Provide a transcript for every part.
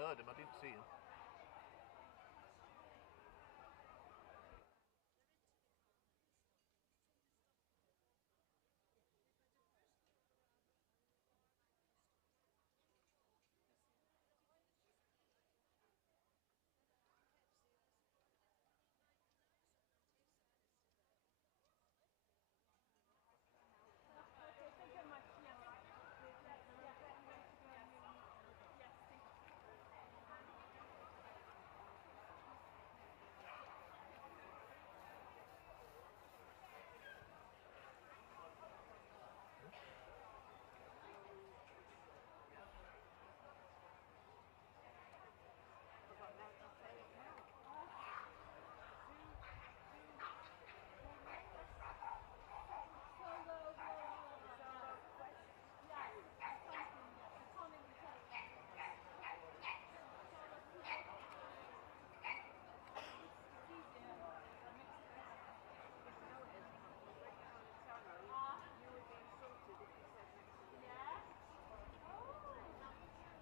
heard him, I didn't see him.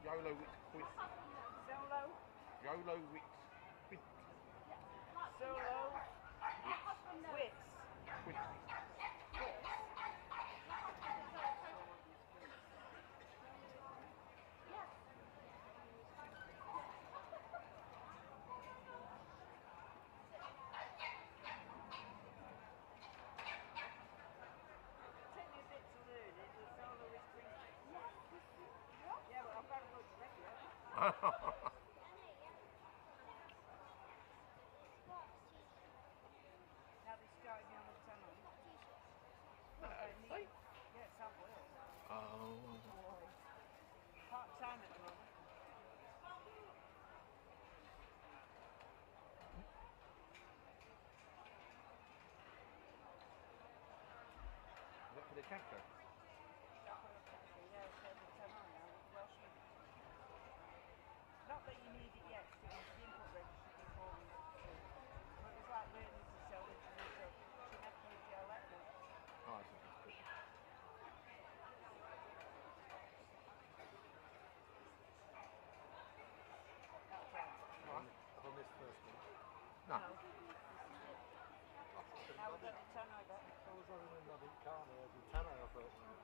YOLO Wits. Solo. YOLO Wits. Solo. Wits. Wits. Take me a bit to learn it. The solo is pretty. Yeah, but I've got to go to record. Now they started me on the tunnel. Yeah, South Wales. Oh. Part time at the moment. Is that for the tractor? Yeah, it's at the tunnel now. Welshman. Not that you need it yet, because it was the input register before we. But it was like learning to sell it to make up. You have to use your electric. Oh, I think that's good. That's right. Have I missed first one? No. No. Now we've got the tunnel, I bet. I was having a bloody car there, the tanner, I thought, well.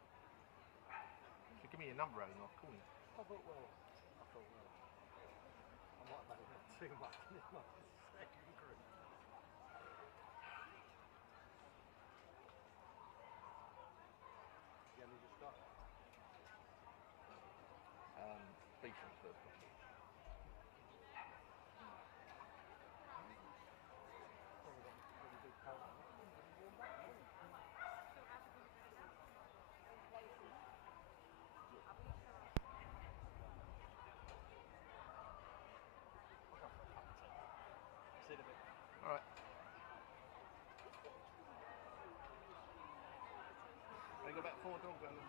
So give me your number, Alan, I'll call you. I thought, well. I might have had a bit too much in my second group. You only just got it? Beacon's first one. Probably got a pretty big coat on it. See you in a bit. Alright. They got about 4 dogs, Alan.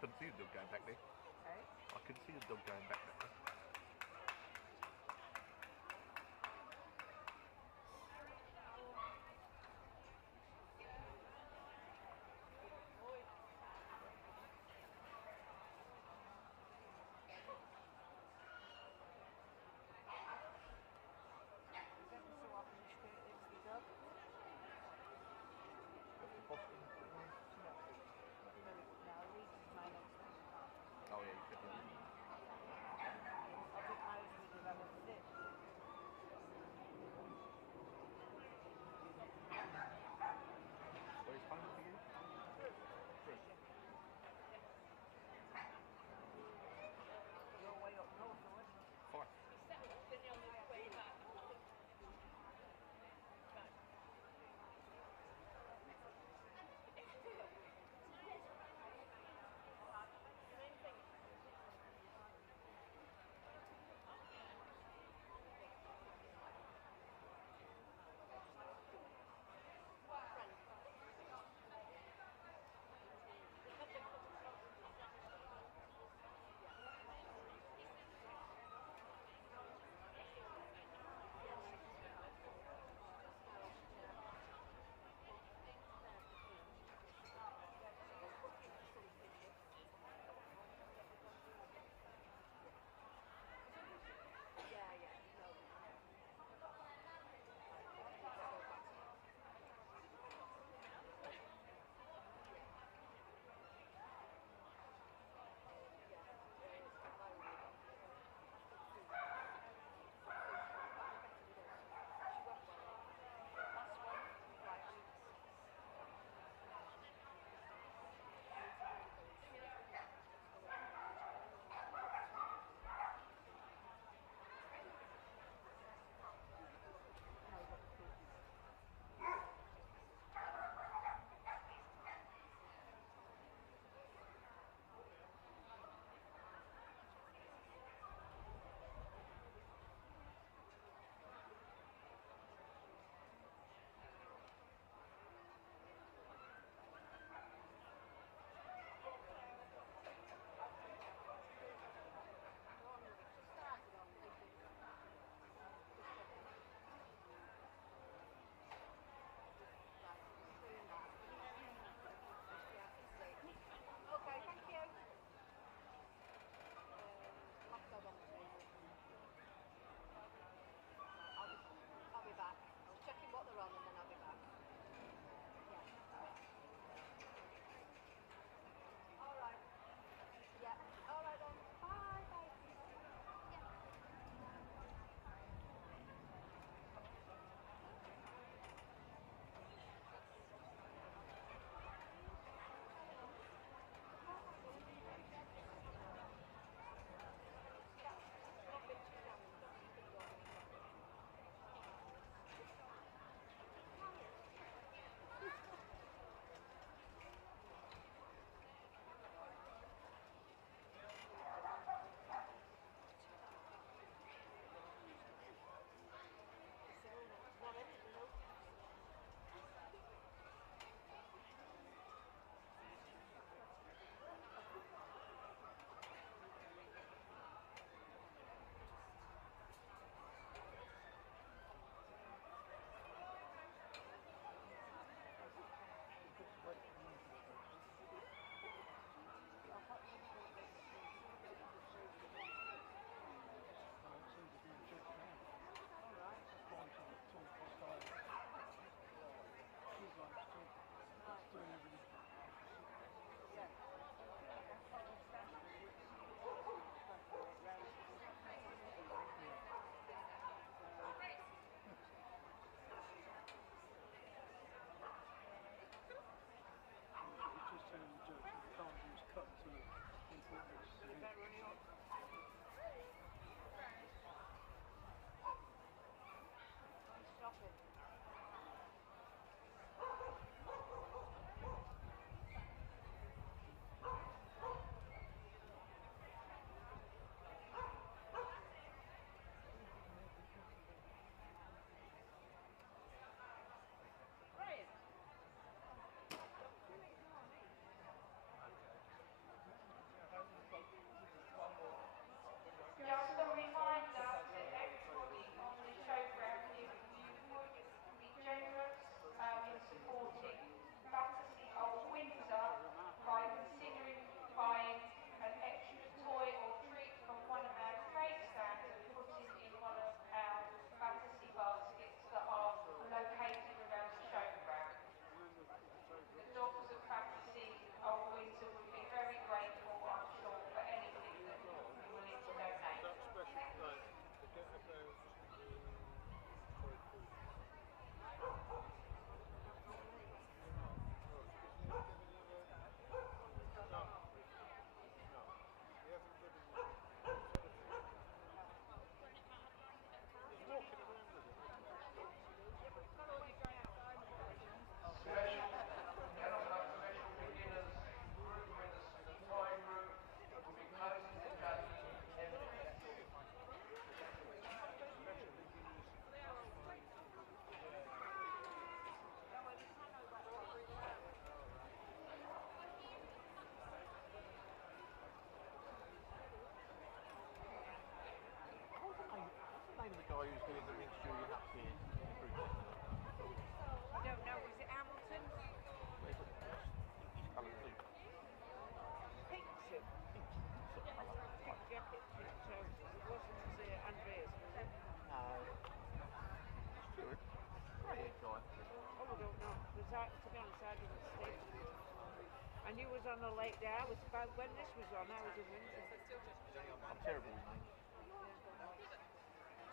couldn't see the dog going back there. Eh? I couldn't see the dog going back there. Every so often you should go into the dog. That's the Boston one. No. No, Leeds is my next one. Oh yeah, you said yeah. to be honest, I didn't stay for the one. And you was on the lake there. I was about when this was on. I was in Windsor. I'm terrible with names.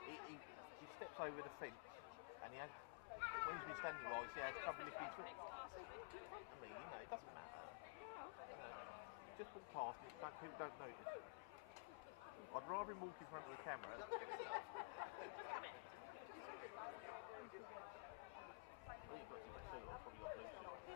He steps over the fence and he has, when he's been standing while he has trouble lifting his foot. I said, in front of me, you know, it doesn't matter. You know, just walk past me, people don't notice. I'd rather him walk in front of the camera. Oh, you've got to see my suit, I've probably got blue suit.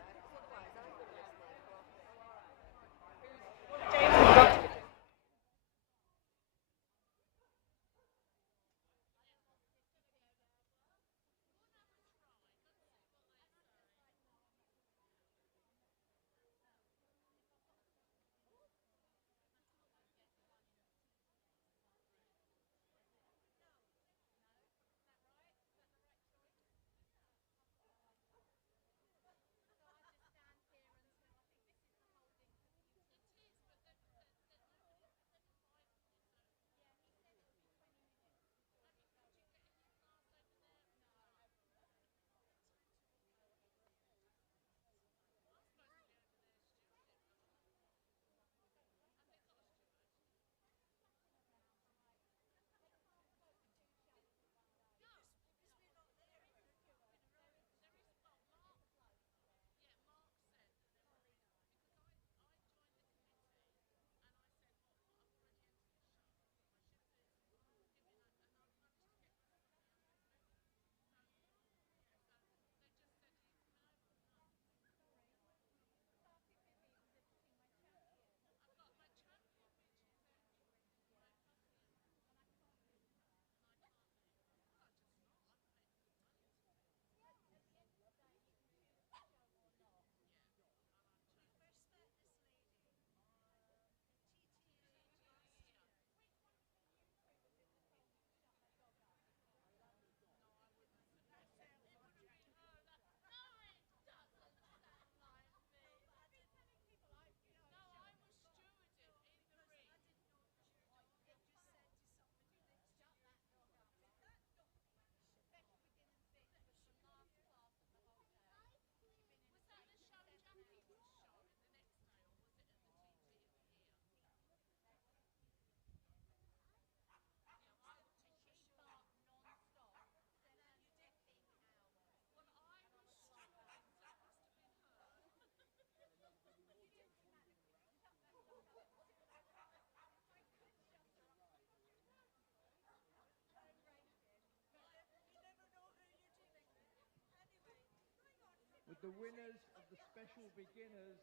With the winners of the special beginners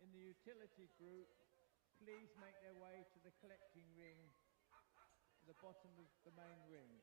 in the utility group, please make their way to the collecting ring at the bottom of the main ring.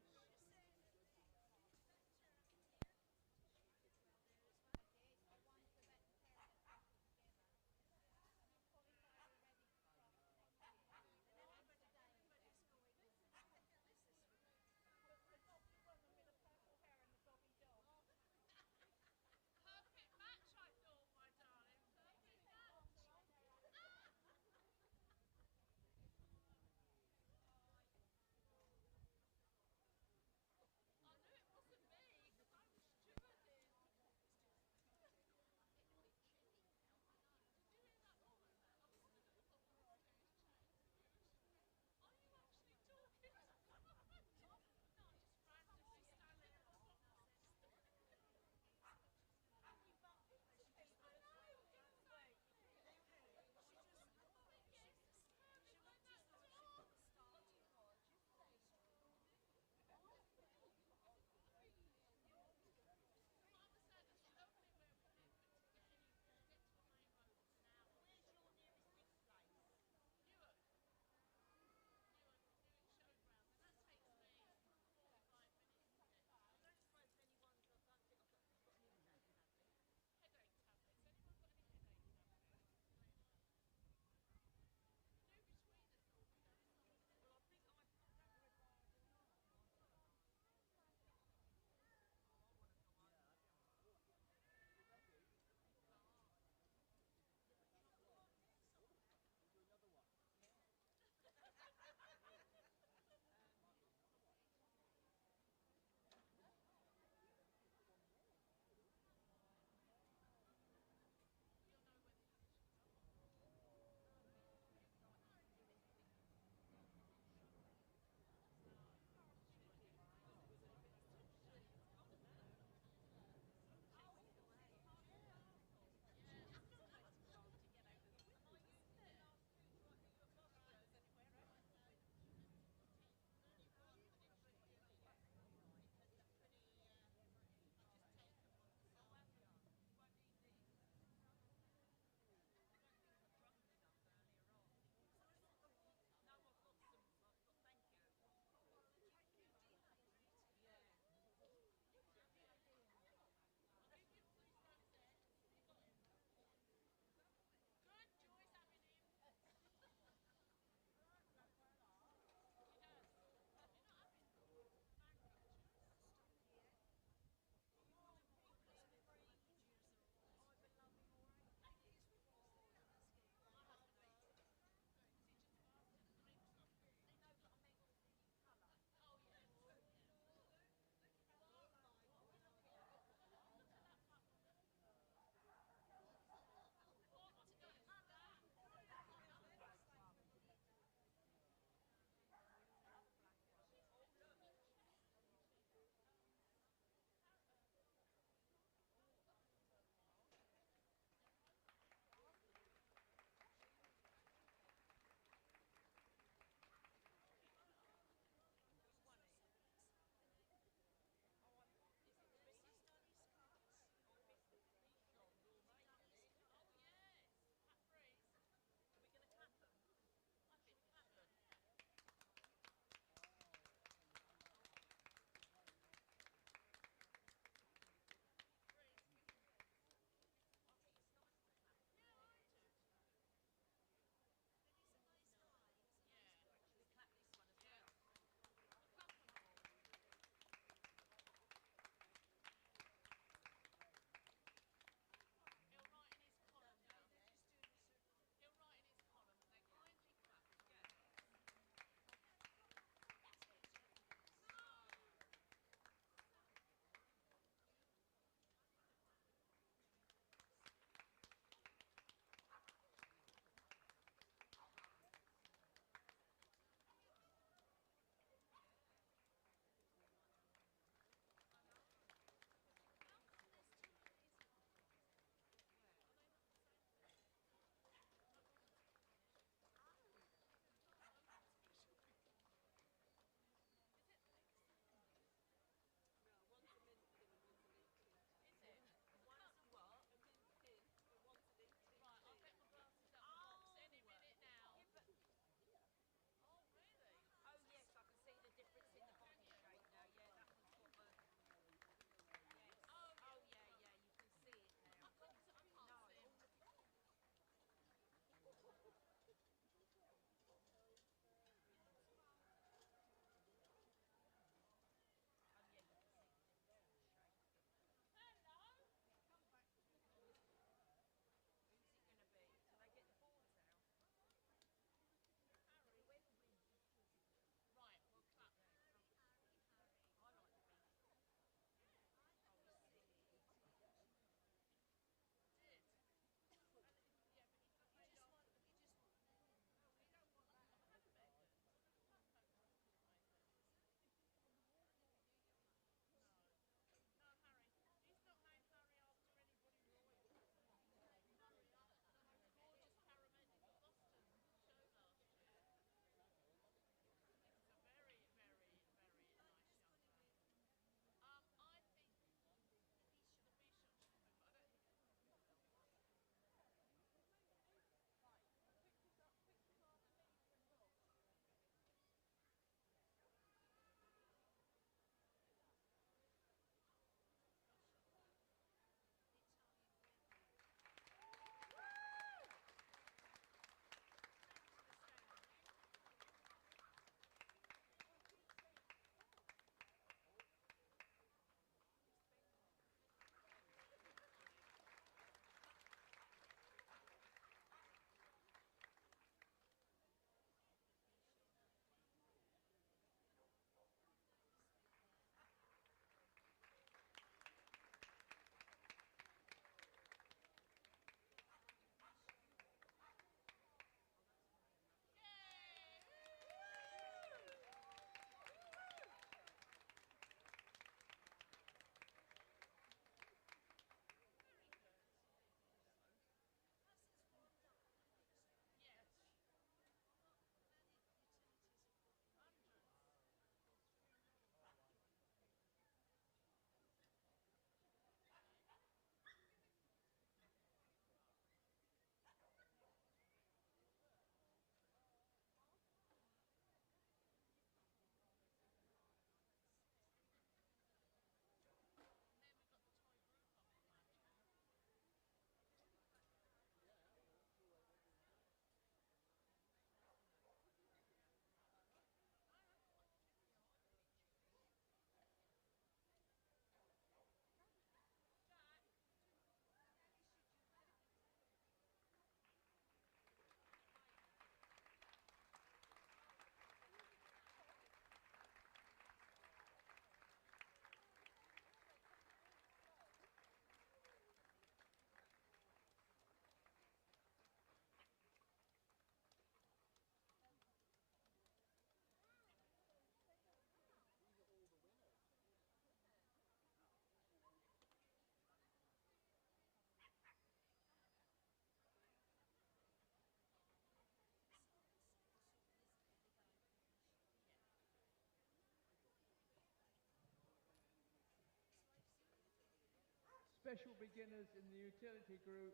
special beginners in the utility group,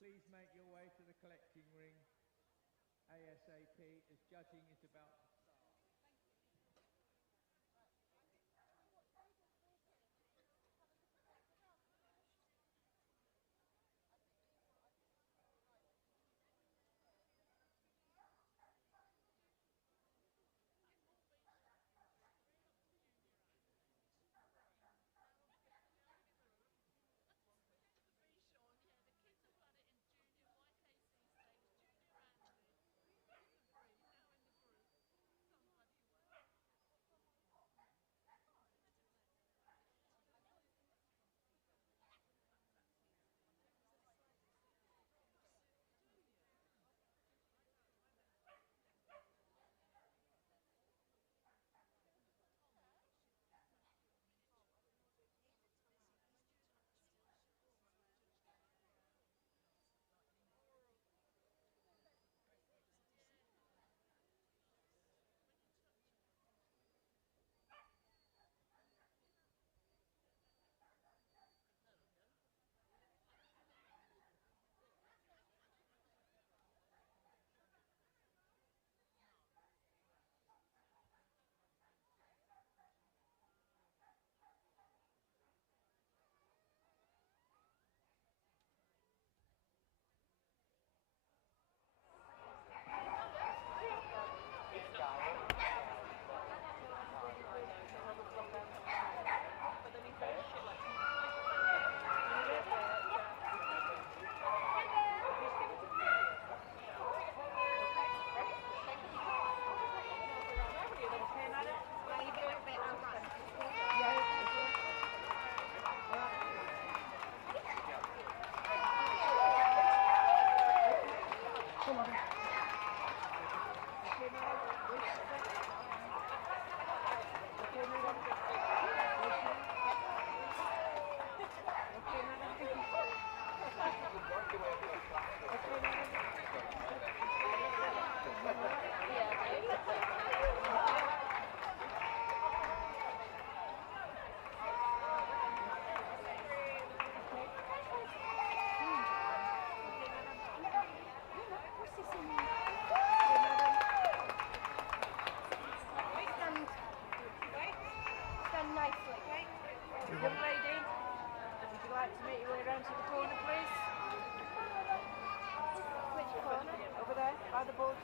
please make your way to the collecting ring ASAP as judging is about to start. Young lady, would you like to make your way around to the corner, please? Which corner? Over there, by the board.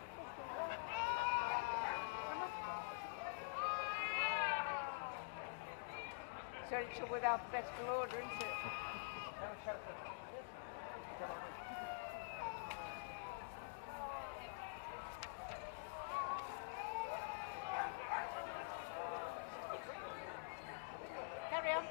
It's only trouble with alphabetical order, isn't it? Carry on.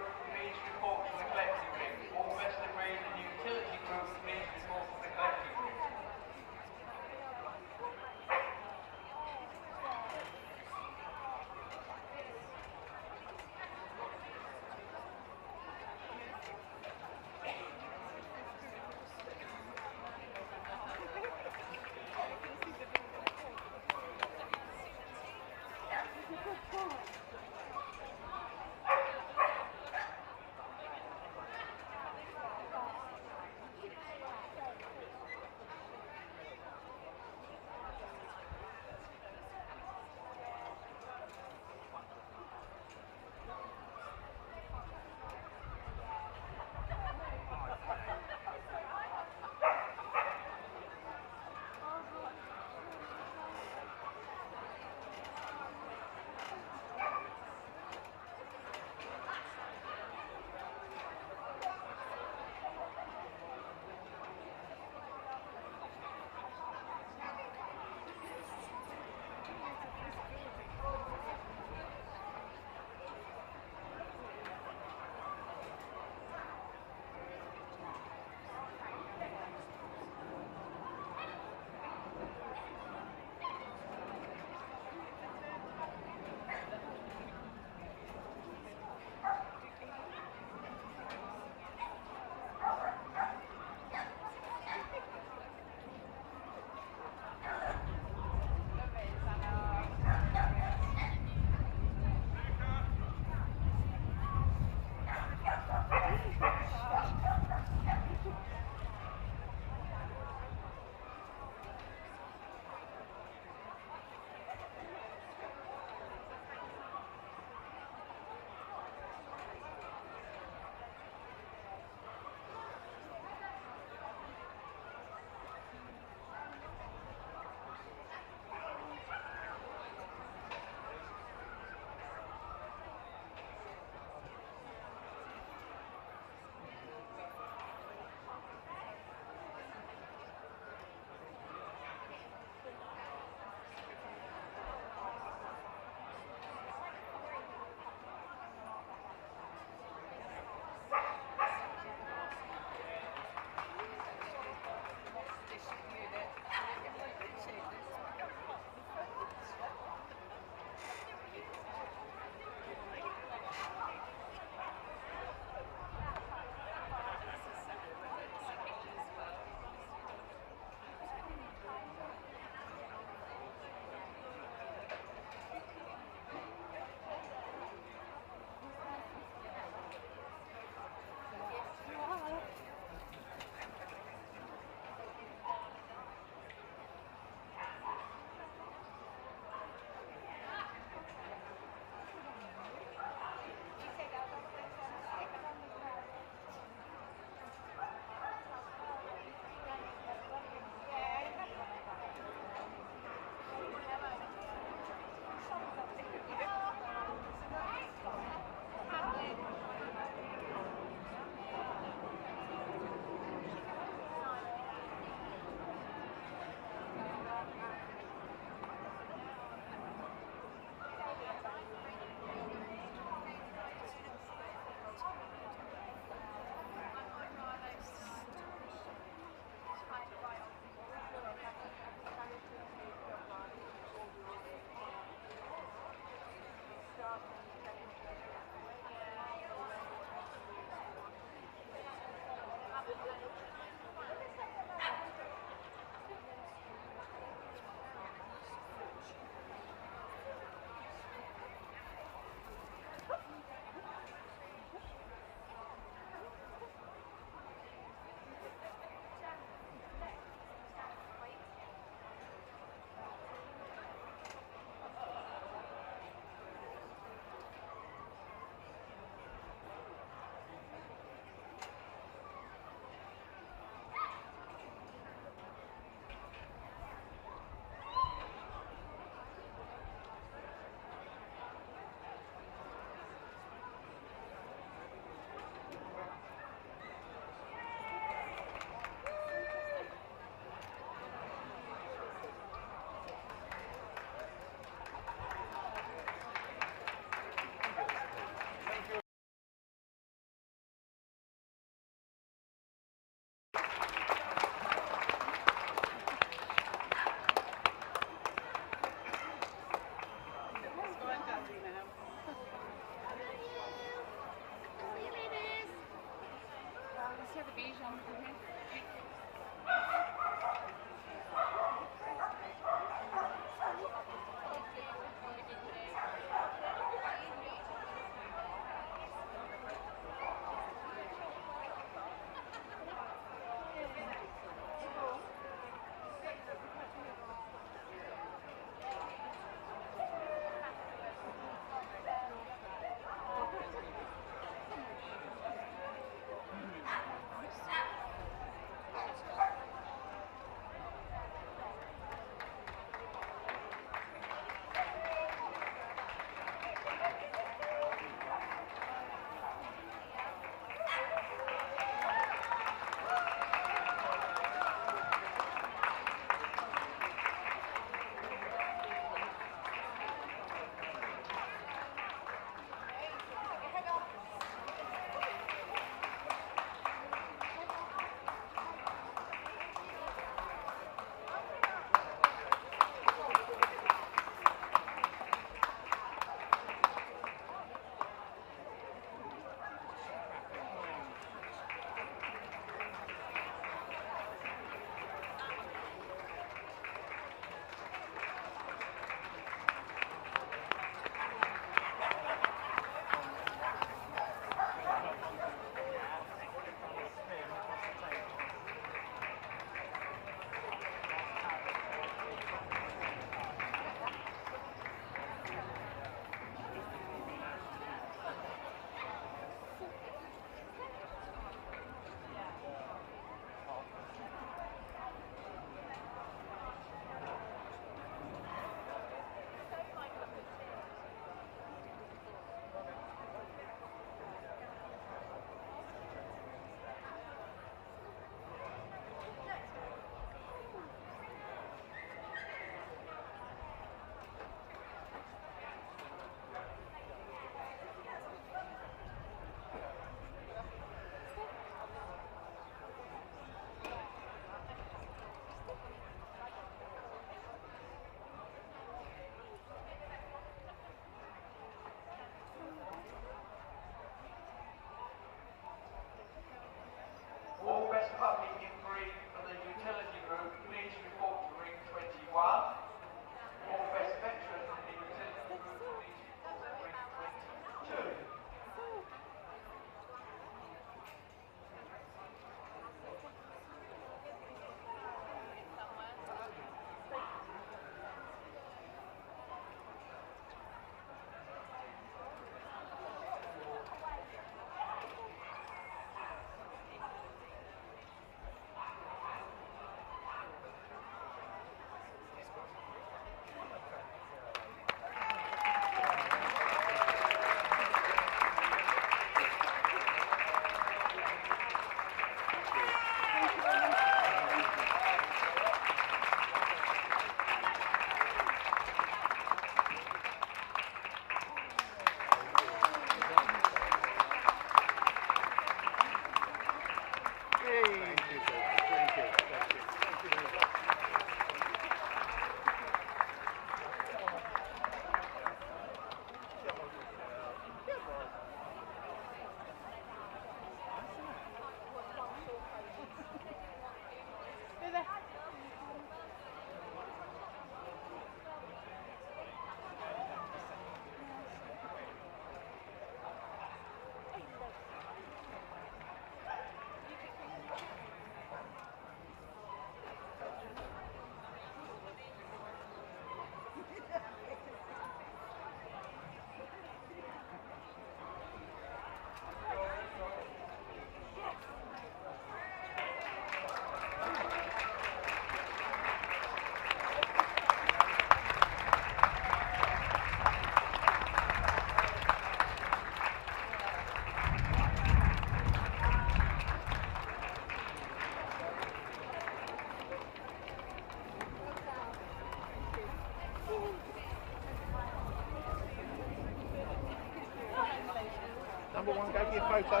Number one, go for your photo.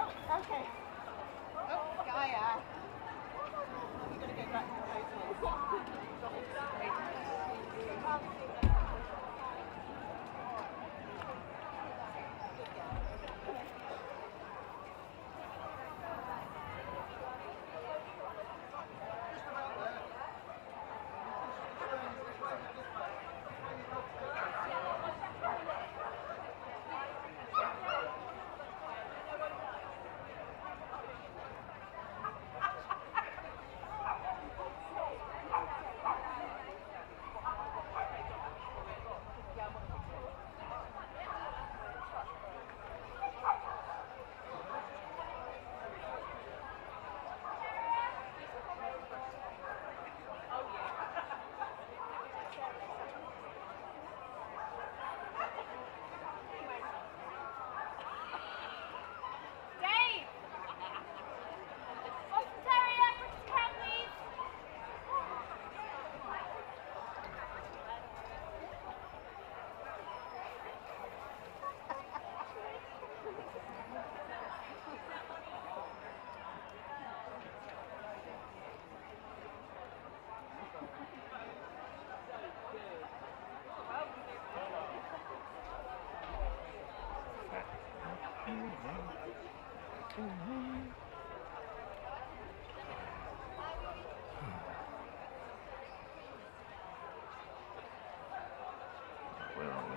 Oh, okay. Oh, Gaia. You're going to go back to the hotel. Where are we?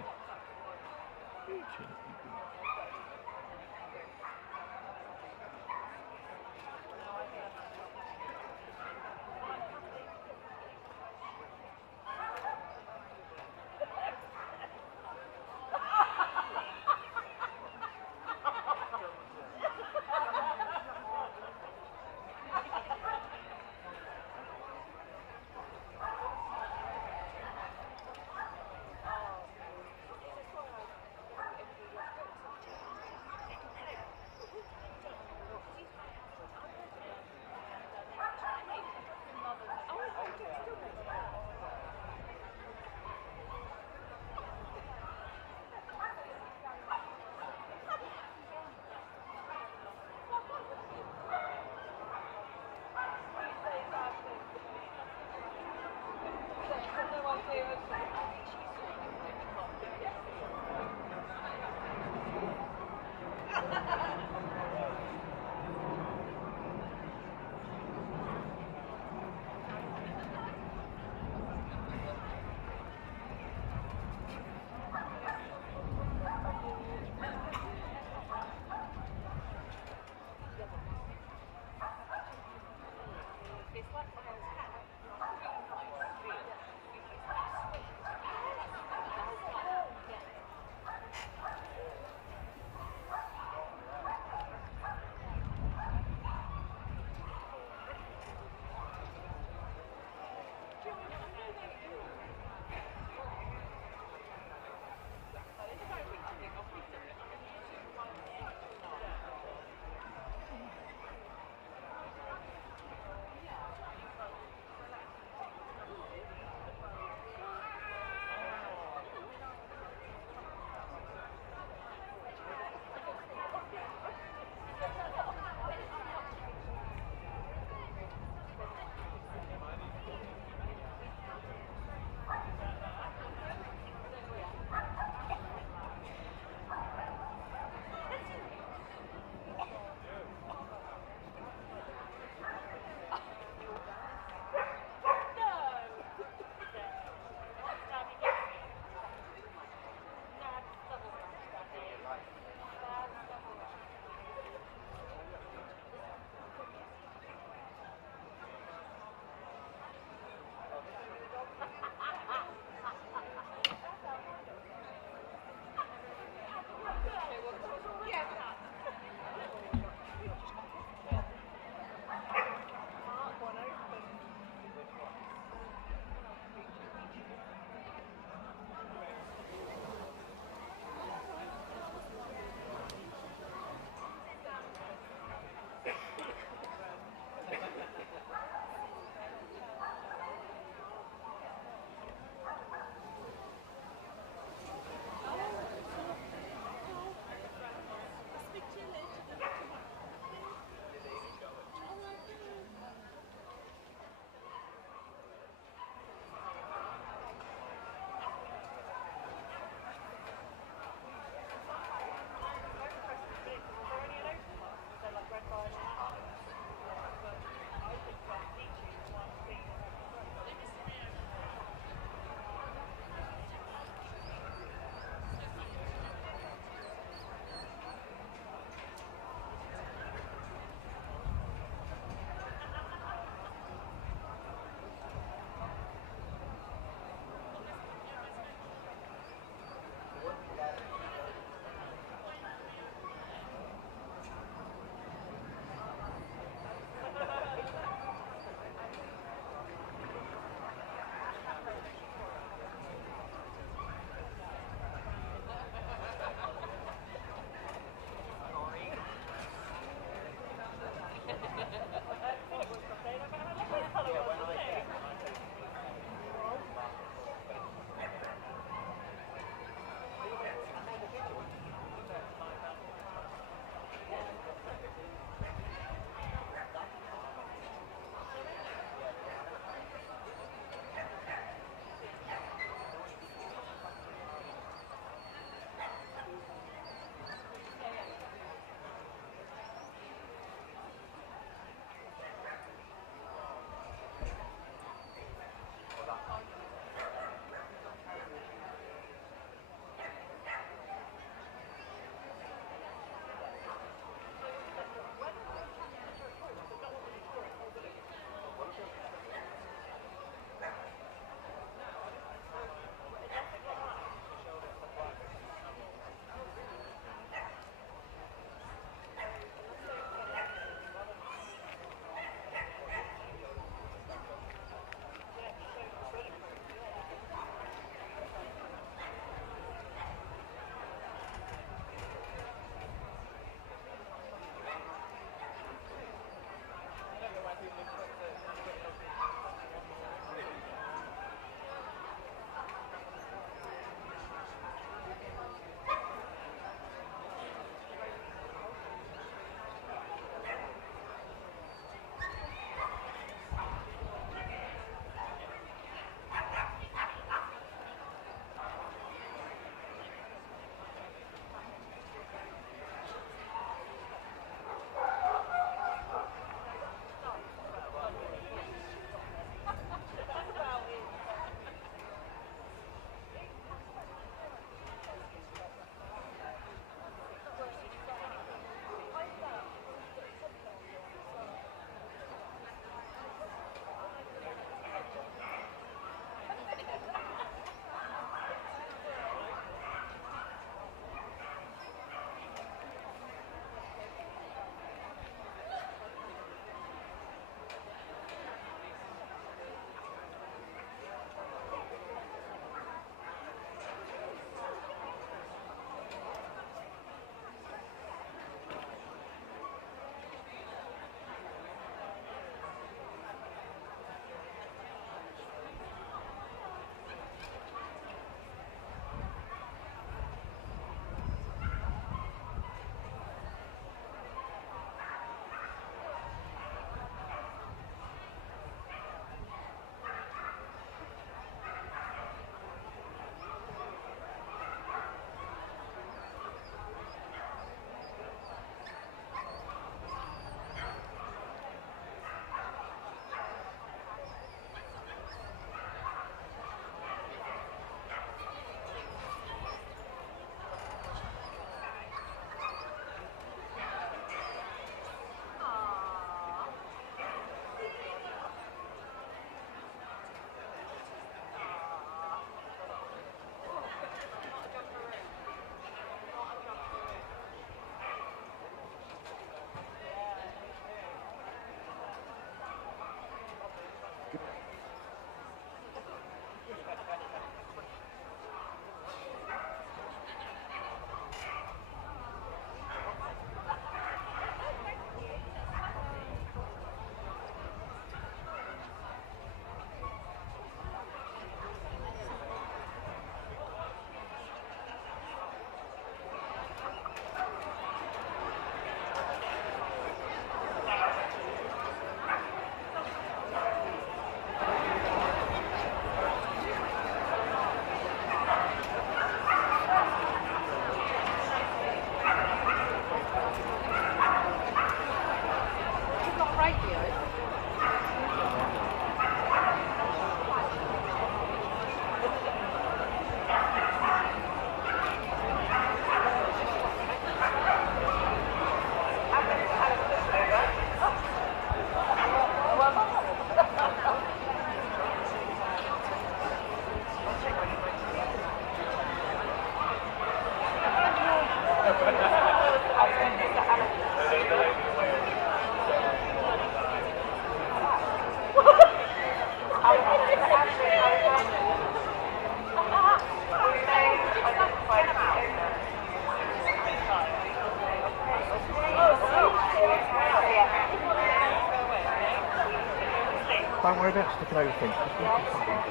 Don't worry about sticking over things. Just walk in front of them.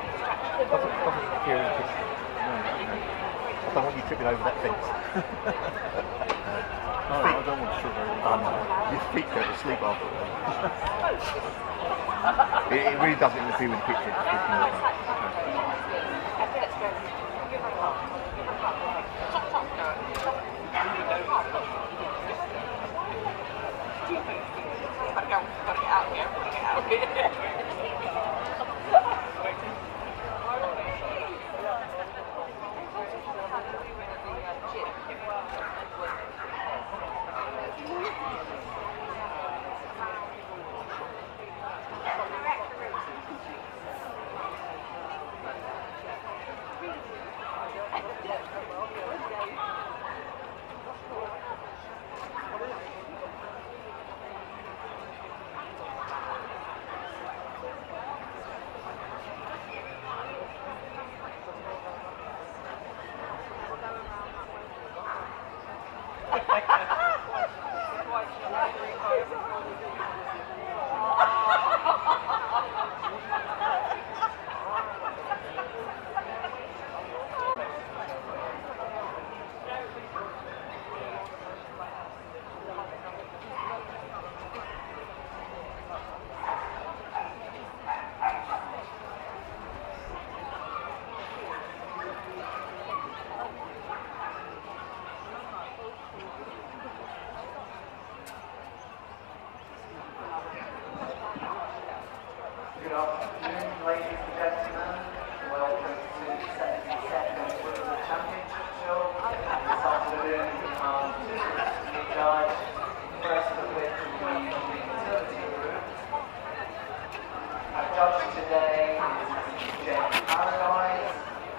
Doesn't interfere with this. No. I don't want you tripping over that fence. No, I don't want to trip over Oh no, your feet go to sleep after that. It really doesn't interfere with the picture. Just walking over. Good afternoon, ladies and gentlemen. Welcome to the 72nd Windsor Championship Show. This afternoon we have two groups to be judged, first of which will be the utility group. Our judge today is Jen Paradise.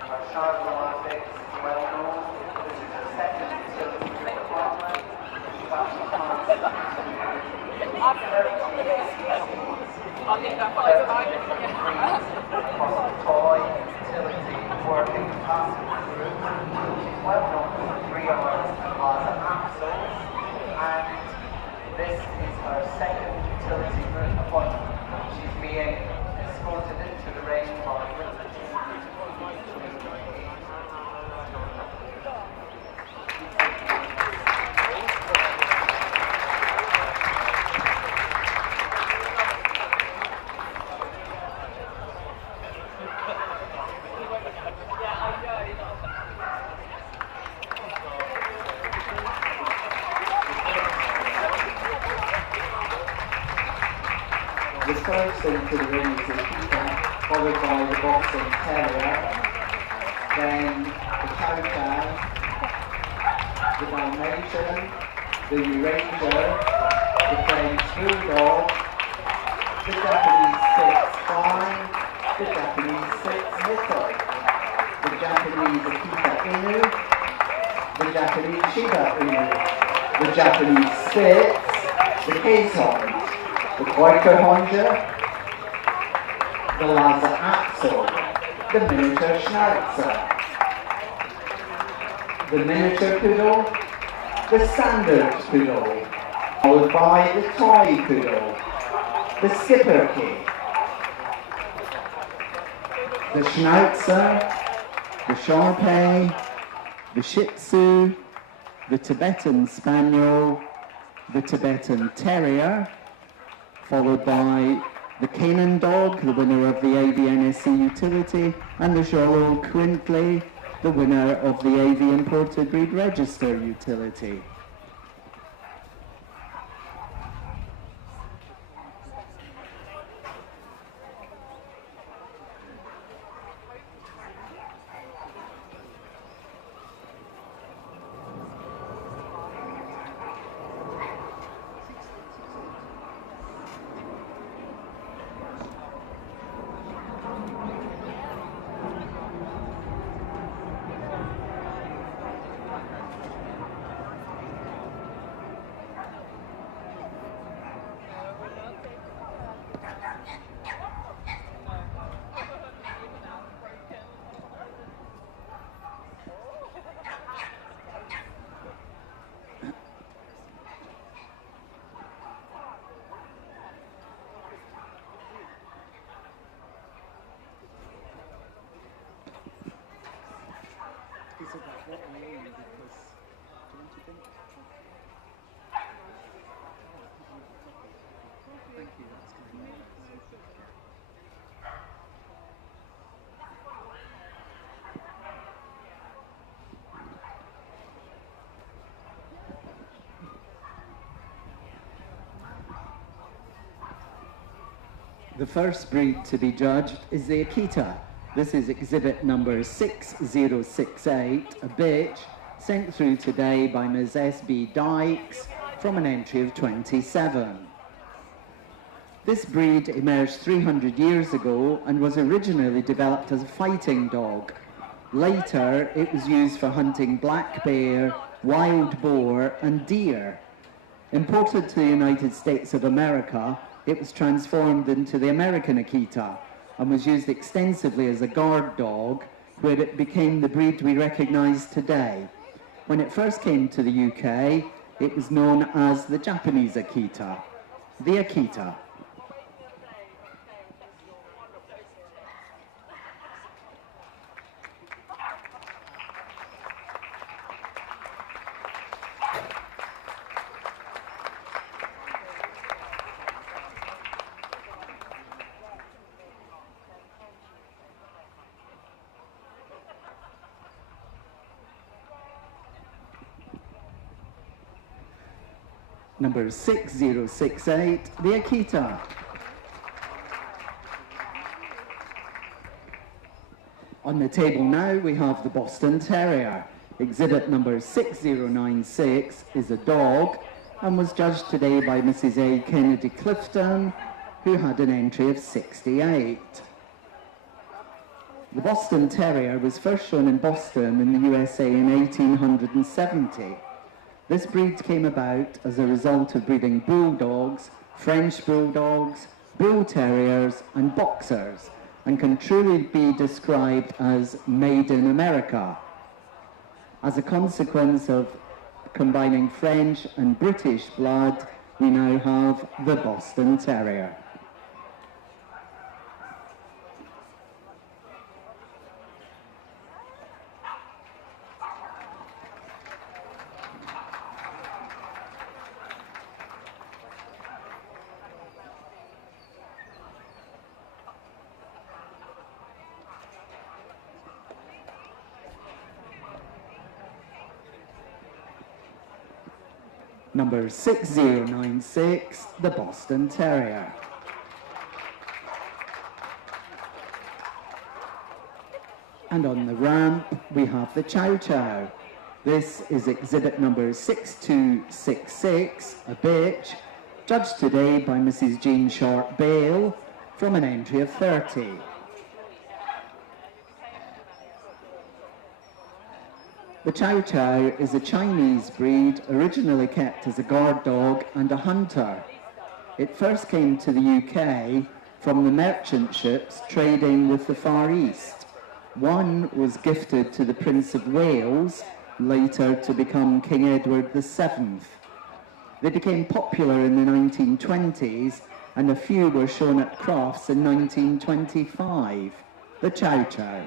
Our child romantics is well known. This is the second utility group appointment. She's actually come to across the toy, utility, working passenger group. She's well known for 3 hours Plaza Axles, and this is her second utility group appointment. She's being escorted into the ring by Windsor. The first into the ring is the keeper, followed by the boxing terrier, then the cow, the Dalmatian, the Eurasian, the French Bulldog, the Japanese 6-5, the Japanese 6-Little, the Japanese Akita Inu, the Japanese Shiba Inu, the Japanese Spitz, the K-Toy, the Quaker Honja, the Lhasa Axel, the miniature Schnauzer, the miniature Poodle, the standard Poodle, followed by the toy Poodle, the Skipper Kid, the Schnauzer, the Shar-Pei, the Shih Tzu, the Tibetan Spaniel, the Tibetan Terrier, followed by the Canaan Dog, the winner of the AVNSC Utility, and the Jolo Quintley, the winner of the AV Imported Breed Register Utility. The first breed to be judged is the Akita. This is exhibit number 6068, a bitch, sent through today by Ms. S.B. Dykes from an entry of 27. This breed emerged 300 years ago and was originally developed as a fighting dog. Later, it was used for hunting black bear, wild boar, and deer. Imported to the United States of America, it was transformed into the American Akita and was used extensively as a guard dog, where it became the breed we recognize today. When it first came to the UK, it was known as the Japanese Akita. The Akita. Number 6068, the Akita. On the table now we have the Boston Terrier. Exhibit number 6096 is a dog and was judged today by Mrs. A. Kennedy Clifton, who had an entry of 68. The Boston Terrier was first shown in Boston in the USA in 1870. This breed came about as a result of breeding bulldogs, French bulldogs, bull terriers and boxers, and can truly be described as made in America. As a consequence of combining French and British blood, we now have the Boston Terrier. Number 6096, the Boston Terrier. And on the ramp, we have the Chow Chow. This is exhibit number 6266, a bitch, judged today by Mrs. Jean Sharp Bale from an entry of 30. The Chow Chow is a Chinese breed originally kept as a guard dog and a hunter. It first came to the UK from the merchant ships trading with the Far East. One was gifted to the Prince of Wales, later to become King Edward VII. They became popular in the 1920s and a few were shown at Crofts in 1925. The Chow Chow.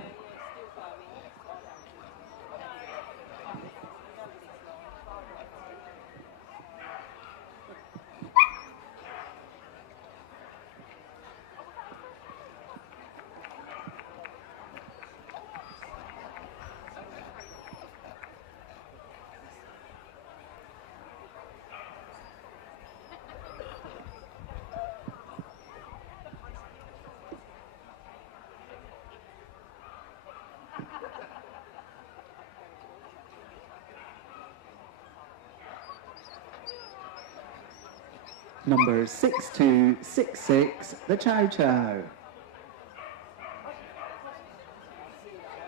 Number 6266, the Chow Chow.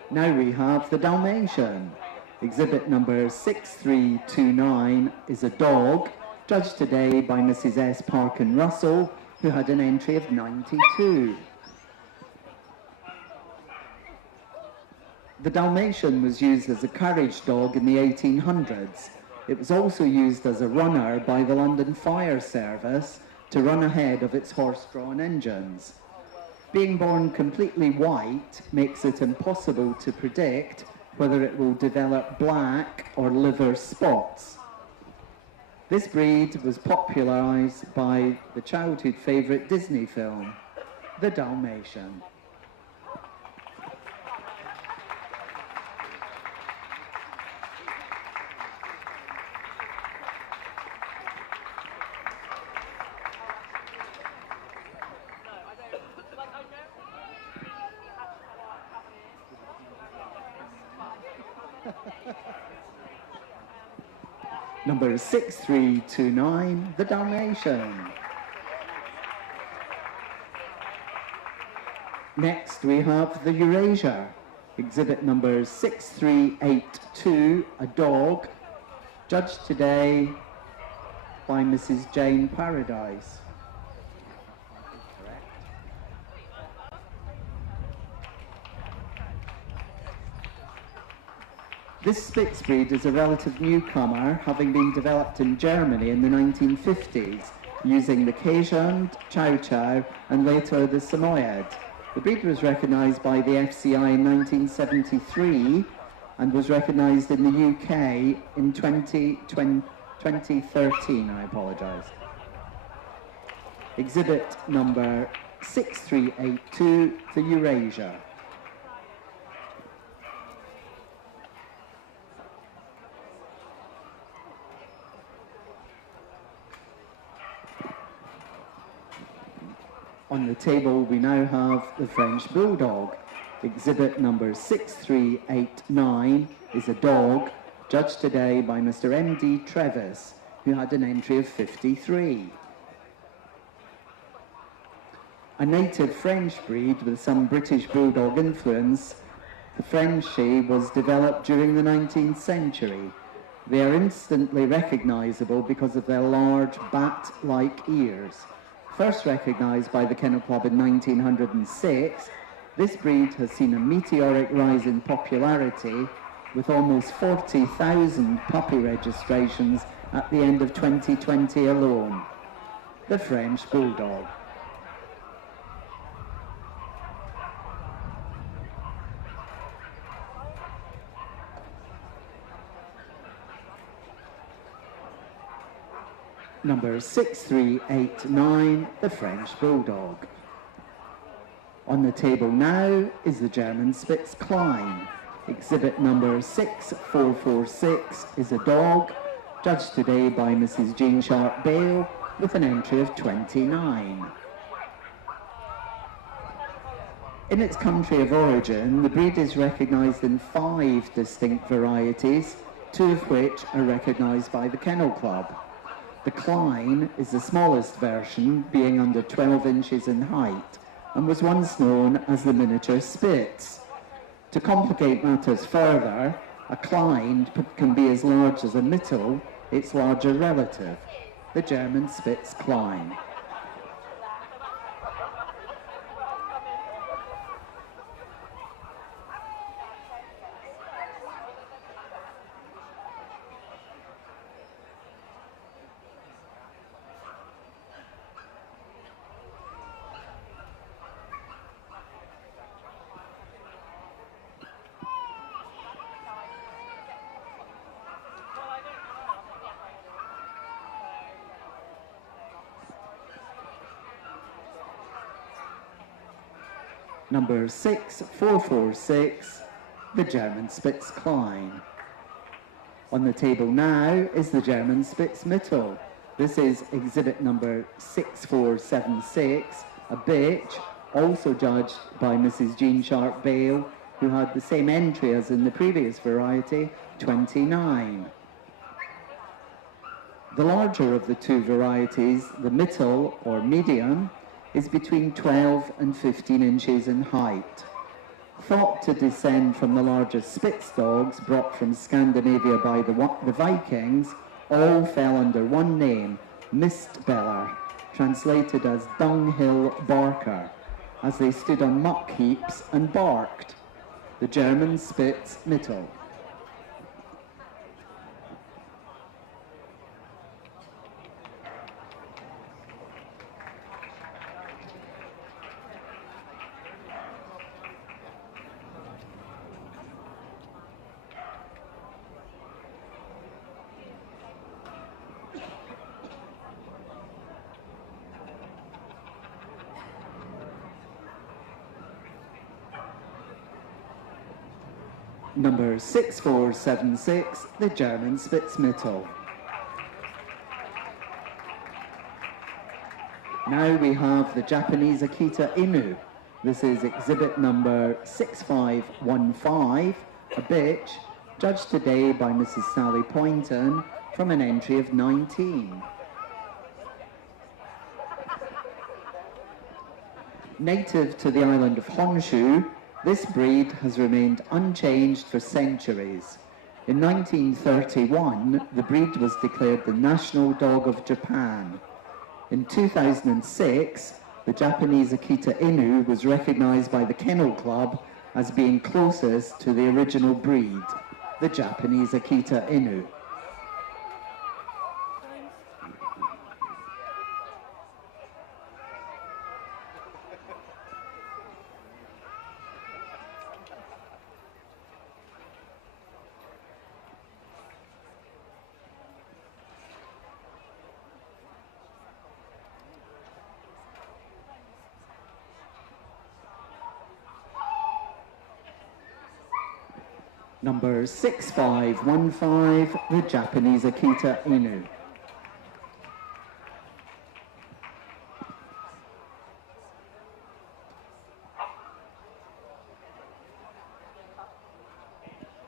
Now we have the Dalmatian. Exhibit number 6329 is a dog, judged today by Mrs. S. Parkin Russell, who had an entry of 92. The Dalmatian was used as a carriage dog in the 1800s. It was also used as a runner by the London Fire Service to run ahead of its horse-drawn engines. Being born completely white makes it impossible to predict whether it will develop black or liver spots. This breed was popularised by the childhood favourite Disney film, The Dalmatian. Number 6329, the Dalmatian. Next we have the Eurasia, exhibit number 6382, a dog, judged today by Mrs. Jane Paradise. This Spitz breed is a relative newcomer, having been developed in Germany in the 1950s, using the Cajun, Chow Chow, and later the Samoyed. The breed was recognised by the FCI in 1973 and was recognised in the UK in 2013, I apologise. Exhibit number 6382, the Eurasia. On the table we now have the French Bulldog. Exhibit number 6389 is a dog, judged today by Mr. M.D. Trevis, who had an entry of 53. A native French breed with some British Bulldog influence, the Frenchie was developed during the 19th century. They are instantly recognisable because of their large bat-like ears. First recognised by the Kennel Club in 1906, this breed has seen a meteoric rise in popularity with almost 40,000 puppy registrations at the end of 2020 alone. The French Bulldog. Number 6389, the French Bulldog. On the table now is the German Spitz Klein. Exhibit number 6446 is a dog, judged today by Mrs. Jean Sharp Bale with an entry of 29. In its country of origin, the breed is recognised in 5 distinct varieties, 2 of which are recognised by the Kennel Club. The Klein is the smallest version, being under 12 inches in height, and was once known as the miniature Spitz. To complicate matters further, a Klein can be as large as a Mittel, its larger relative, the German Spitz Klein. Number 6446, the German Spitz Klein. On the table now is the German Spitz Mittel. This is exhibit number 6476, a bitch, also judged by Mrs. Jean Sharp Bale, who had the same entry as in the previous variety, 29. The larger of the 2 varieties, the Mittel, or medium, is between 12 and 15 inches in height. Thought to descend from the largest Spitz dogs brought from Scandinavia by the Vikings, all fell under one name, Mistbeller, translated as dunghill barker, as they stood on muck heaps and barked. The German Spitz Mittel. Number 6476, the German Spitz Mittel. Now we have the Japanese Akita Inu. This is exhibit number 6515, a bitch, judged today by Mrs. Sally Poynton from an entry of 19. Native to the island of Honshu, this breed has remained unchanged for centuries. In 1931, the breed was declared the national dog of Japan. In 2006, the Japanese Akita Inu was recognized by the Kennel Club as being closest to the original breed, the Japanese Akita Inu. Number 6515, the Japanese Akita Inu.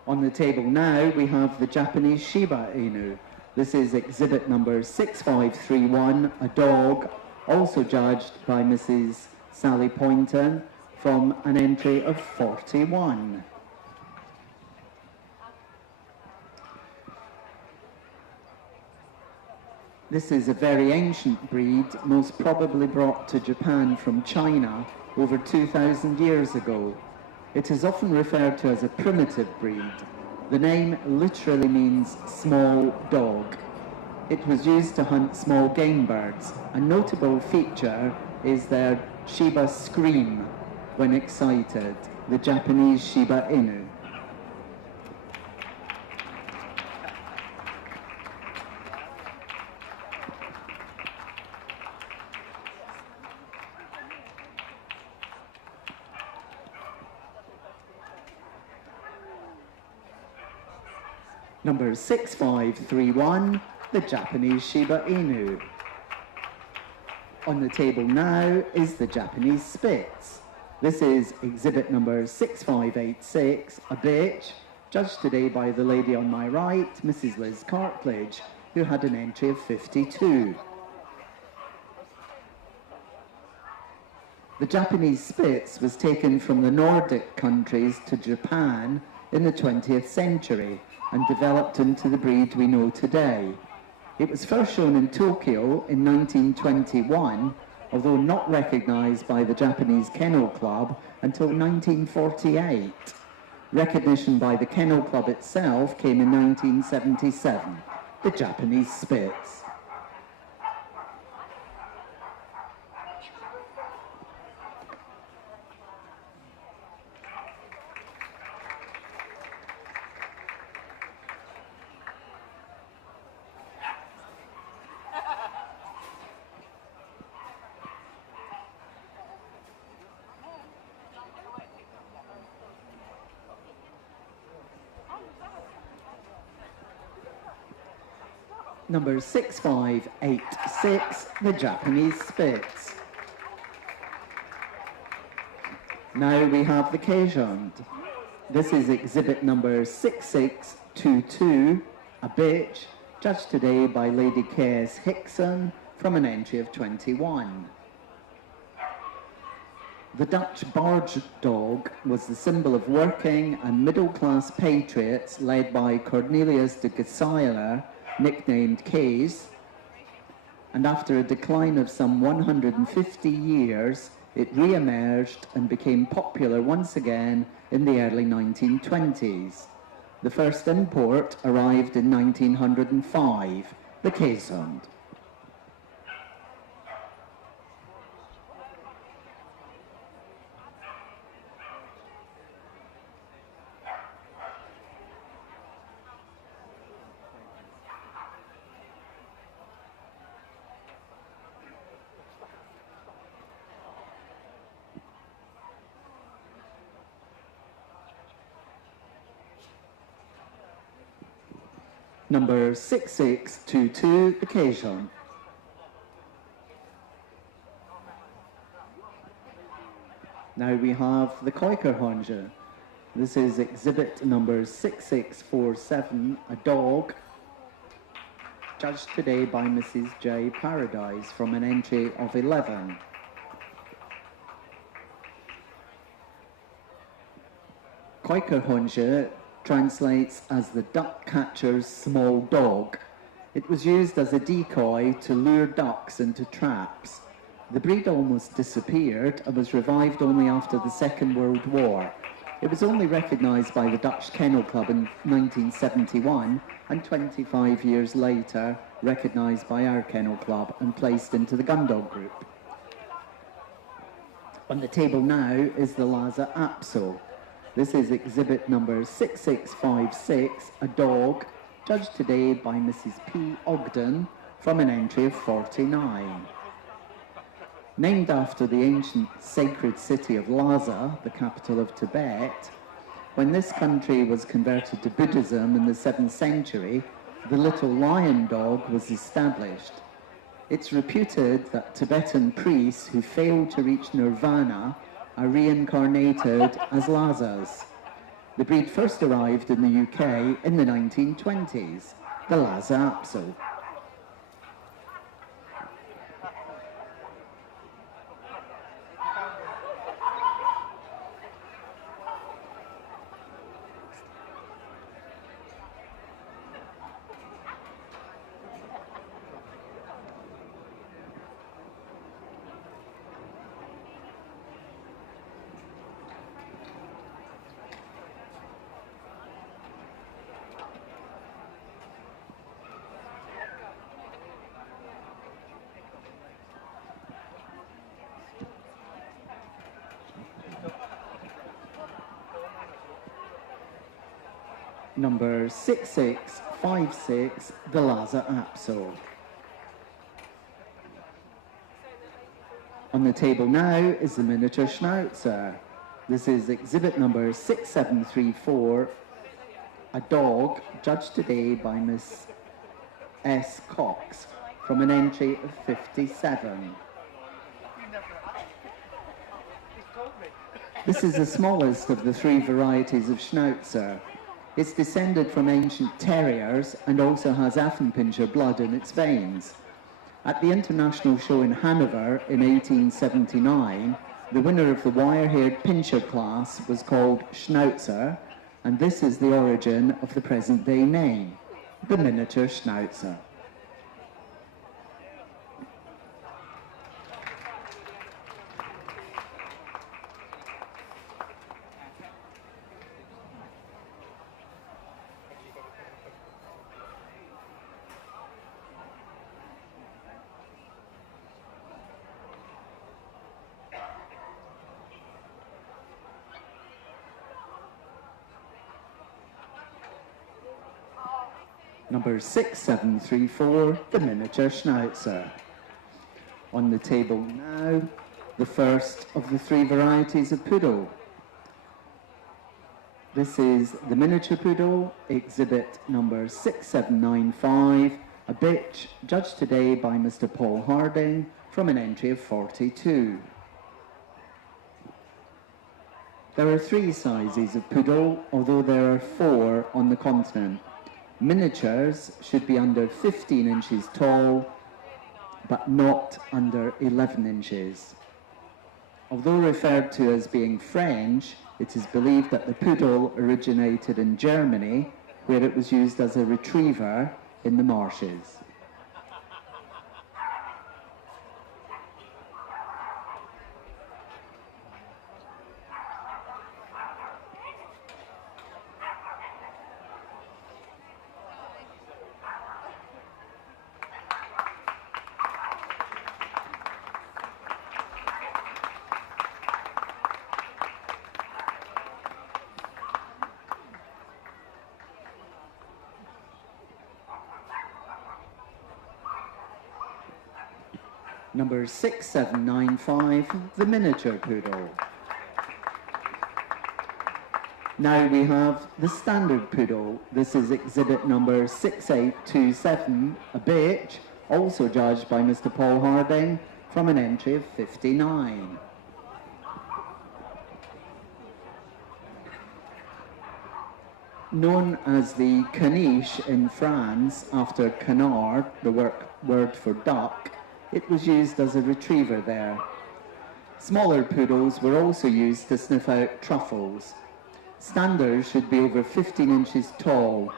On the table now, we have the Japanese Shiba Inu. This is exhibit number 6531, a dog, also judged by Mrs. Sally Poynton from an entry of 41. This is a very ancient breed, most probably brought to Japan from China over 2,000 years ago. It is often referred to as a primitive breed. The name literally means small dog. It was used to hunt small game birds. A notable feature is their Shiba scream when excited, the Japanese Shiba Inu. Number 6531, the Japanese Shiba Inu. On the table now is the Japanese Spitz. This is exhibit number 6586, a bitch, judged today by the lady on my right, Mrs. Liz Cartledge, who had an entry of 52. The Japanese Spitz was taken from the Nordic countries to Japan in the 20th century and developed into the breed we know today. It was first shown in Tokyo in 1921, although not recognized by the Japanese Kennel Club until 1948. Recognition by the Kennel Club itself came in 1977, the Japanese Spitz. Number 6586, the Japanese Spitz. Now we have the Cajun. This is exhibit number 6622, a bitch, judged today by Lady K.S. Hickson from an entry of 21. The Dutch barge dog was the symbol of working and middle-class patriots led by Cornelius de Gessler, nicknamed Kees, and after a decline of some 150 years, it re-emerged and became popular once again in the early 1920s. The first import arrived in 1905, the Keeshond. Number 6622, Occasion. Now we have the Quaker Honja. This is exhibit number 6647, a dog, judged today by Mrs. J. Paradise from an entry of 11. Keukerhunde translates as the duck catcher's small dog. It was used as a decoy to lure ducks into traps. The breed almost disappeared and was revived only after the Second World War. It was only recognised by the Dutch Kennel Club in 1971 and 25 years later recognised by our Kennel Club and placed into the Gundog group. On the table now is the Lhasa Apso. This is exhibit number 6656, a dog, judged today by Mrs. P. Ogden from an entry of 49. Named after the ancient sacred city of Lhasa, the capital of Tibet, when this country was converted to Buddhism in the 7th century, the little lion dog was established. It's reputed that Tibetan priests who failed to reach nirvana are reincarnated as Lhasas. The breed first arrived in the UK in the 1920s, the Lhasa Apso. Number 6656, the Lhasa Apso. On the table now is the miniature Schnauzer. This is exhibit number 6734, a dog judged today by Miss S. Cox from an entry of 57. This is the smallest of the 3 varieties of Schnauzer. It's descended from ancient terriers and also has Affenpinscher blood in its veins. At the International Show in Hanover in 1879, the winner of the wire-haired Pinscher class was called Schnauzer, and this is the origin of the present-day name, the miniature Schnauzer. Number 6734, the miniature Schnauzer. On the table now, the first of the 3 varieties of poodle. This is the miniature poodle, exhibit number 6795, a bitch, judged today by Mr. Paul Harding from an entry of 42. There are 3 sizes of poodle, although there are 4 on the continent. Miniatures should be under 15 inches tall, but not under 11 inches. Although referred to as being French, it is believed that the poodle originated in Germany, where it was used as a retriever in the marshes. Number 6795, the miniature poodle. Now we have the standard poodle. This is exhibit number 6827, a bitch, also judged by Mr. Paul Harding from an entry of 59. Known as the caniche in France after canard, the word for duck, it was used as a retriever there. Smaller poodles were also used to sniff out truffles. Standers should be over 15 inches tall.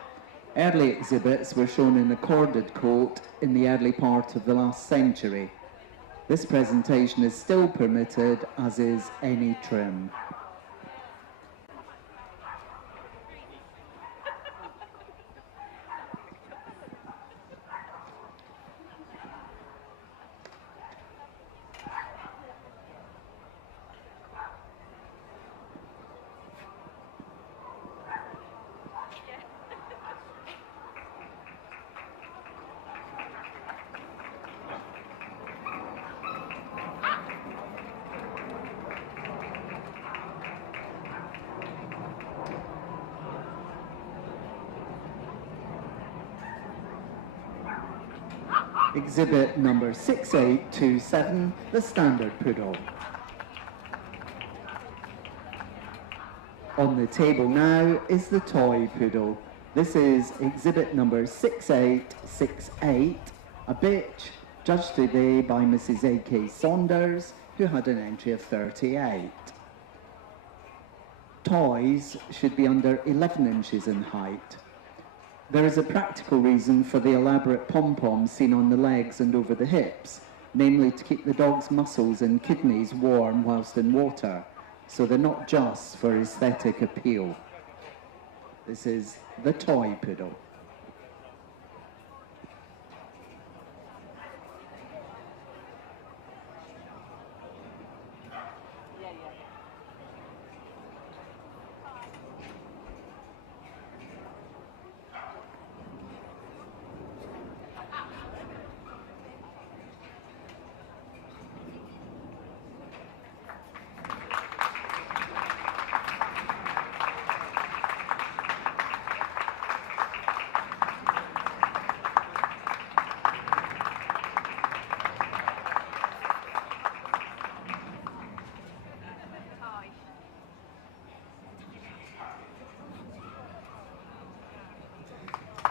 Early exhibits were shown in a corded coat in the early part of the last century. This presentation is still permitted, as is any trim. Exhibit number 6827, the Standard Poodle. On the table now is the Toy Poodle. This is exhibit number 6868, a bitch, judged today by Mrs. A.K. Saunders, who had an entry of 38. Toys should be under 11 inches in height. There is a practical reason for the elaborate pom-poms seen on the legs and over the hips, namely to keep the dog's muscles and kidneys warm whilst in water, so they're not just for aesthetic appeal. This is the Toy Poodle.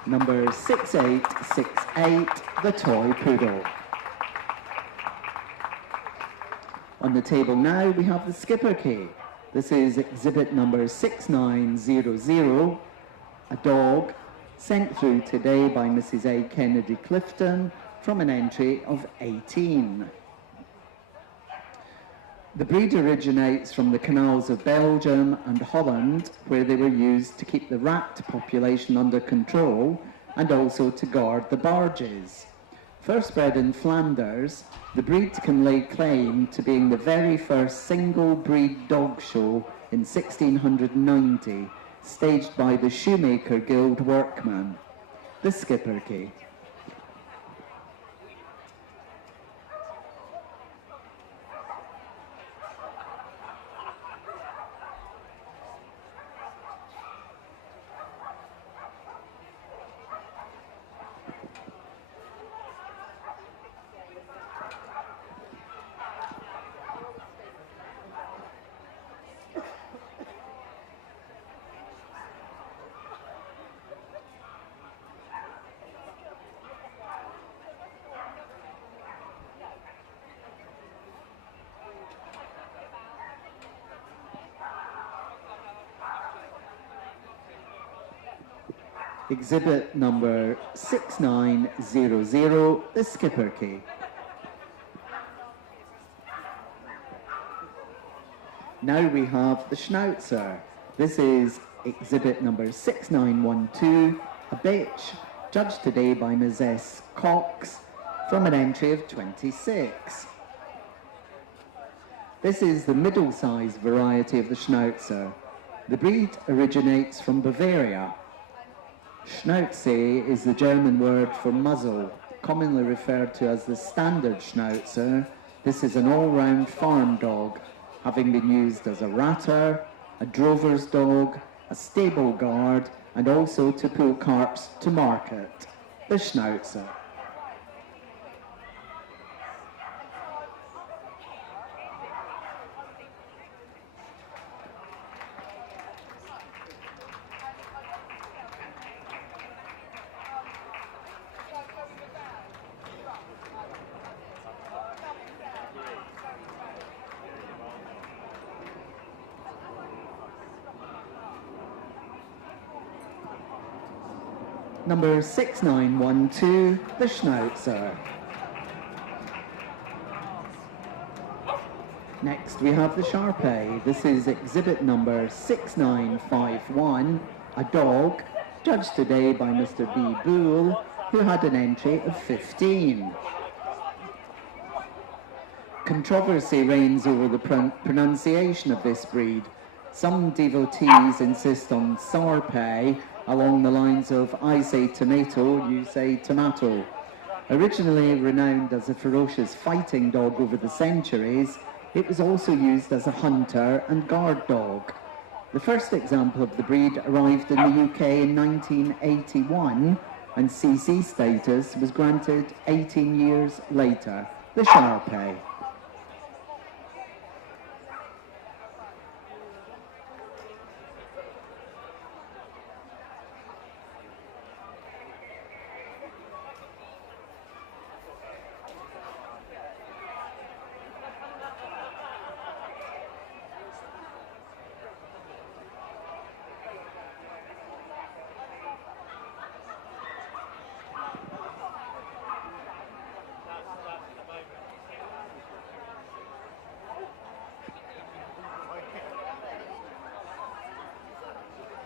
Number 6868, the Toy Poodle. On the table now we have the Skipper Key. This is exhibit number 6900, a dog sent through today by Mrs. A. Kennedy Clifton from an entry of 18. The breed originates from the canals of Belgium and Holland, where they were used to keep the rat population under control and also to guard the barges. First bred in Flanders, the breed can lay claim to being the very first single breed dog show in 1690, staged by the Shoemaker Guild workmen, the Skipper Key. Exhibit number 6900, the Skipper Key. Now we have the Schnauzer. This is exhibit number 6912, a bitch, judged today by Ms. S. Cox from an entry of 26. This is the middle-sized variety of the Schnauzer. The breed originates from Bavaria. Schnauze is the German word for muzzle, commonly referred to as the standard Schnauzer. This is an all-round farm dog, having been used as a ratter, a drover's dog, a stable guard, and also to pull carts to market. The Schnauzer. Number 6912, the Schnauzer. Next we have the Sharpei. This is exhibit number 6951, a dog, judged today by Mr. B. Boole, who had an entry of 15. Controversy reigns over the pronunciation of this breed. Some devotees insist on Sarpei along the lines of I say tomato, you say tomato. Originally renowned as a ferocious fighting dog over the centuries, it was also used as a hunter and guard dog. The first example of the breed arrived in the UK in 1981, and CC status was granted 18 years later, the Sharpei.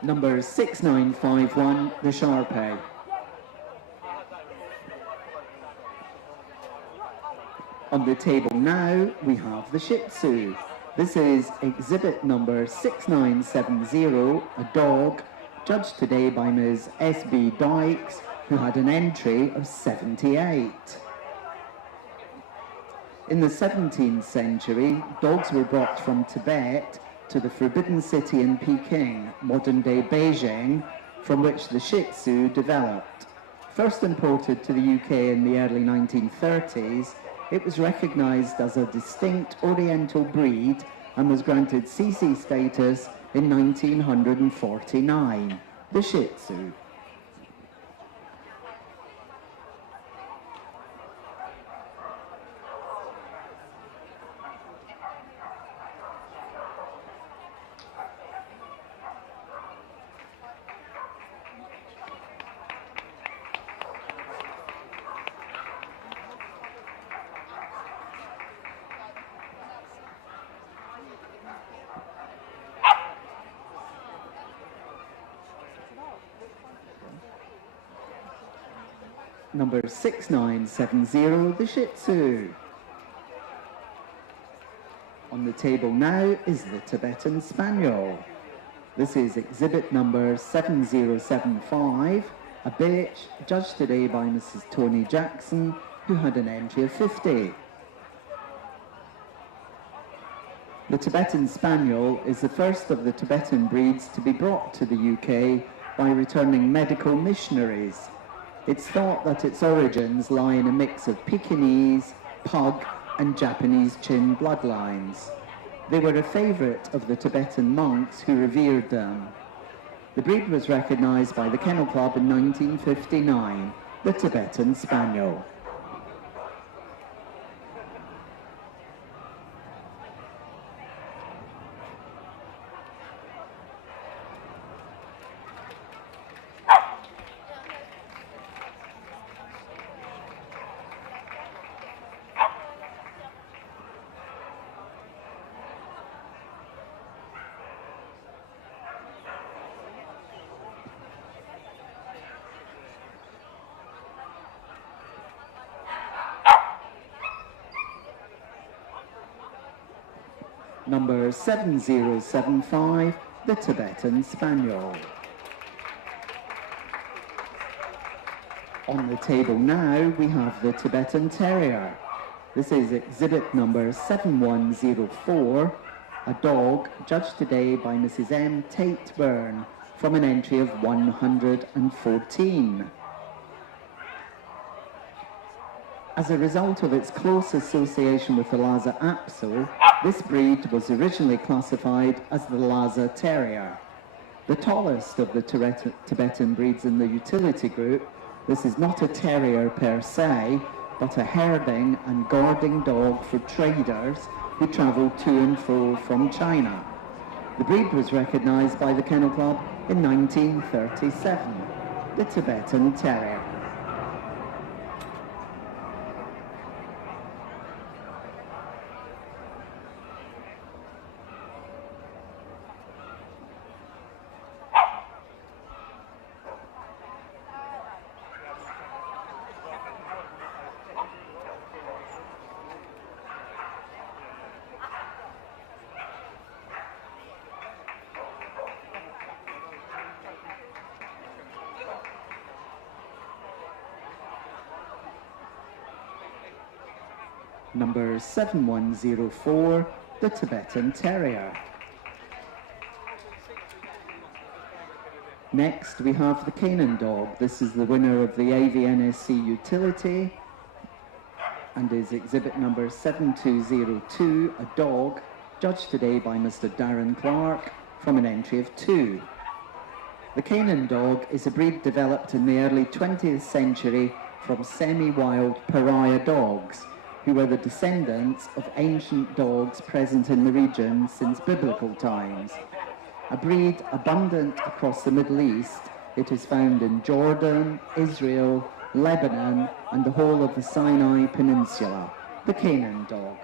Number 6951, the Sharpei. On the table now, we have the Shih Tzu. This is exhibit number 6970, a dog, judged today by Ms. S.B. Dykes, who had an entry of 78. In the 17th century, dogs were brought from Tibet to the Forbidden City in Peking, modern-day Beijing, from which the Shih Tzu developed. First imported to the UK in the early 1930s, it was recognised as a distinct Oriental breed and was granted CC status in 1949, the Shih Tzu. Number 6970, the Shih Tzu. On the table now is the Tibetan Spaniel. This is exhibit number 7075, a bitch judged today by Mrs. Tony Jackson, who had an entry of 50. The Tibetan Spaniel is the first of the Tibetan breeds to be brought to the UK by returning medical missionaries. It's thought that its origins lie in a mix of Pekingese, Pug and Japanese Chin bloodlines. They were a favourite of the Tibetan monks who revered them. The breed was recognised by the Kennel Club in 1959, the Tibetan Spaniel. Number 7075, the Tibetan Spaniel. On the table now, we have the Tibetan Terrier. This is exhibit number 7104, a dog judged today by Mrs. M. Tate Byrne from an entry of 114. As a result of its close association with the Lhasa Apso, this breed was originally classified as the Lhasa Terrier. The tallest of the Tibetan breeds in the utility group, this is not a terrier per se, but a herding and guarding dog for traders who travel to and fro from China. The breed was recognised by the Kennel Club in 1937. the Tibetan Terrier. Number 7104, the Tibetan Terrier. Next we have the Canaan Dog. This is the winner of the AVNSC Utility and is exhibit number 7202, a dog, judged today by Mr. Darren Clark from an entry of 2. The Canaan Dog is a breed developed in the early 20th century from semi-wild pariah dogs, who were the descendants of ancient dogs present in the region since biblical times. A breed abundant across the Middle East, it is found in Jordan, Israel, Lebanon, and the whole of the Sinai Peninsula. The Canaan Dog.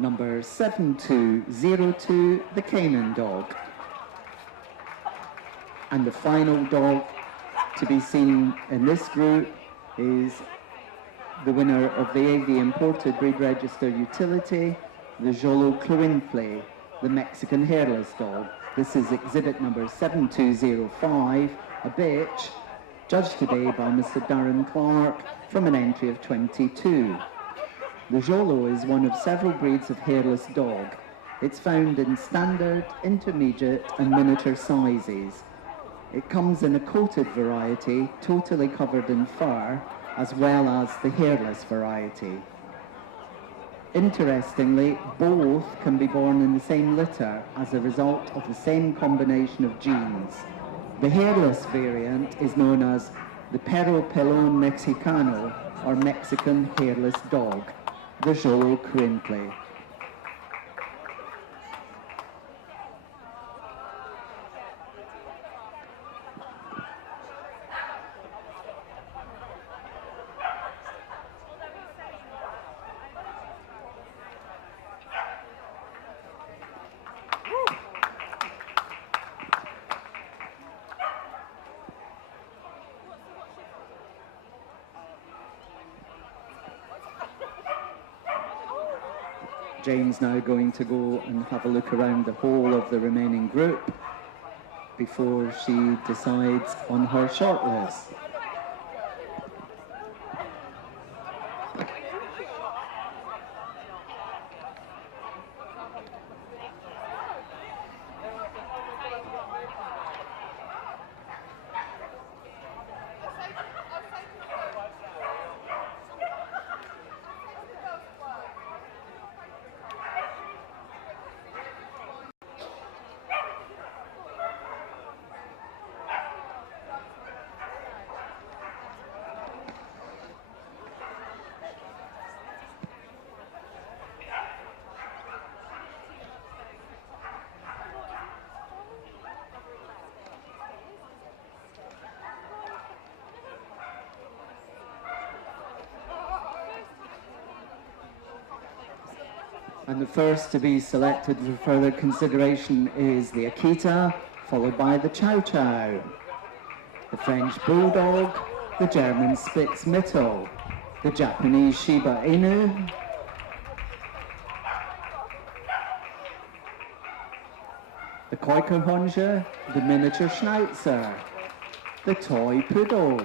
Number 7202, the Canaan Dog. And the final dog to be seen in this group is the winner of the AV Imported Breed Register Utility, the Jolo Cluinfle, the Mexican hairless dog. This is exhibit number 7205, a bitch, judged today by Mr. Darren Clark from an entry of 22. The Jolo is one of several breeds of hairless dog. It's found in standard, intermediate and miniature sizes. It comes in a coated variety, totally covered in fur, as well as the hairless variety. Interestingly, both can be born in the same litter as a result of the same combination of genes. The hairless variant is known as the Perro Pelón Mexicano, or Mexican hairless dog, the Jolo Cluinfle. Jane's now going to go and have a look around the whole of the remaining group before she decides on her shortlist. And the first to be selected for further consideration is the Akita, followed by the Chow Chow, the French Bulldog, the German Spitz Mittel, the Japanese Shiba Inu, the Keukerhonge, the miniature Schnauzer, the toy poodle,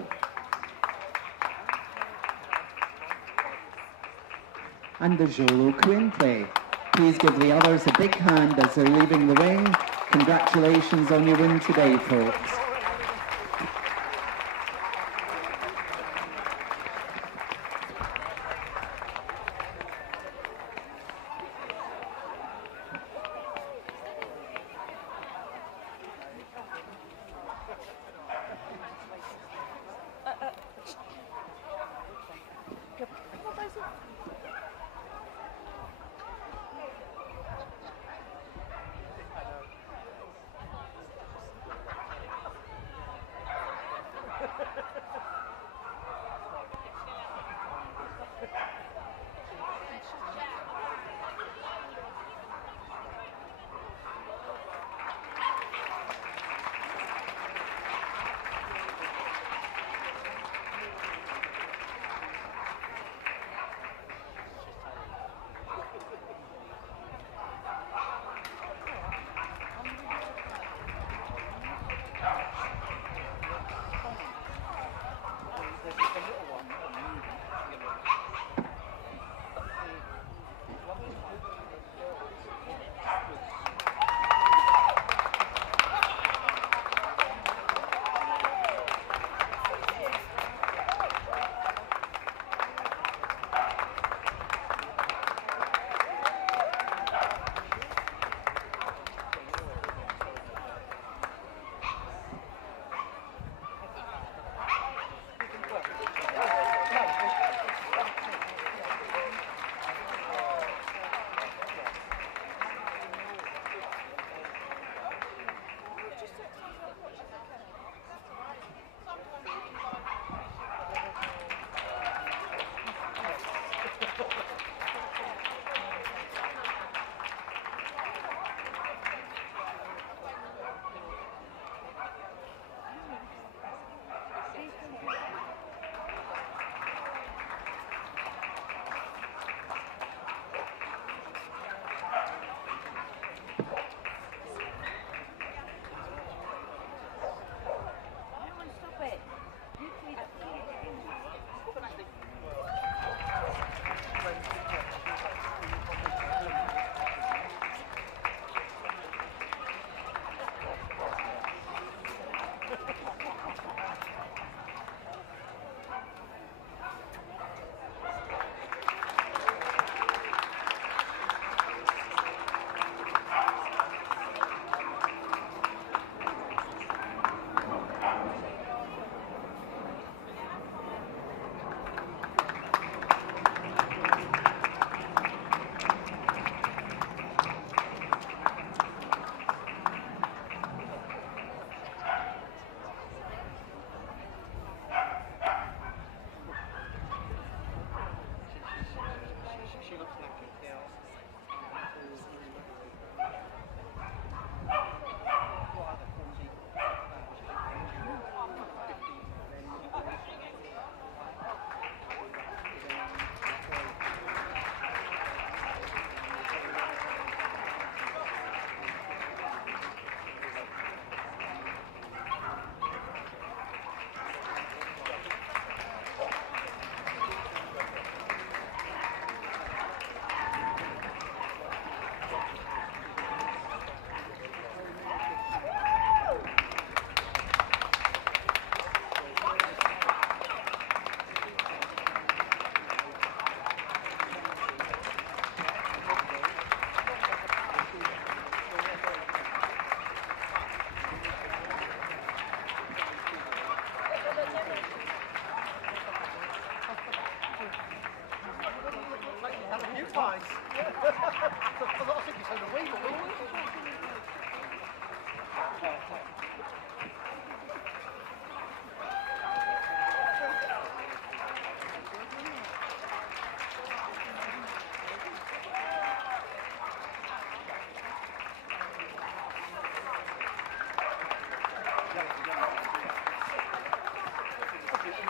and the Jolo Quinte. Please give the others a big hand as they're leaving the ring. Congratulations on your win today, folks.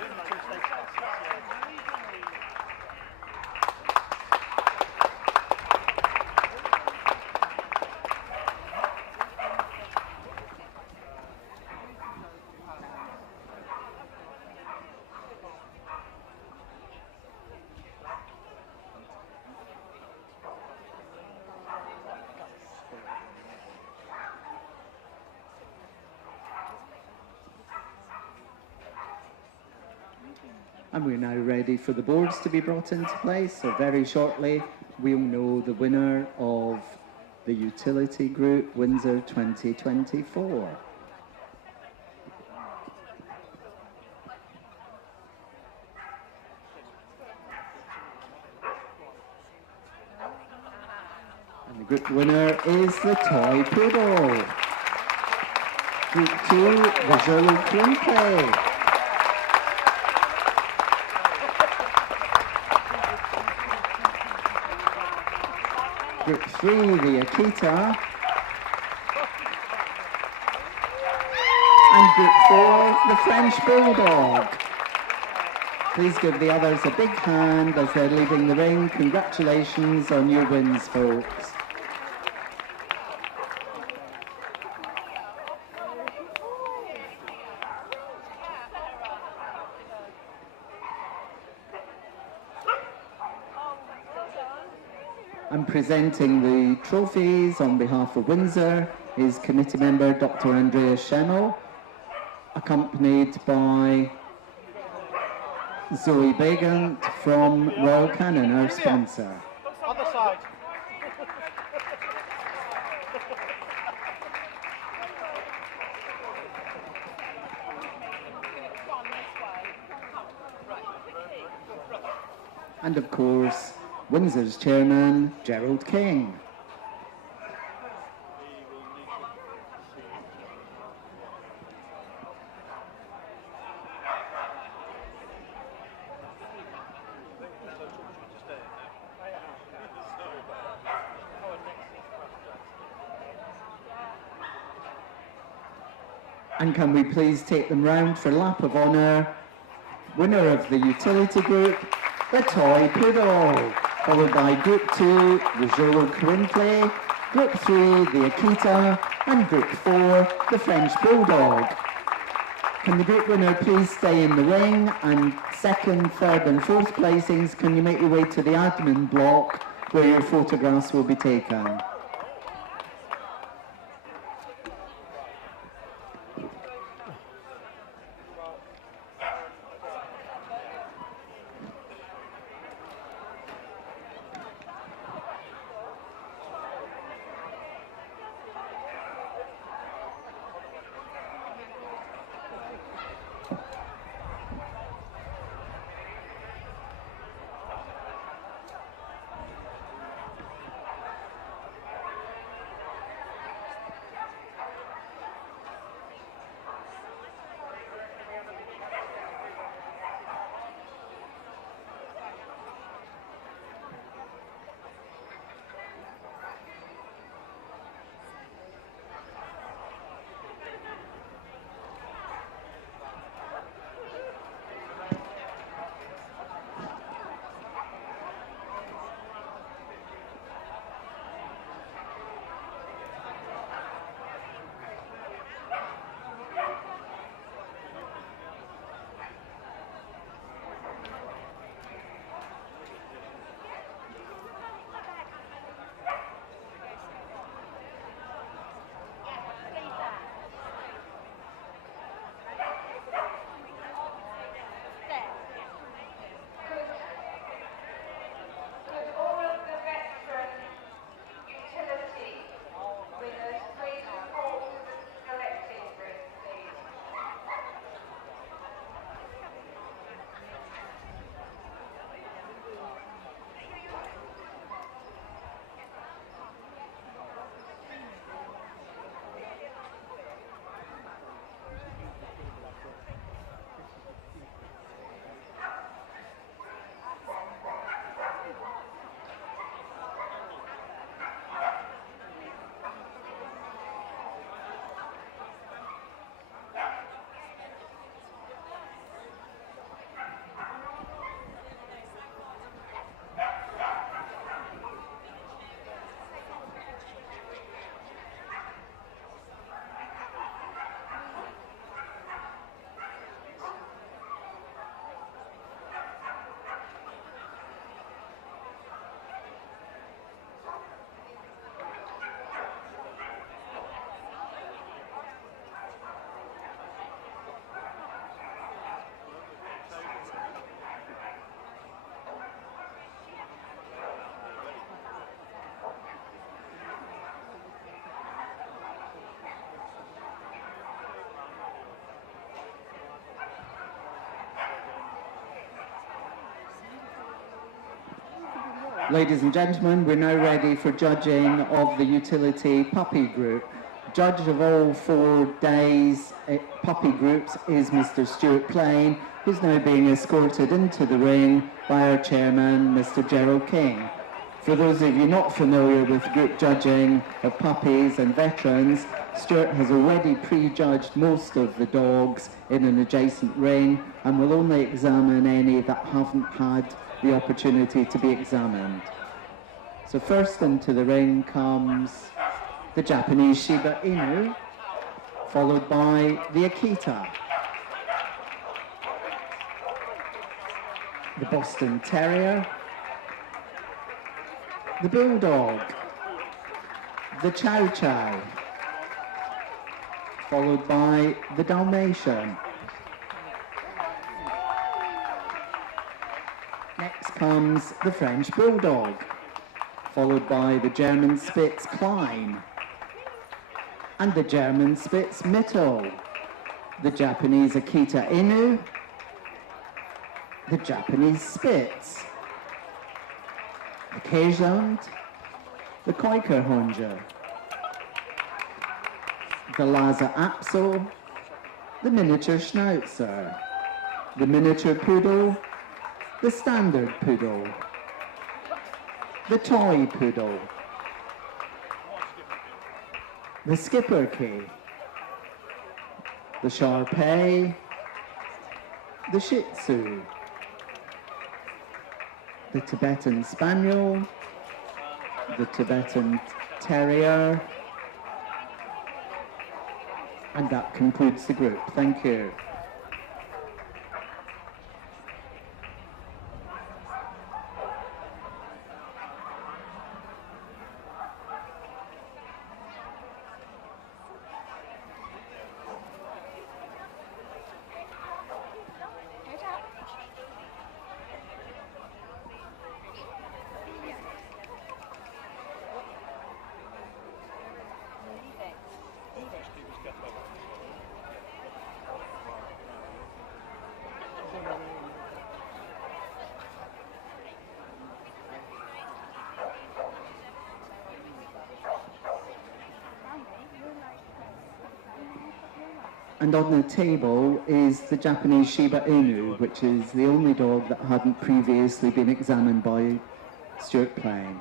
win the 2 stage classes. Yeah. And we're now ready for the boards to be brought into place. So very shortly, we'll know the winner of the utility group Windsor 2024. And the group winner is the Toy Poodle. Group 2, the Jolo Crinkly. Group 3, the Akita. And Group 4, the French Bulldog. Please give the others a big hand as they're leaving the ring. Congratulations on your wins, folks. And presenting the trophies on behalf of Windsor is committee member Dr. Andrea Schemmel, accompanied by Zoe Begant from Royal Canon, our sponsor. Other side. And of course, Windsor's chairman, Gerald King. And can we please take them round for lap of honour? Winner of the utility group, the Toy Poodle, followed by Group 2, the Jolo Crinkly, Group 3, the Akita, and Group 4, the French Bulldog. Can the group winner please stay in the ring? And second, third and fourth placings, can you make your way to the admin block where your photographs will be taken? Ladies and gentlemen, we're now ready for judging of the utility puppy group. Judge of all 4 days puppy groups is Mr. Stuart Plain, who's now being escorted into the ring by our chairman, Mr. Gerald King. For those of you not familiar with group judging of puppies and veterans, Stuart has already prejudged most of the dogs in an adjacent ring and will only examine any that haven't had the opportunity to be examined. So first into the ring comes the Japanese Shiba Inu, followed by the Akita, the Boston Terrier, the Bulldog, the Chow Chow, followed by the Dalmatian. Next comes the French Bulldog, followed by the German Spitz Klein, and the German Spitz Mittel, the Japanese Akita Inu, the Japanese Spitz, the Keeshond, the Keukerhonger, the Lhasa Apso, the miniature Schnauzer, the miniature Poodle, the standard Poodle, the toy Poodle, the Schipperke, the Shar-Pei, the Shih Tzu, the Tibetan Spaniel, the Tibetan Terrier, and that concludes the group. Thank you. And on the table is the Japanese Shiba Inu, which is the only dog that hadn't previously been examined by Stuart Plain.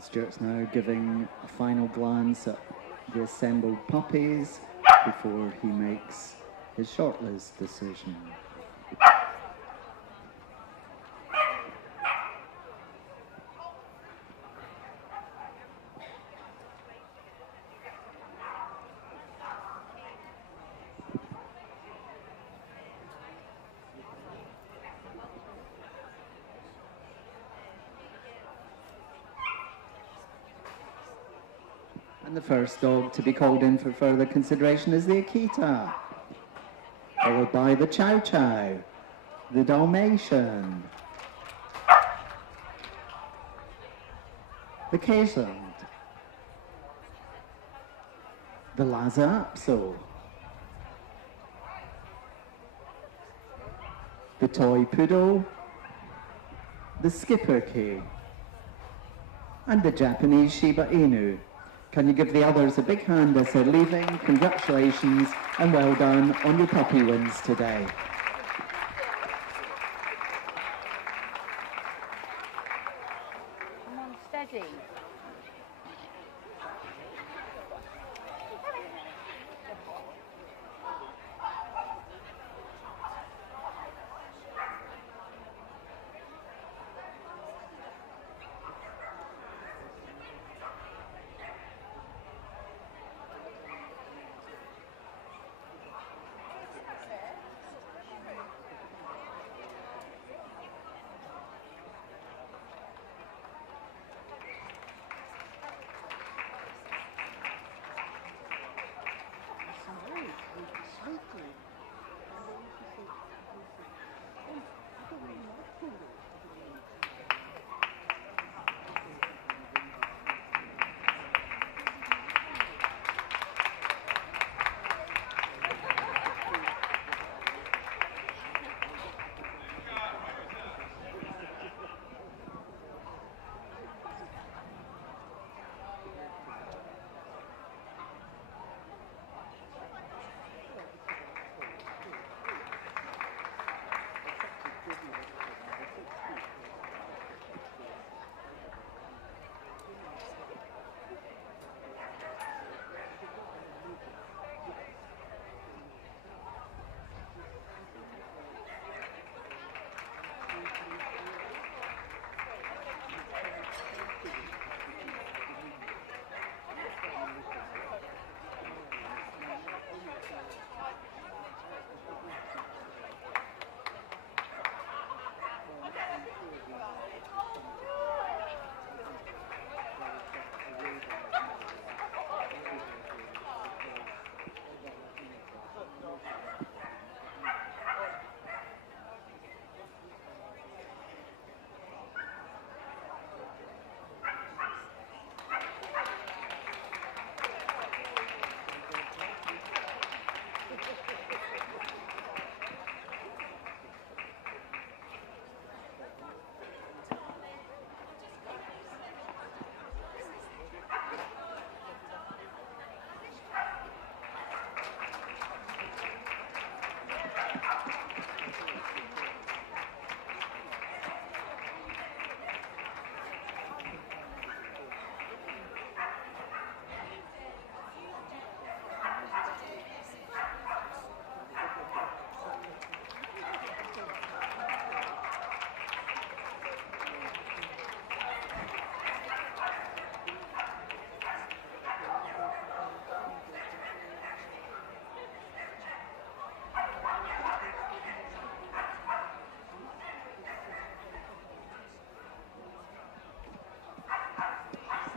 Stuart's now giving a final glance at the assembled puppies before he makes his shortlist decision. And the first dog to be called in for further consideration is the Akita, followed by the Chow Chow, the Dalmatian, the Keeshond, the the Lhasa Apso. The Toy Poodle, the Skipper Key, and the Japanese Shiba Inu. Can you give the others a big hand as they're leaving? Congratulations and well done on your puppy wins today. Come on, steady.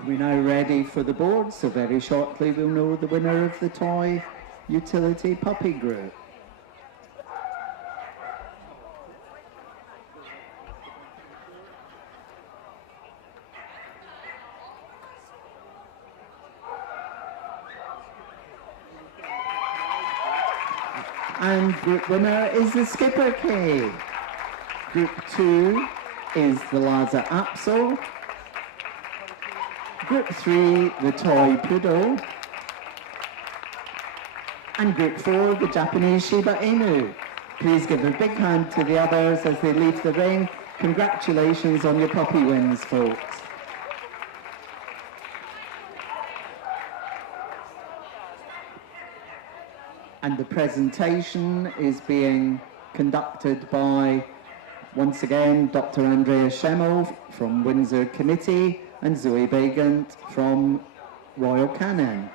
We're now ready for the board, so very shortly we'll know the winner of the Toy Utility Puppy Group. And group winner is the Skipper Key. Group 2 is the Lhasa Apso. Group 3, the Toy Poodle. And Group 4, the Japanese Shiba Inu. Please give a big hand to the others as they leave the ring. Congratulations on your puppy wins, folks. And the presentation is being conducted by, once again, Dr. Andrea Schemmel from Windsor Committee and Zoe Bagant from Royal Canin.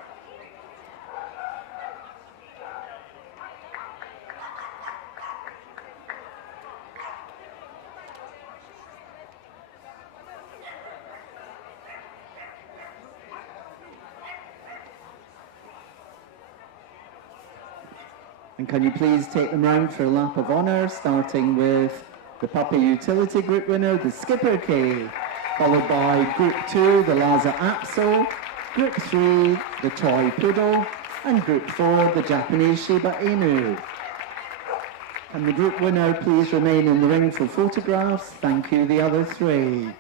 And can you please take them round for a lap of honour, starting with the Puppy Utility Group winner, the Skipper Key, followed by Group 2, the Lhasa Apso, Group 3, the Toy Poodle, And Group 4, the Japanese Shiba Inu. And the group winner, please remain in the ring for photographs. Thank you, the other three.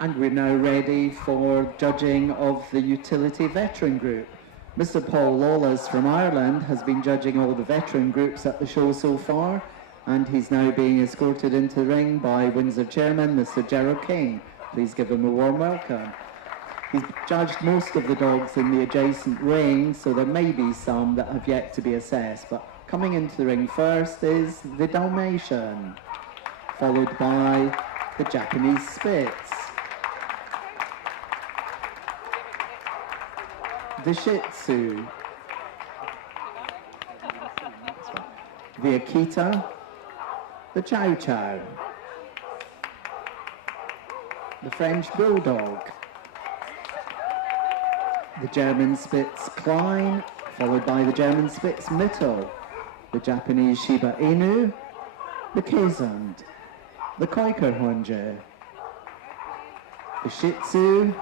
And we're now ready for judging of the utility veteran group. Mr. Paul Lawless from Ireland has been judging all the veteran groups at the show so far, and he's now being escorted into the ring by Windsor chairman, Mr. Gerald King. Please give him a warm welcome. He's judged most of the dogs in the adjacent ring, so there may be some that have yet to be assessed, but coming into the ring first is the Dalmatian, followed by the Japanese Spitz, the Shih Tzu, the Akita, the Chow Chow, the French Bulldog, the German Spitz Klein, followed by the German Spitz Mittel, the Japanese Shiba Inu, the Kezund, the Kuikerhunde, the Shih Tzu,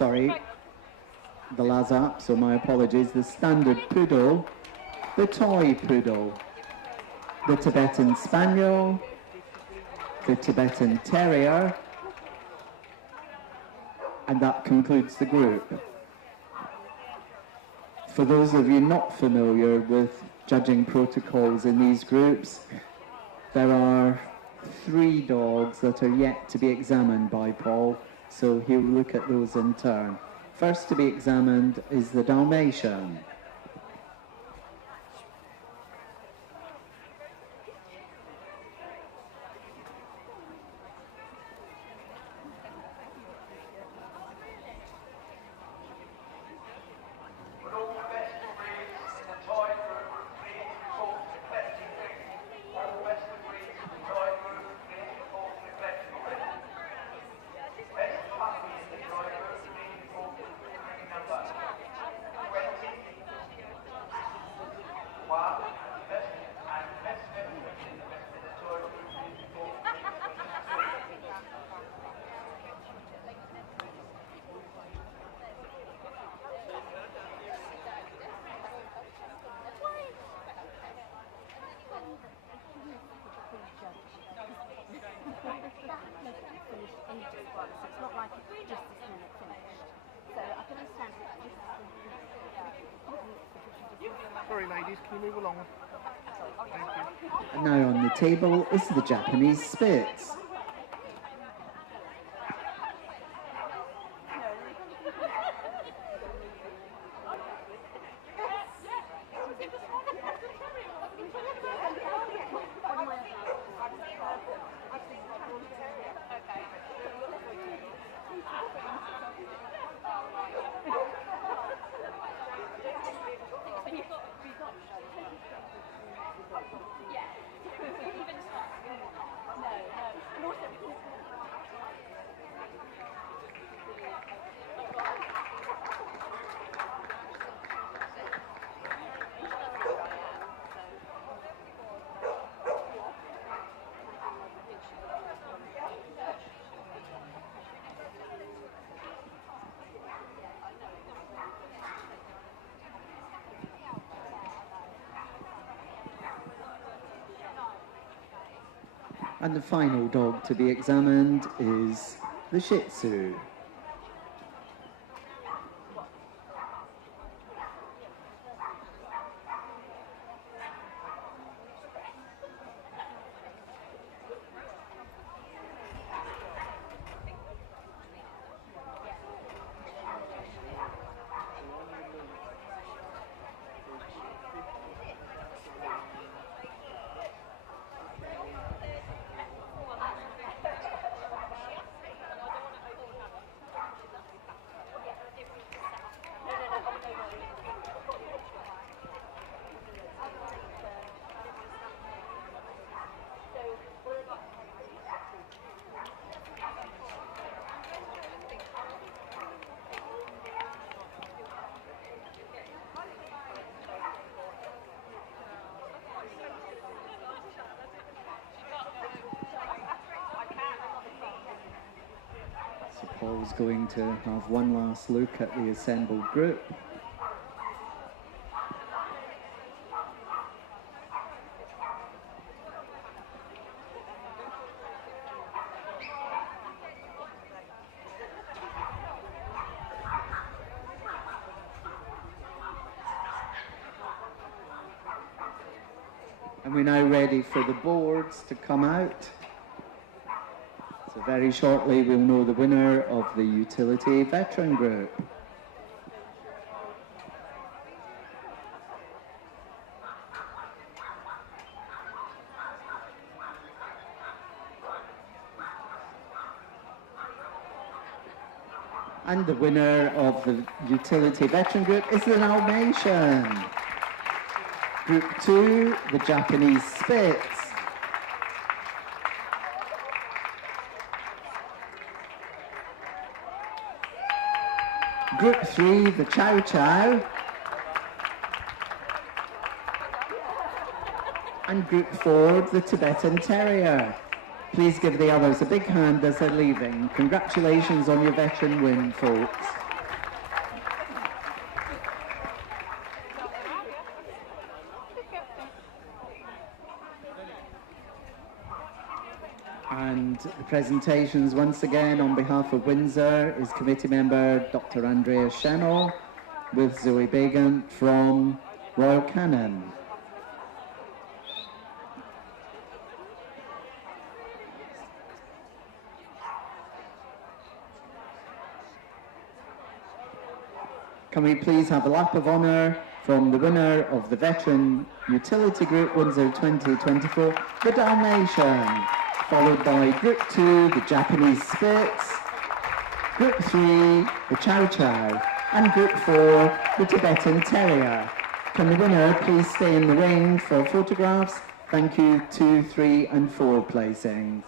the Lhasa, so my apologies, the Standard Poodle, the Toy Poodle, the Tibetan Spaniel, the Tibetan Terrier, and that concludes the group. For those of you not familiar with judging protocols in these groups, there are 3 dogs that are yet to be examined by Paul, so he'll look at those in turn. First to be examined is the Dalmatian. Sorry ladies, can you move along? Thank you. And now on the table is the Japanese Spitz. And the final dog to be examined is the Shih Tzu. So Paul's going to have one last look at the assembled group. And we're now ready for the boards to come out. So very shortly we'll know the winner of the utility veteran group. And the winner of the utility veteran group is the Dalmatian. Group 2, the Japanese Spitz. Group 3, the Chow Chow. And Group 4, the Tibetan Terrier. Please give the others a big hand as they're leaving. Congratulations on your veteran win, folks. And the presentations once again on behalf of Windsor is committee member Dr. Andrea Schenel with Zoe Begant from Royal Canin. Can we please have a lap of honour from the winner of the veteran utility group Windsor 2024, the Dalmatian, followed by Group 2, the Japanese Spitz, Group 3, the Chow Chow, and Group 4, the Tibetan Terrier. Can the winner please stay in the ring for photographs? Thank you. 2, 3 and 4 placings.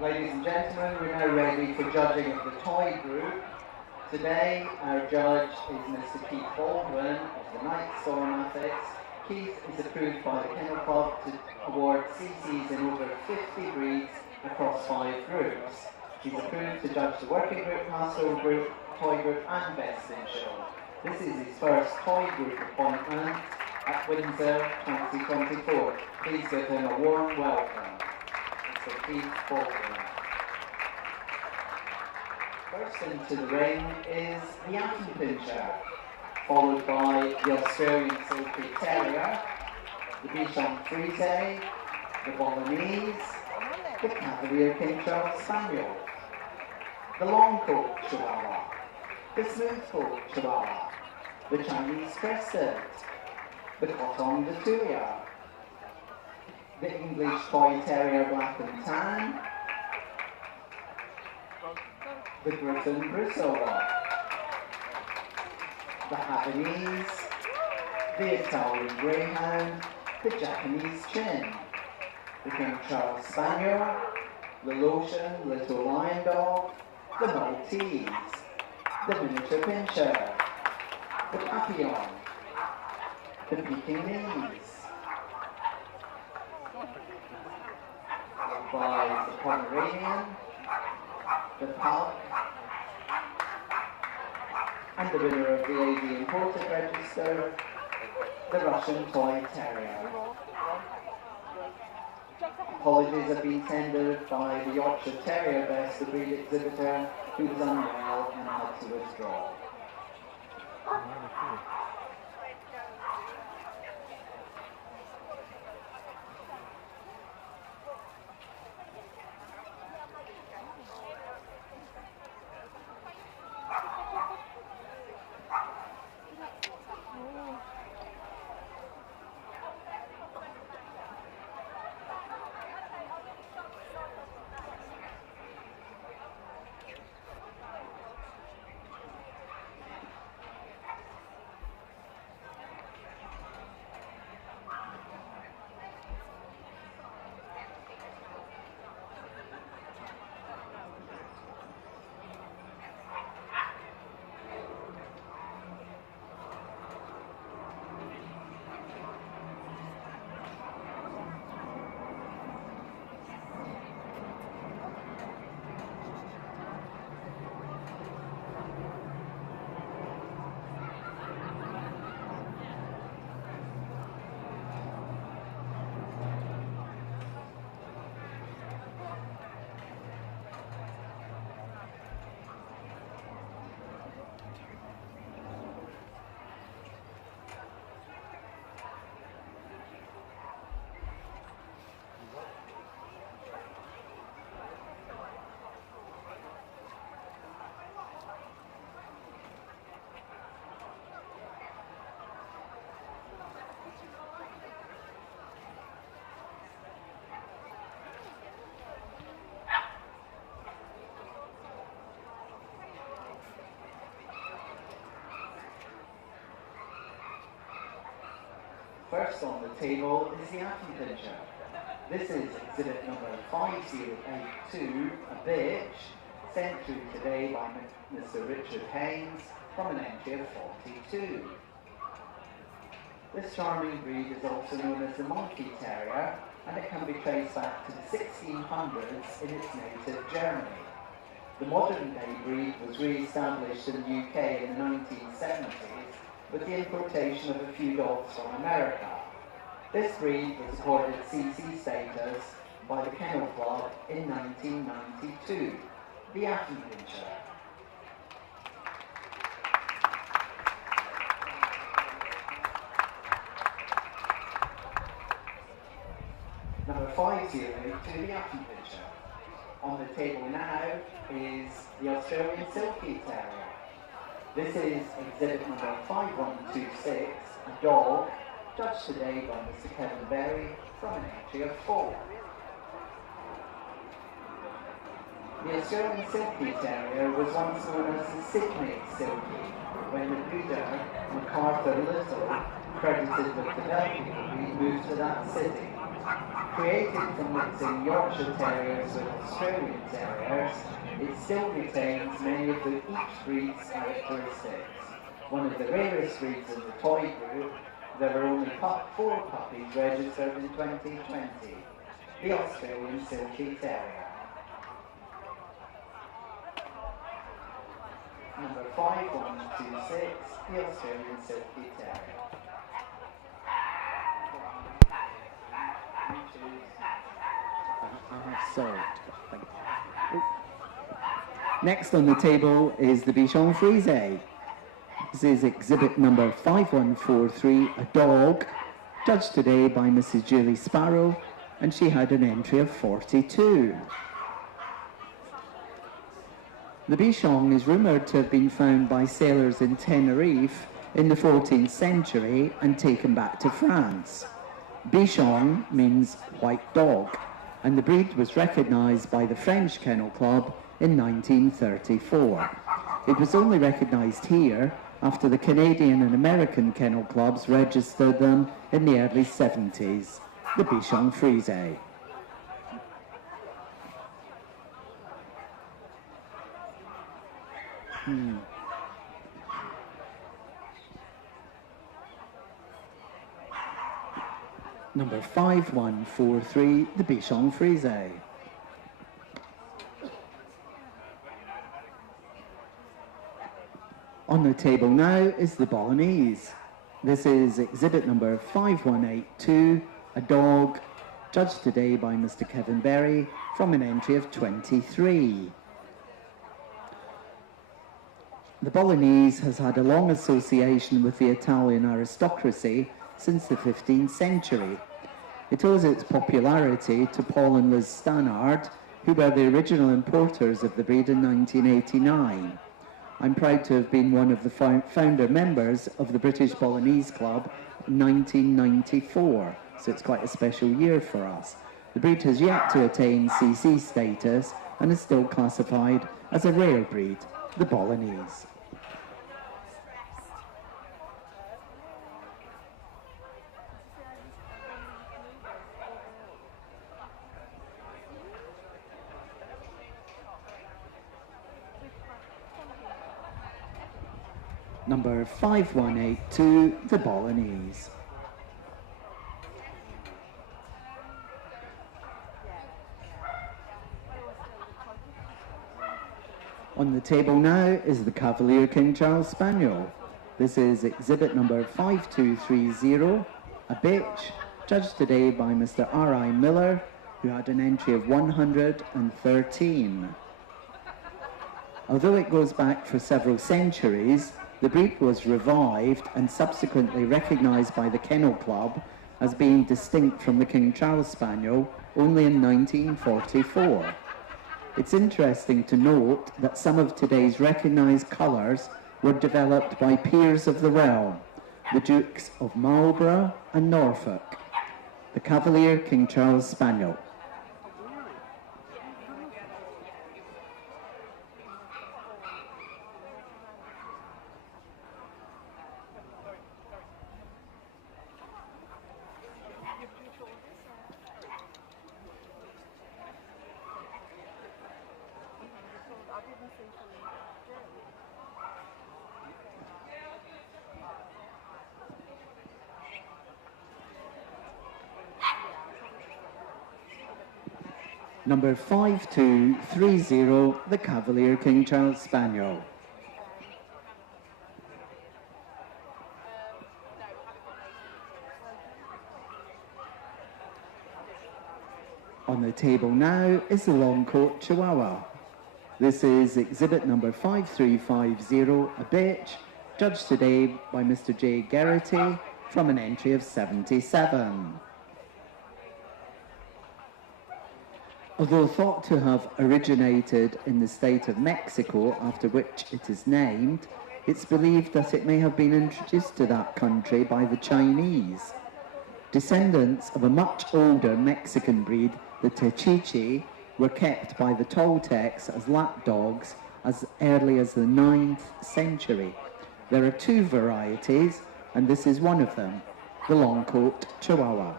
Ladies and gentlemen, we're now ready for judging of the toy group. Today, our judge is Mr. Keith Baldwin of the Night Storm Ethics. Keith is approved by the Kennel Club to award CCs in over 50 breeds across 5 groups. He's approved to judge the working group, household group, toy group and best in show. This is his first toy group appointment at Windsor 2024. Please give him a warm welcome. Mr. Keith Baldwin. First into the ring is the Atom Pincher, followed by the Australian Silky Terrier, the Bichon Frise, the Bolognese, the Cavalier King Charles Spaniel, the Long Coat Chihuahua, the Smooth Coat Chihuahua, the Chinese Crested, the Coton de Tuya, the English Toy Terrier Black and Tan, the Griffin Brusola, the Havanese, the Italian Greyhound, the Japanese Chin, the King Charles Spaniel, the Lotion Little Lion Dog, the Maltese, the Miniature Pinscher, the Papillon, the Pekingese, followed by the Pomeranian, the Pug, and the winner of the AV Imported Register, the Russian Toy Terrier. Apologies have been tendered by the Yorkshire Terrier Best, the breed exhibitor, who was unwell and had to withdraw. First on the table is the Atom Pincher. This is exhibit number 5082, a bitch, sent through today by Mr. Richard Haynes from an entry of 42. This charming breed is also known as the Monkey Terrier, and it can be traced back to the 1600s in its native Germany. The modern day breed was re-established in the UK in the 1970s with the importation of a few dogs from America. This breed was accorded CC status by the Kennel Club in 1992, the Atom Pincher. Number 5082, the Atom Pincher. On the table now is the Australian Silky Terrier. This is exhibit number 5126, a dog, judged today by Mr. Kevin Berry from an entry of 4. The Australian Silky Terrier was once known as the Sydney Silky, when the breeder, MacArthur Little, credited with developing the breed, moved to that city. Created from mixing Yorkshire Terriers with Australian Terriers, it still retains many of each breed's characteristics. One of the rarest breeds in the toy group, there were only 4 puppies registered in 2020. The Australian Silky Terrier. Number 5126, the Australian Silky Terrier. I have salt. Thank you. Next on the table is the Bichon Frise. This is exhibit number 5143, a dog, judged today by Mrs. Julie Sparrow, and she had an entry of 42. The Bichon is rumoured to have been found by sailors in Tenerife in the 14th century and taken back to France. Bichon means white dog, and the breed was recognised by the French Kennel Club in 1934. It was only recognised here after the Canadian and American kennel clubs registered them in the early 70s, the Bichon Frise. Number 5143, the Bichon Frise. On the table now is the Bolognese. This is exhibit number 5182, a dog, judged today by Mr. Kevin Berry from an entry of 23. The Bolognese has had a long association with the Italian aristocracy since the 15th century. It owes its popularity to Paul and Liz Stannard, who were the original importers of the breed in 1989. I'm proud to have been one of the founder members of the British Bolognese Club in 1994, so it's quite a special year for us. The breed has yet to attain CC status and is still classified as a rare breed, the Bolognese. Number 5182, the Bolognese. On the table now is the Cavalier King Charles Spaniel. This is exhibit number 5230, a bitch, judged today by Mr. R.I. Miller, who had an entry of 113. Although it goes back for several centuries, the breed was revived and subsequently recognised by the Kennel Club as being distinct from the King Charles Spaniel only in 1944. It's interesting to note that some of today's recognised colours were developed by peers of the realm, the Dukes of Marlborough and Norfolk. The Cavalier King Charles Spaniel. Number 5230, the Cavalier King Charles Spaniel. On the table now is the Long Coat Chihuahua. This is exhibit number 5350, a bitch, judged today by Mr. J. Garrity from an entry of 77. Although thought to have originated in the state of Mexico, after which it is named, it's believed that it may have been introduced to that country by the Chinese. Descendants of a much older Mexican breed, the Techichi, were kept by the Toltecs as lap dogs as early as the 9th century. There are 2 varieties, and this is one of them, the Long Coat Chihuahua.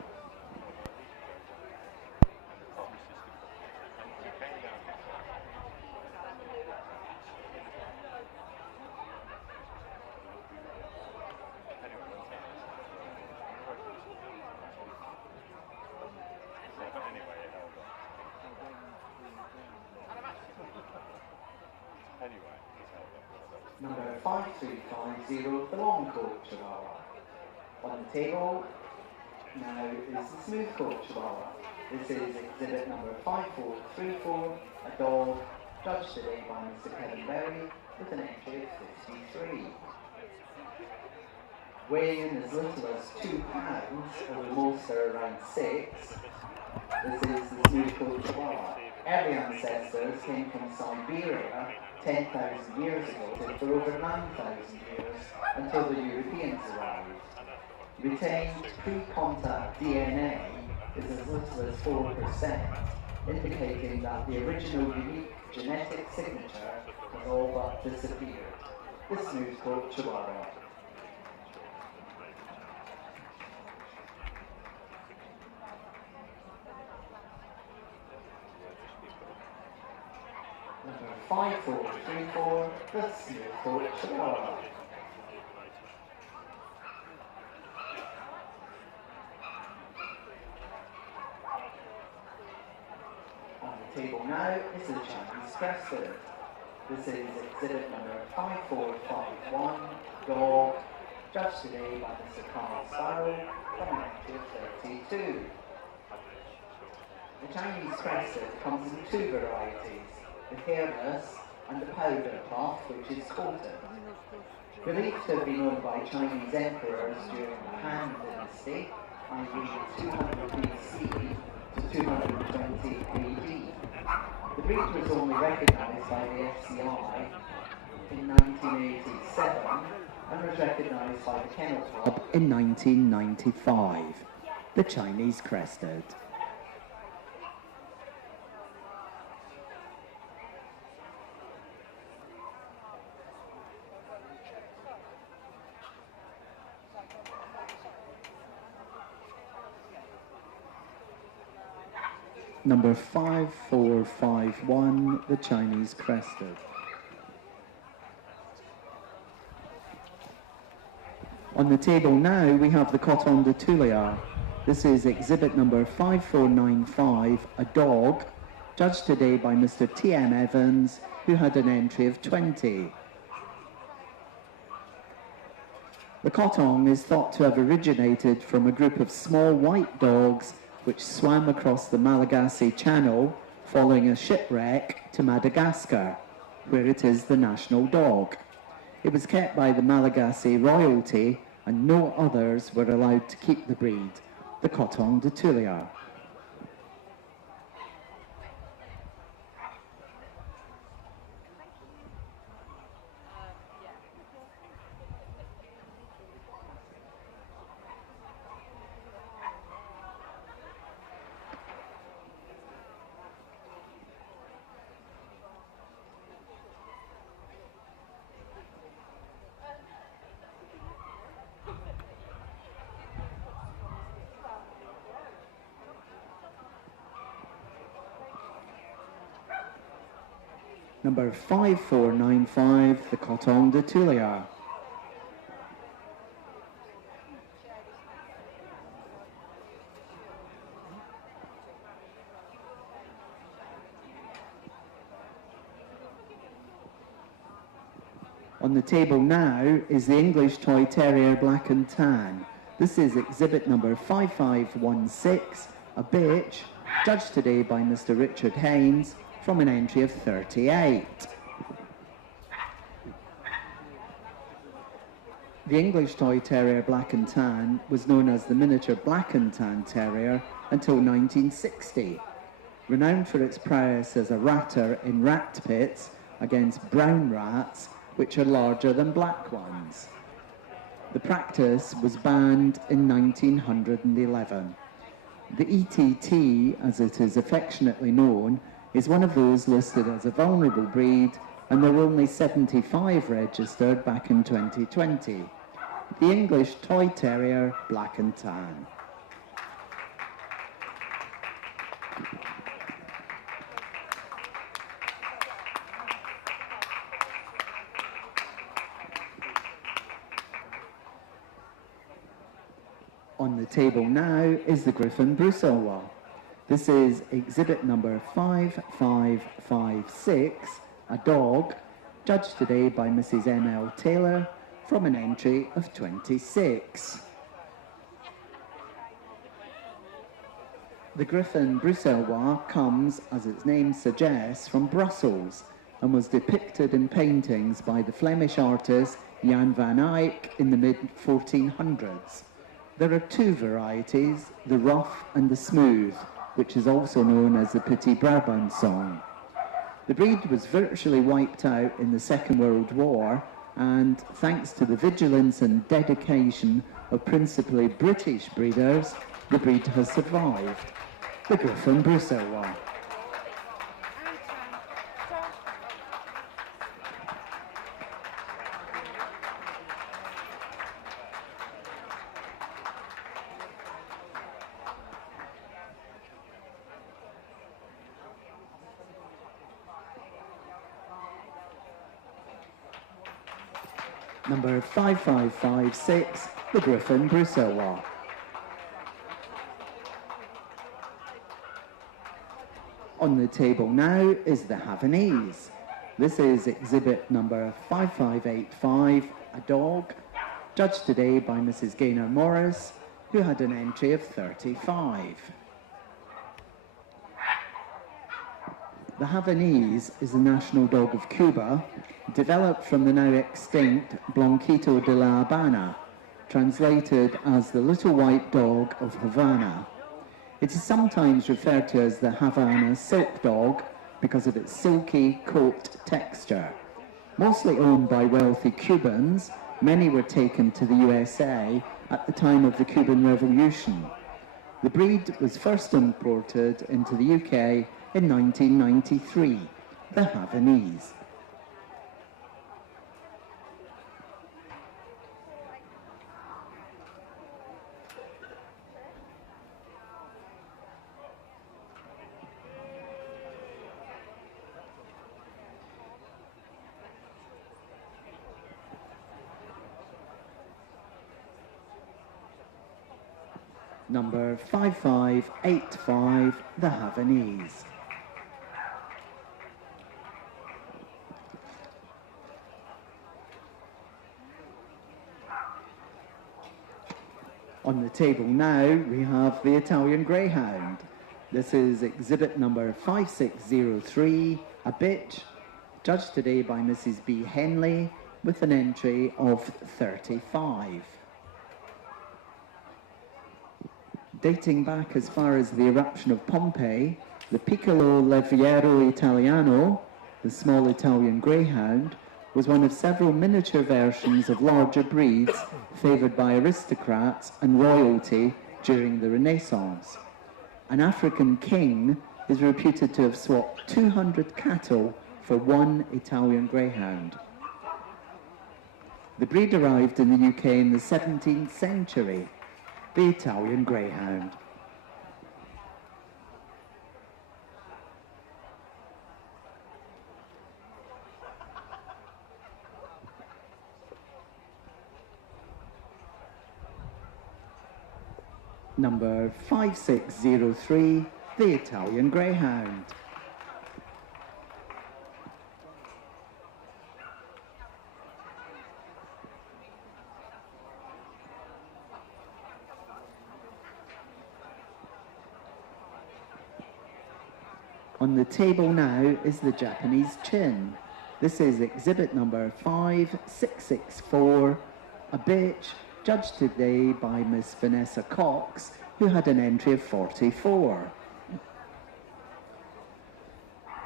5350, the long coat Chihuahua. On the table now is the smooth coat Chihuahua. This is exhibit number 5434, a dog judged today by Mr. Kevin Berry with an entry of 53. Weighing in as little as 2 pounds, although most are around 6, this is the smooth coat Chihuahua. Early ancestors came from Siberia 10,000 years ago for over 9,000 years until the Europeans arrived. Retained pre-contact DNA is as little as 4%, indicating that the original unique genetic signature has all but disappeared. The smooth coat Chihuahua. Number 5434, the smooth coat Chihuahua. On the table now is the Chinese crested. This is exhibit number 5451, dog, judged today by Mr. Carl Sparrow from an entry of 32. The Chinese crested comes in 2 varieties, the hairless and the powder cloth, which is coated. Believed to have been owned by Chinese emperors during the Han Dynasty, i.e. 200 BC to 220 AD. The breed was only recognised by the FCI in 1987 and was recognised by the Kennel Club in 1995. The Chinese crested. Number 5451, the Chinese crested. On the table now we have the Coton de Tuileries. This is exhibit number 5495, a dog, judged today by Mr. T.M. Evans, who had an entry of 20. The Coton is thought to have originated from a group of small white dogs which swam across the Malagasy Channel following a shipwreck to Madagascar, where it is the national dog. It was kept by the Malagasy royalty and no others were allowed to keep the breed, the Coton de Tuileries. Number 5495, the Coton de Tuileries. On the table now is the English Toy Terrier Black and Tan. This is exhibit number 5516, a bitch, judged today by Mr. Richard Haynes, from an entry of 38. The English Toy Terrier Black and Tan was known as the miniature Black and Tan Terrier until 1960. Renowned for its prowess as a ratter in rat pits against brown rats, which are larger than black ones. The practice was banned in 1911. The ETT, as it is affectionately known, is one of those listed as a vulnerable breed, and there were only 75 registered back in 2020. The English Toy Terrier Black and Tan. On the table now is the Griffon Bruxellois. This is exhibit number 5556, a dog, judged today by Mrs. M.L. Taylor from an entry of 26. The Griffon Bruxellois comes, as its name suggests, from Brussels and was depicted in paintings by the Flemish artist Jan van Eyck in the mid-1400s. There are two varieties, the rough and the smooth, which is also known as the Petit Brabançon. The breed was virtually wiped out in the Second World War, and thanks to the vigilance and dedication of principally British breeders, the breed has survived. The Griffon Bruxellois. Number 5556, the Griffon Bruxellois. On the table now is the Havanese. This is exhibit number 5585, a dog, judged today by Mrs. Gaynor Morris, who had an entry of 35. The Havanese is the national dog of Cuba, developed from the now extinct Blanquito de la Habana, translated as the little white dog of Havana. It is sometimes referred to as the Havana silk dog because of its silky coat texture. Mostly owned by wealthy Cubans, many were taken to the USA at the time of the Cuban Revolution. The breed was first imported into the UK in 1993, the Havanese. Number 5585, the Havanese. On the table now, we have the Italian Greyhound. This is exhibit number 5603, a bitch, judged today by Mrs. B. Henley with an entry of 35. Dating back as far as the eruption of Pompeii, the Piccolo Leviero Italiano, the small Italian greyhound, was one of several miniature versions of larger breeds favoured by aristocrats and royalty during the Renaissance. An African king is reputed to have swapped 200 cattle for one Italian greyhound. The breed arrived in the UK in the 17th century. The Italian Greyhound. Number 5603, the Italian Greyhound. On the table now is the Japanese Chin. This is exhibit number 5664, a bitch, judged today by Miss Vanessa Cox, who had an entry of 44.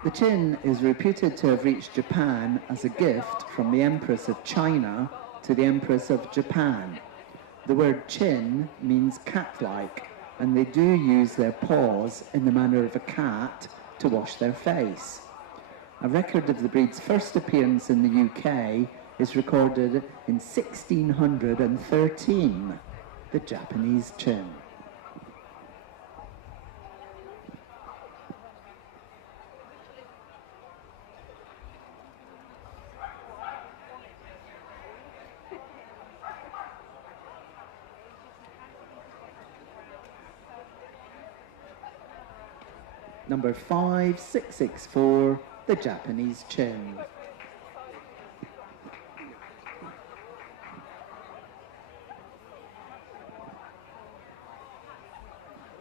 The Chin is reputed to have reached Japan as a gift from the Empress of China to the Empress of Japan. The word Chin means cat-like, and they do use their paws in the manner of a cat to wash their face. A record of the breed's first appearance in the UK is recorded in 1613, the Japanese Chin. Number 5664, the Japanese Chin.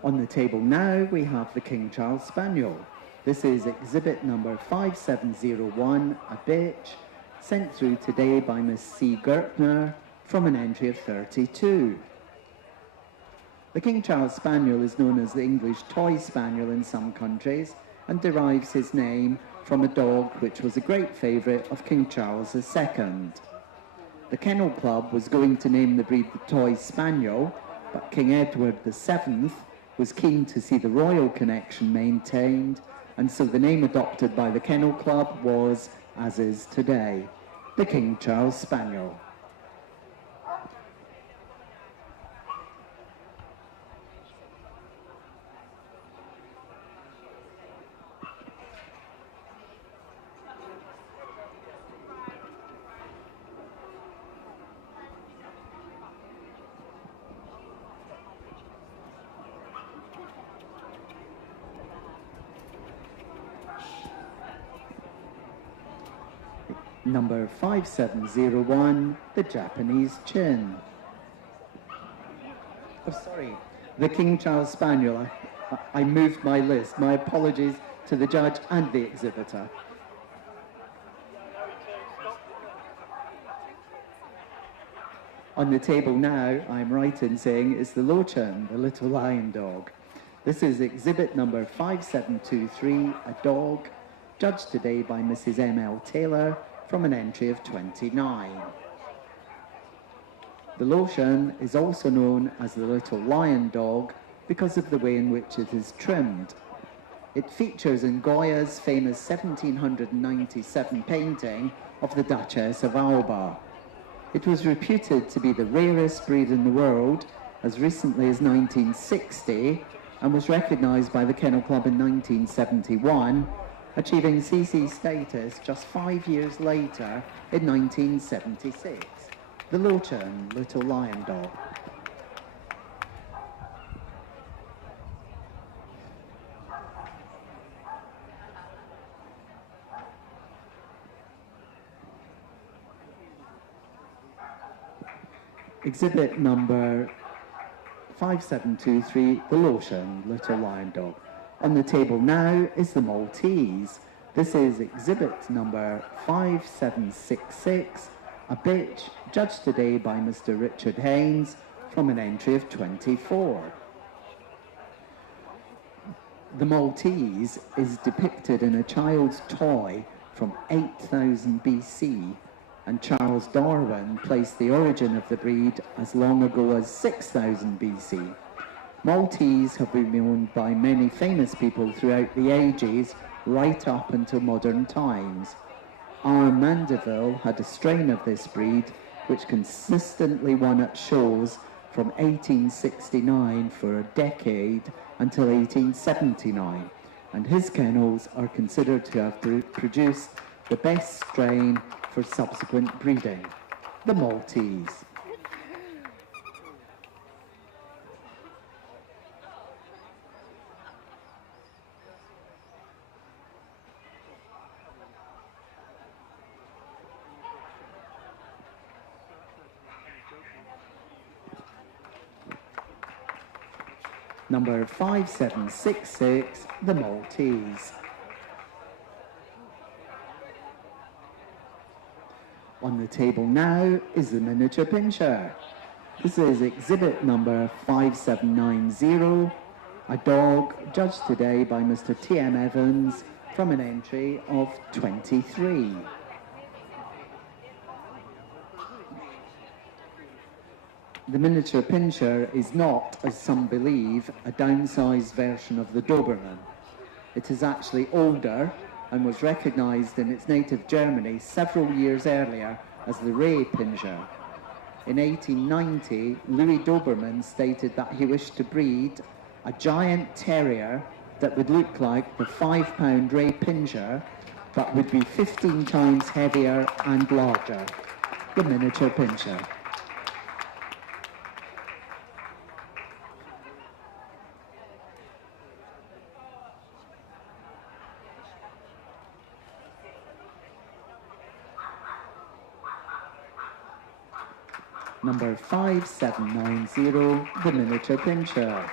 On the table now, we have the King Charles Spaniel. This is exhibit number 5701, a bitch, sent through today by Miss C. Gertner from an entry of 32. The King Charles Spaniel is known as the English toy spaniel in some countries and derives his name from a dog which was a great favourite of King Charles II. The Kennel Club was going to name the breed the Toy Spaniel, but King Edward VII was keen to see the royal connection maintained, and so the name adopted by the Kennel Club was, as is today, the King Charles Spaniel. Number 5701, the Japanese Chin. Oh, sorry, the King Charles Spaniel. I moved my list. My apologies to the judge and the exhibitor. On the table now, I'm right in saying, is the Lochin, the little lion dog. This is exhibit number 5723, a dog, judged today by Mrs. M.L. Taylor, from an entry of 29. The Lochin is also known as the little lion dog because of the way in which it is trimmed. It features in Goya's famous 1797 painting of the Duchess of Alba. It was reputed to be the rarest breed in the world as recently as 1960 and was recognised by the Kennel Club in 1971, achieving CC status just 5 years later in 1976. The Lochin, little lion dog. Exhibit number 5723, the Lochin, little lion dog. On the table now is the Maltese. This is exhibit number 5766, a bitch, judged today by Mr. Richard Haynes from an entry of 24. The Maltese is depicted in a child's toy from 8000 BC, and Charles Darwin placed the origin of the breed as long ago as 6000 BC. Maltese have been owned by many famous people throughout the ages, right up until modern times. R. Mandeville had a strain of this breed, which consistently won at shows from 1869 for a decade until 1879, and his kennels are considered to have produced the best strain for subsequent breeding, the Maltese. Number 5766, the Maltese. On the table now is the miniature pinscher. This is exhibit number 5790, a dog judged today by Mr. T.M. Evans from an entry of 23. The miniature pinscher is not, as some believe, a downsized version of the Doberman. It is actually older and was recognised in its native Germany several years earlier as the Ray Pinscher. In 1890, Louis Doberman stated that he wished to breed a giant terrier that would look like the 5-pound Ray Pinscher, but would be 15 times heavier and larger, the miniature pinscher. Number 5790, the miniature pinscher.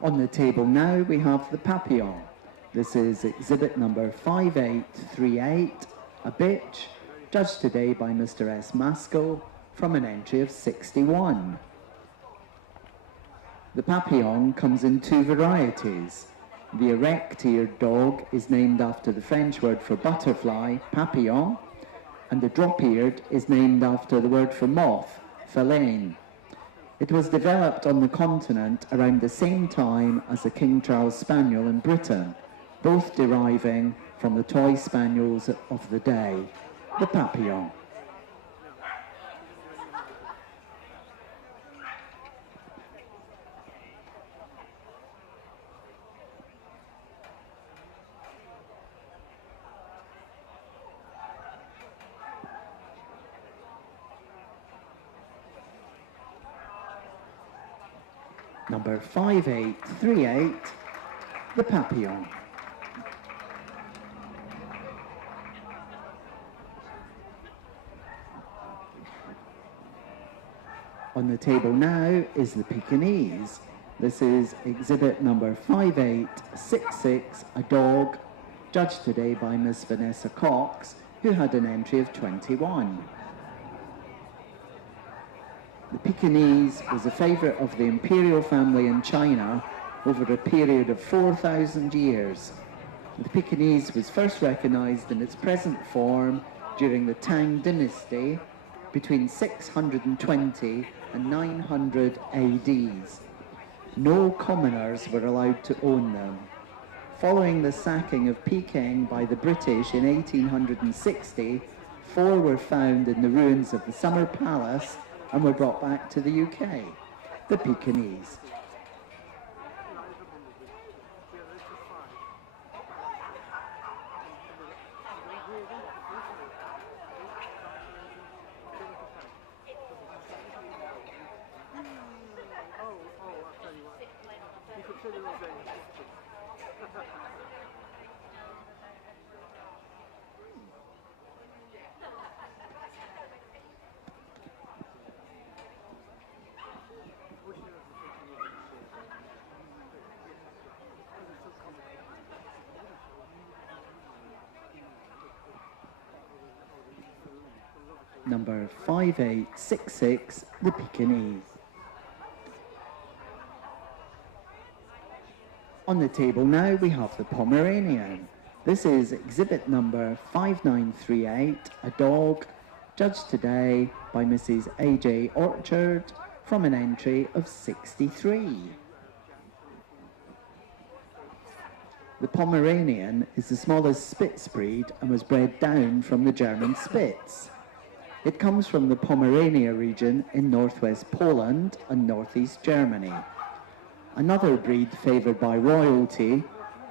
On the table now we have the Papillon. This is exhibit number 5838, a bitch, judged today by Mr. S. Maskell from an entry of 61. The Papillon comes in two varieties. The erect-eared dog is named after the French word for butterfly, papillon, and the drop-eared is named after the word for moth, fellaine. It was developed on the continent around the same time as the King Charles Spaniel in Britain, both deriving from the toy spaniels of the day, the Papillon. Number 5838, the Papillon. On the table now is the Pekingese. This is exhibit number 5866, a dog, judged today by Miss Vanessa Cox, who had an entry of 21. The Pekingese was a favourite of the imperial family in China over a period of 4,000 years. The Pekingese was first recognised in its present form during the Tang dynasty between 620 and 900 ADs. No commoners were allowed to own them. Following the sacking of Peking by the British in 1860, 4 were found in the ruins of the Summer Palace and were brought back to the UK, the Pekingese. Number 5866, the Pekingese. On the table now we have the Pomeranian. This is exhibit number 5938, a dog, judged today by Mrs. A.J. Orchard from an entry of 63. The Pomeranian is the smallest Spitz breed and was bred down from the German Spitz. It comes from the Pomerania region in northwest Poland and northeast Germany. Another breed favoured by royalty,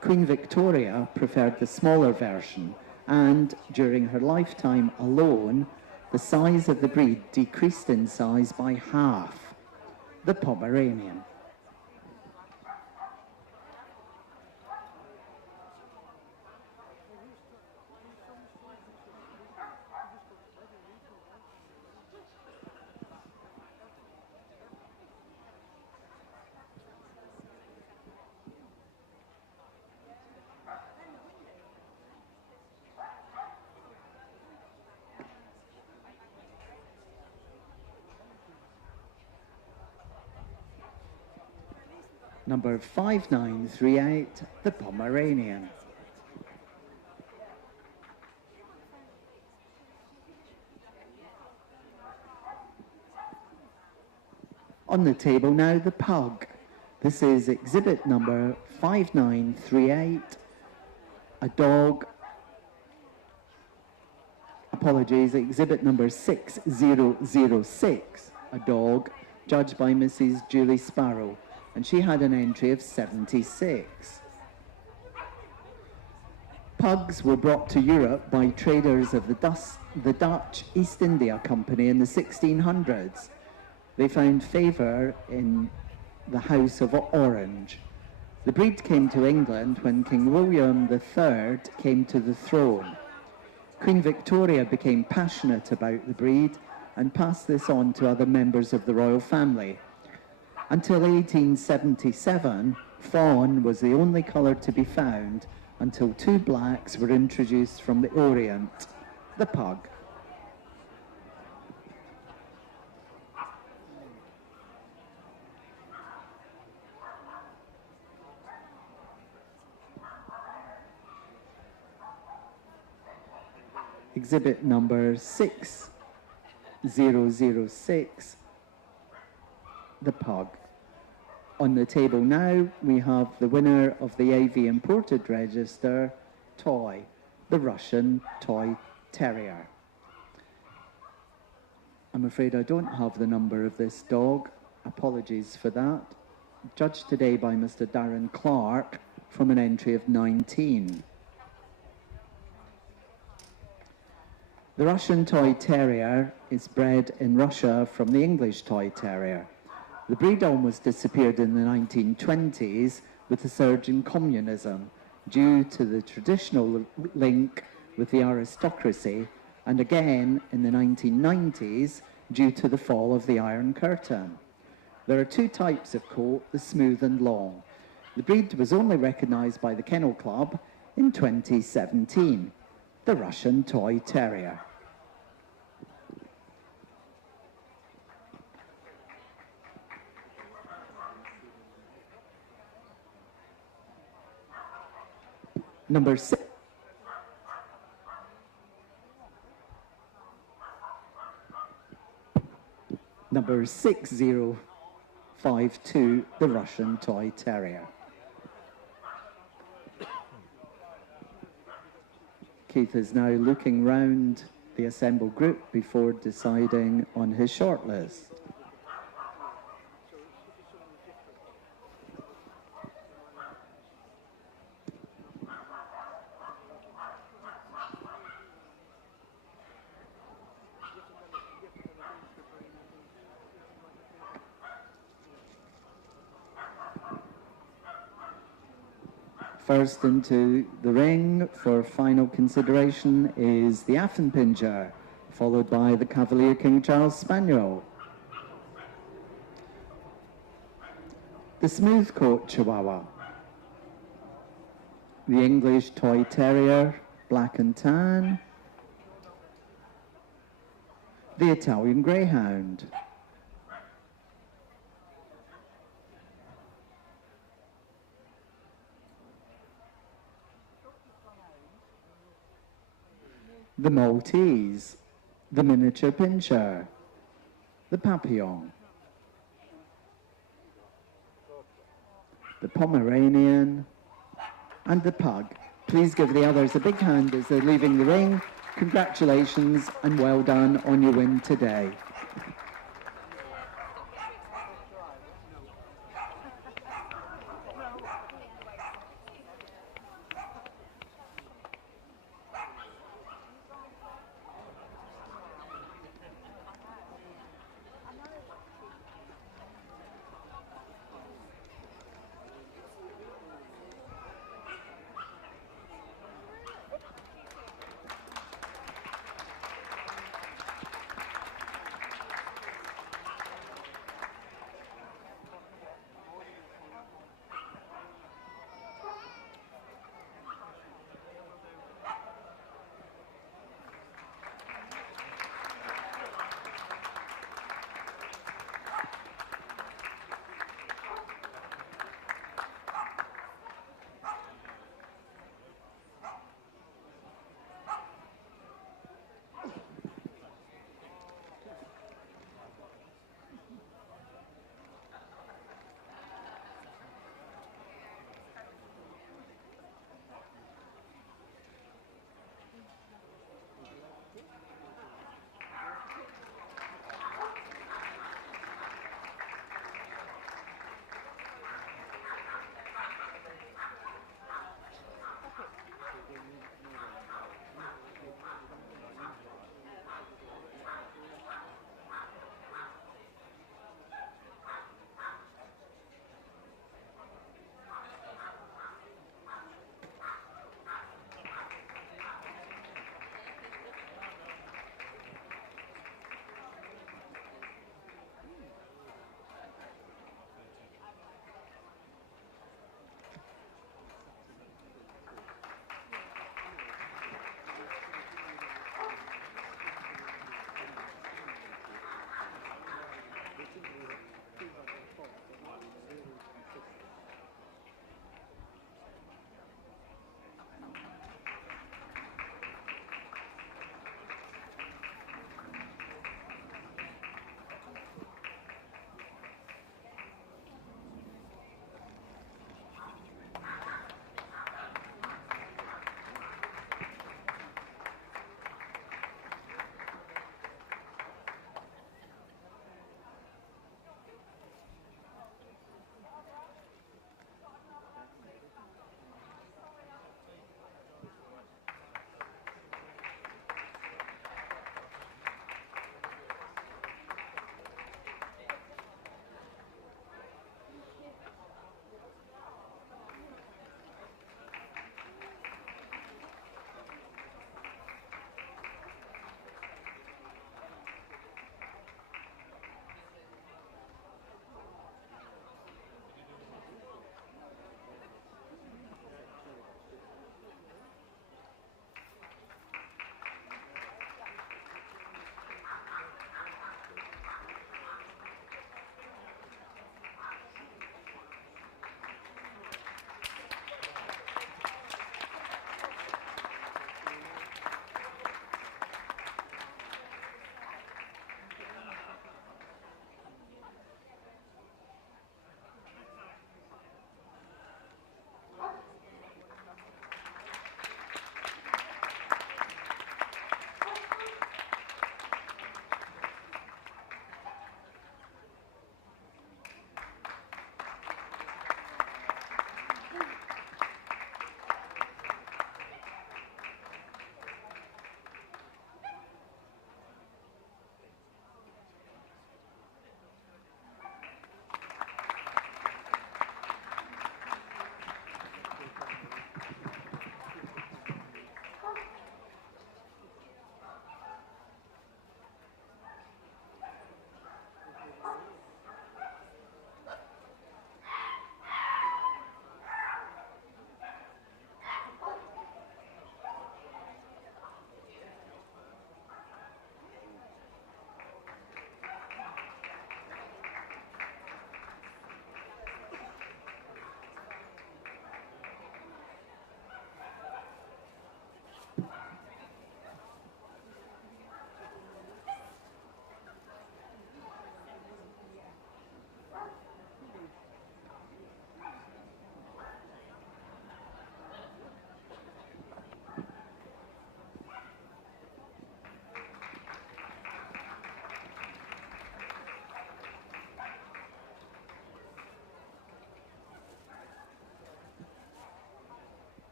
Queen Victoria preferred the smaller version, and during her lifetime alone, the size of the breed decreased in size by half. The Pomeranian. Number 5938, the Pomeranian. On the table now, the Pug. This is exhibit number 5938, a dog, apologies, exhibit number 6006, a dog, judged by Mrs. Julie Sparrow, and she had an entry of 76. Pugs were brought to Europe by traders of the Dutch East India Company in the 1600s. They found favour in the House of Orange. The breed came to England when King William III came to the throne. Queen Victoria became passionate about the breed and passed this on to other members of the royal family. Until 1877, Fawn was the only colour to be found until two blacks were introduced from the Orient, the pug. Exhibit number 6006, the pug. On the table now, we have the winner of the AV Imported Register, Toy, the Russian Toy Terrier. I'm afraid I don't have the number of this dog. Apologies for that. Judged today by Mr. Darren Clark from an entry of 19. The Russian Toy Terrier is bred in Russia from the English Toy Terrier. The breed almost disappeared in the 1920s with the surge in communism due to the traditional link with the aristocracy, and again in the 1990s due to the fall of the Iron Curtain. There are two types of coat, the smooth and long. The breed was only recognised by the Kennel Club in 2017, the Russian Toy Terrier. Number 6. Number 6052, the Russian Toy Terrier. Keith is now looking round the assembled group before deciding on his shortlist. First into the ring for final consideration is the Affenpinscher, followed by the Cavalier King Charles Spaniel. The Smooth Coat Chihuahua. The English Toy Terrier, black and tan. The Italian Greyhound. The Maltese, the Miniature Pinscher, the Papillon, the Pomeranian, and the Pug. Please give the others a big hand as they're leaving the ring. Congratulations and well done on your win today.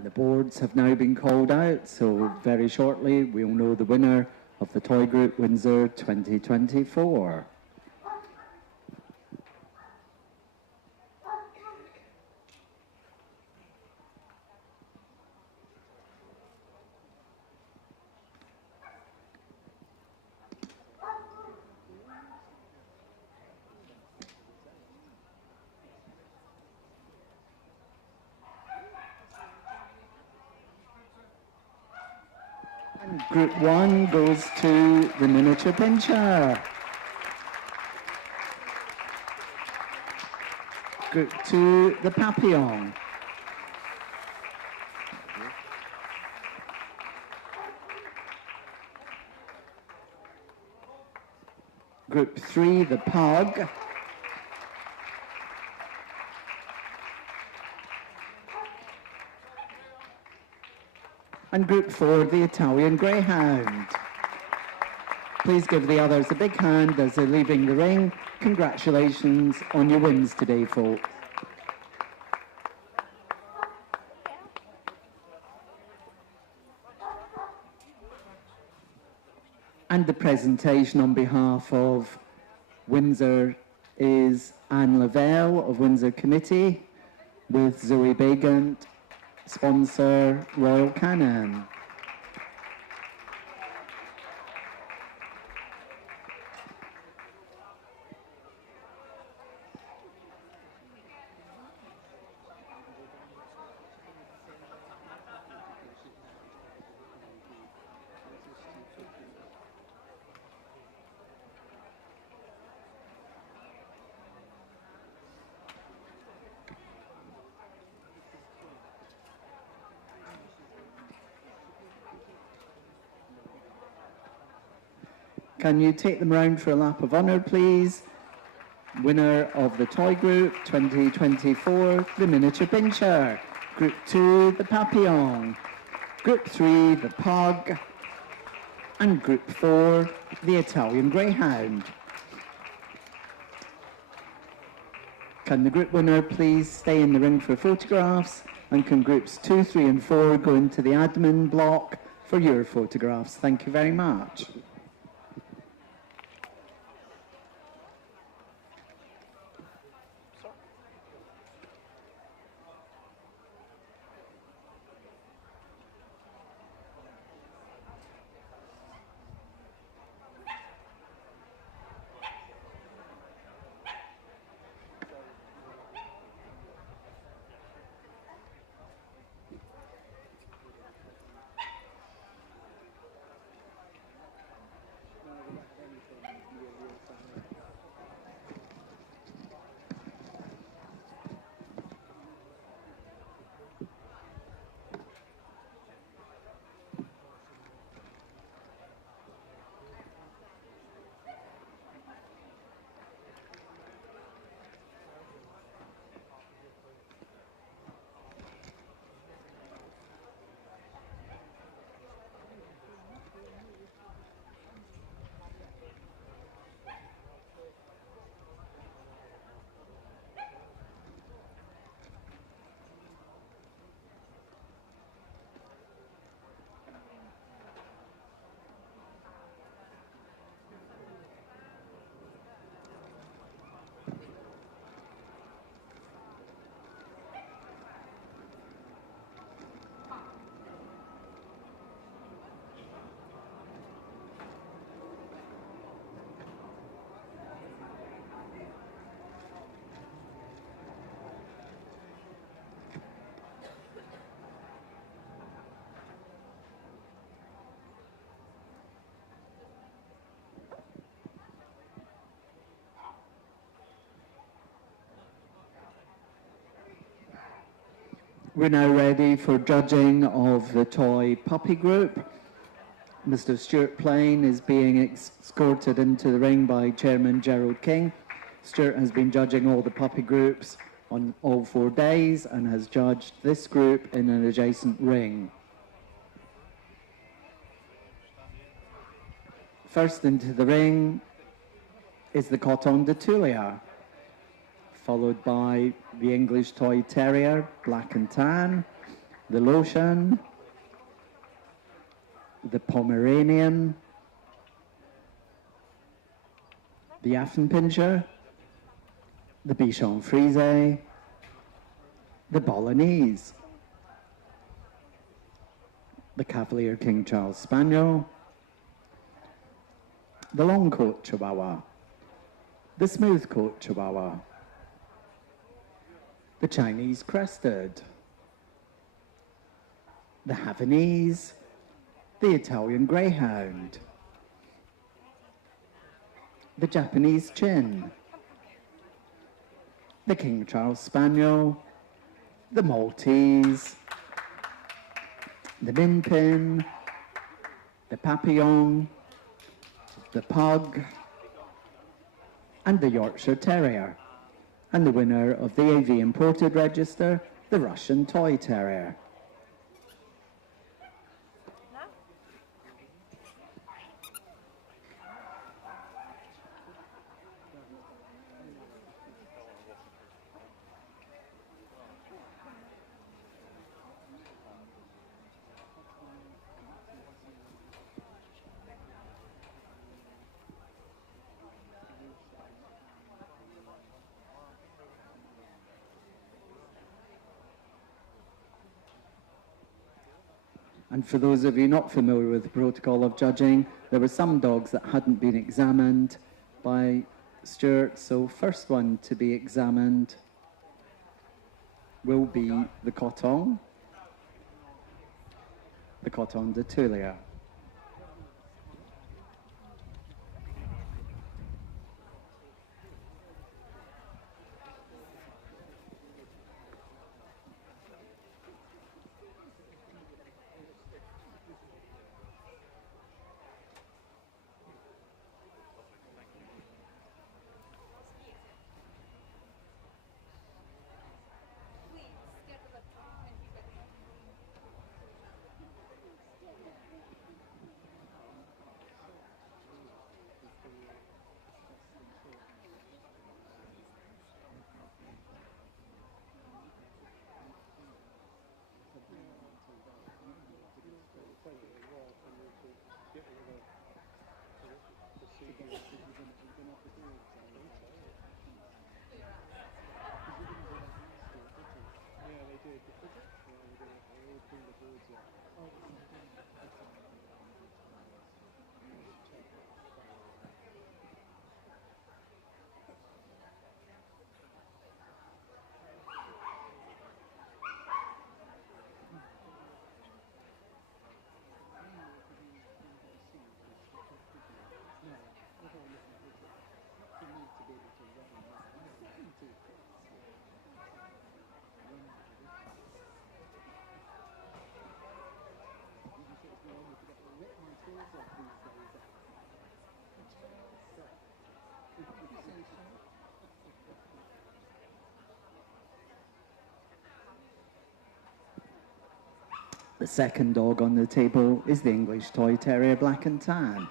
And the boards have now been called out, so very shortly we'll know the winner of the Toy Group Windsor 2024. And Group 1 goes to the miniature pincher. Group 2, the papillon. Group 3, the pug. And Group 4, the Italian Greyhound. Please give the others a big hand as they're leaving the ring. Congratulations on your wins today, folks. And the presentation on behalf of Windsor is Anne Lavelle of Windsor Committee with Zoe Bagant, sponsor Royal Canin. Can you take them round for a lap of honour, please? Winner of the Toy Group 2024, the Miniature Pincher. Group 2, the Papillon. Group 3, the Pug. And Group 4, the Italian Greyhound. Can the group winner please stay in the ring for photographs? And can Groups 2, 3 and 4 go into the admin block for your photographs? Thank you very much. We're now ready for judging of the toy puppy group. Mr. Stuart Plain is being escorted into the ring by Chairman Gerald King. Stuart has been judging all the puppy groups on all 4 days and has judged this group in an adjacent ring. First into the ring is the Coton de Tuileries, followed by the English Toy Terrier, Black and Tan, the Loshan, the Pomeranian, the Affenpinscher, the Bichon Frise, the Bolognese, the Cavalier King Charles Spaniel, the long coat Chihuahua, the smooth coat Chihuahua, the Chinese Crested, the Havanese, the Italian Greyhound, the Japanese Chin, the King Charles Spaniel, the Maltese, the Min Pin, the Papillon, the Pug, and the Yorkshire Terrier, and the winner of the AV Imported Register, the Russian Toy Terrier. And for those of you not familiar with the protocol of judging, there were some dogs that hadn't been examined by Stuart, so first one to be examined will be the Coton de Tulia. The second dog on the table is the English Toy Terrier Black and Tan.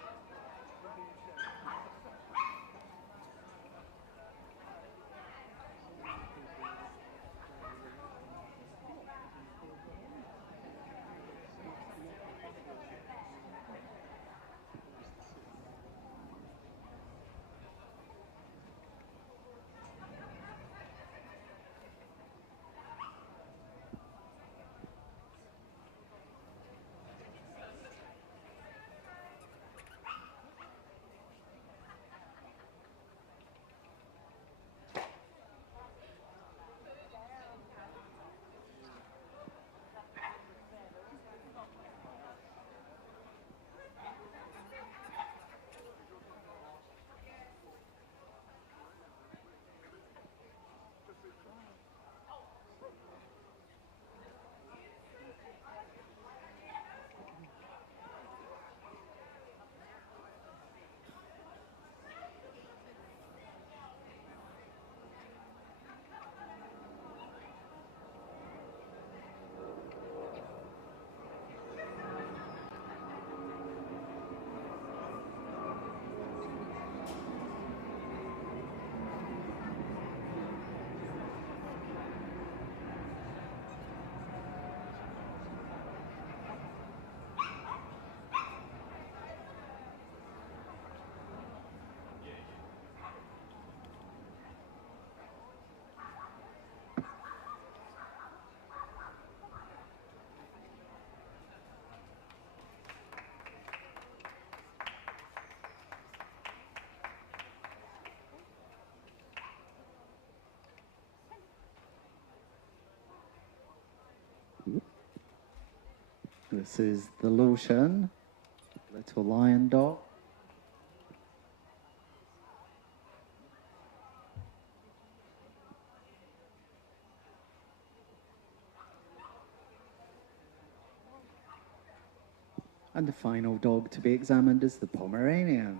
This is the Lotion, little lion dog. And the final dog to be examined is the Pomeranian.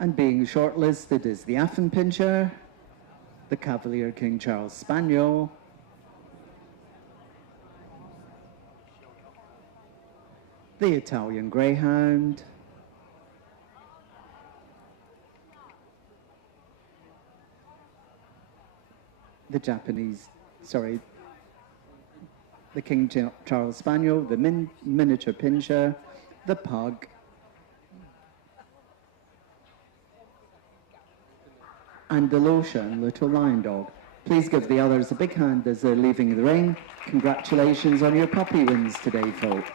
And being shortlisted is the Affenpinscher, the Cavalier King Charles Spaniel, the Italian Greyhound, the King Charles Spaniel, the Miniature Pinscher, the Pug, and the Lotion, Little Lion Dog. Please give the others a big hand as they're leaving the ring. Congratulations on your puppy wins today, folks.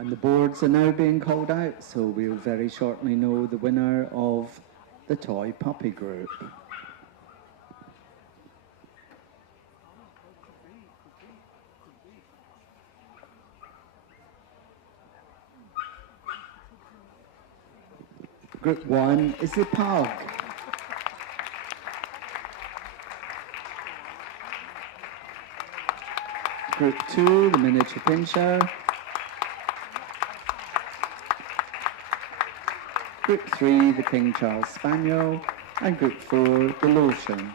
And the boards are now being called out, so we'll very shortly know the winner of the toy puppy group. Group 1 is the pug. Group 2, the miniature pinscher. Group 3, the King Charles Spaniel. And Group 4, the Lotion.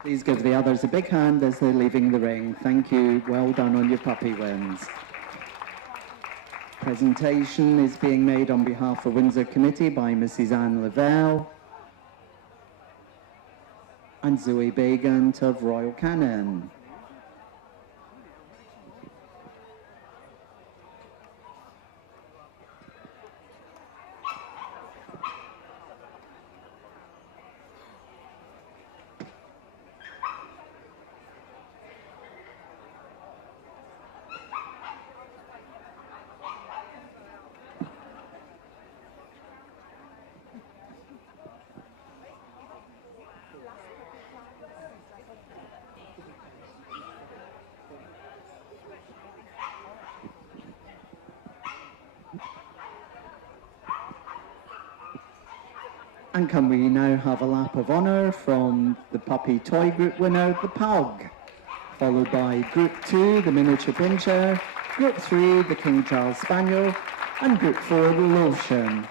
Please give the others a big hand as they're leaving the ring. Thank you. Well done on your puppy wins. Presentation is being made on behalf of Windsor Committee by Mrs. Anne Lavelle and Zoe Bagant of Royal Canin. And can we now have a lap of honour from the puppy toy group winner, the pug, followed by Group 2, the miniature pinscher, Group 3, the King Charles Spaniel, and Group 4, the Lotion.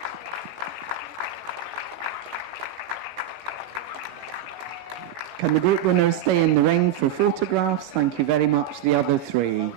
Can the group winners stay in the ring for photographs? Thank you very much, the other three.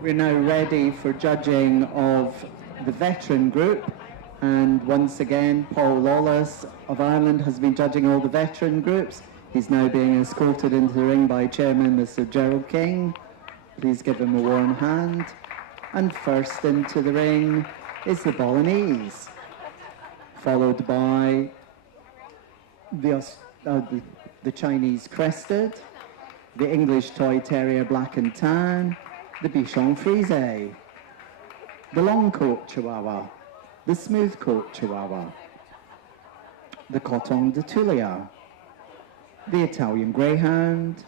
We're now ready for judging of the veteran group, and once again Paul Lawless of Ireland has been judging all the veteran groups. He's now being escorted into the ring by Chairman Mr. Gerald King. Please give him a warm hand. And first into the ring is the Bolognese, followed by the Chinese Crested, the English Toy Terrier Black and Tan, the Bichon Frise, the Long Coat Chihuahua, the smooth coat Chihuahua, the Coton d'Itulia, the Italian Greyhound,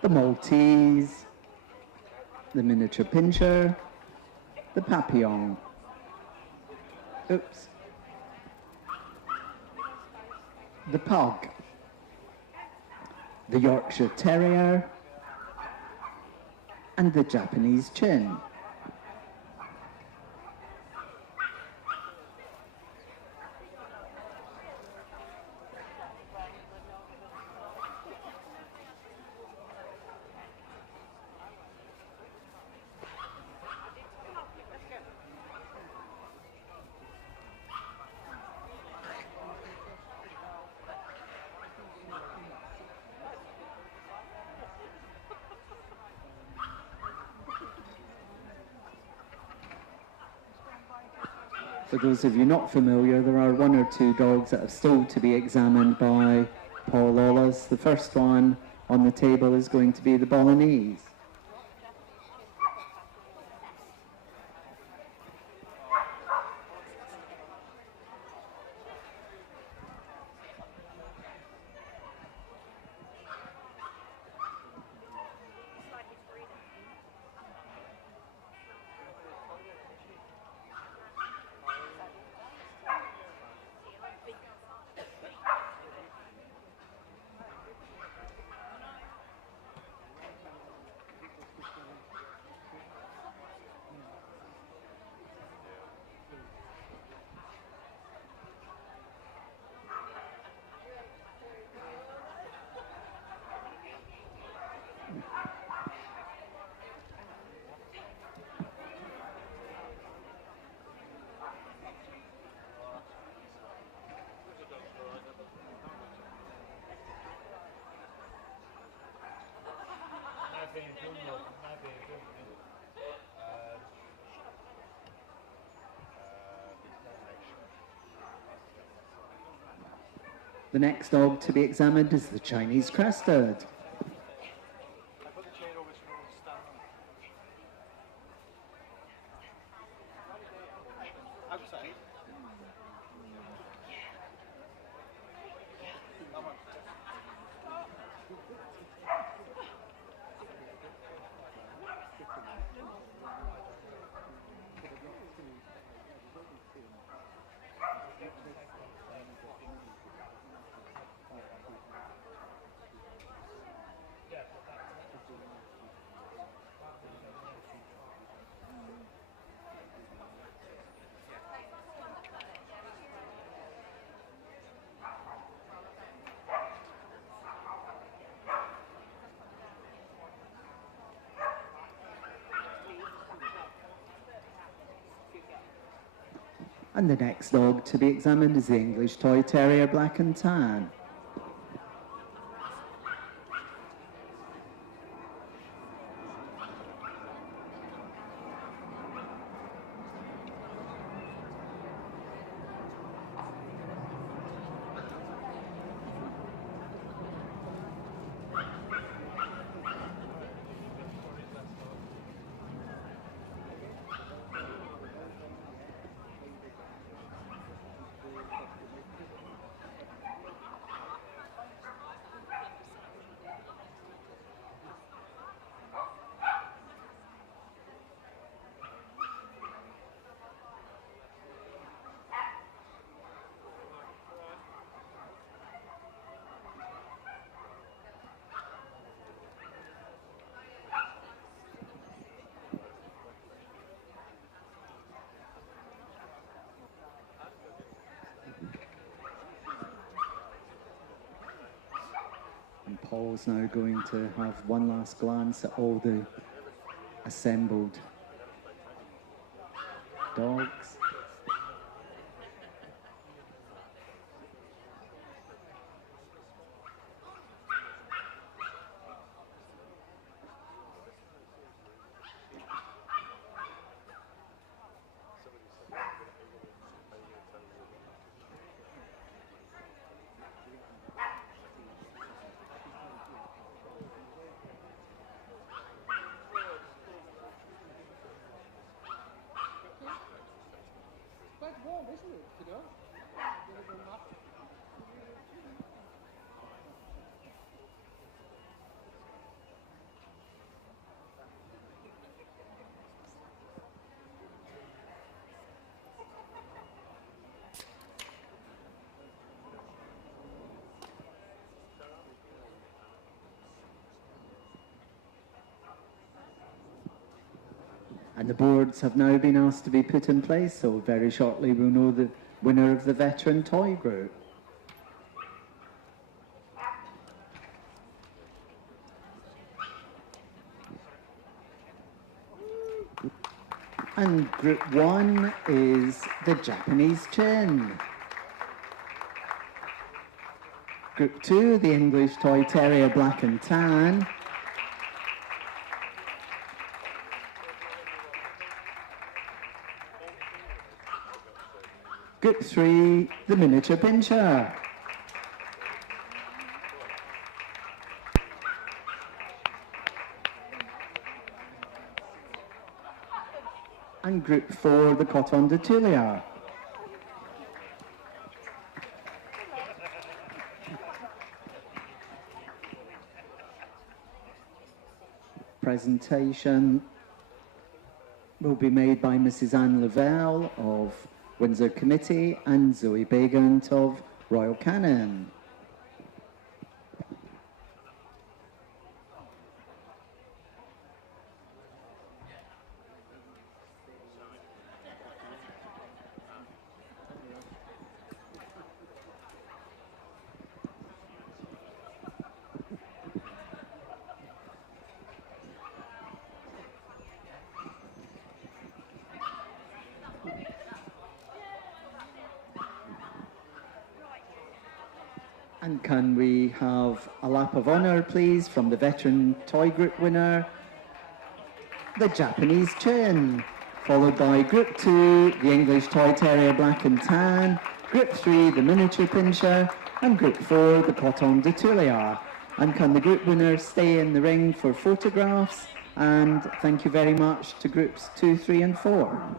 the Maltese, the miniature Pinscher, the Papillon, the Pug, the Yorkshire Terrier, and the Japanese Chin. For those of you not familiar, there are one or two dogs that are still to be examined by Paul Lawless. The first one on the table is going to be the Bolognese. The next dog to be examined is the Chinese Crested. And the next dog to be examined is the English Toy Terrier Black and Tan. And Paul's now going to have one last glance at all the assembled dogs. And the boards have now been asked to be put in place, so very shortly we'll know the winner of the veteran toy group. And Group 1 is the Japanese Chin. Group 2, the English Toy Terrier Black and Tan. Group 3, the Miniature Pinscher. And Group 4, the Coton de Tuileries. Presentation will be made by Mrs. Anne Lavelle of Windsor Committee and Zoe Begant of Royal Canon. And can we have a lap of honour, please, from the veteran toy group winner, the Japanese Chin, followed by Group 2, the English Toy Terrier Black and Tan, Group 3, the Miniature Pinscher, and Group 4, the Coton de Tuileries. And can the group winner stay in the ring for photographs? And thank you very much to Groups 2, 3 and 4.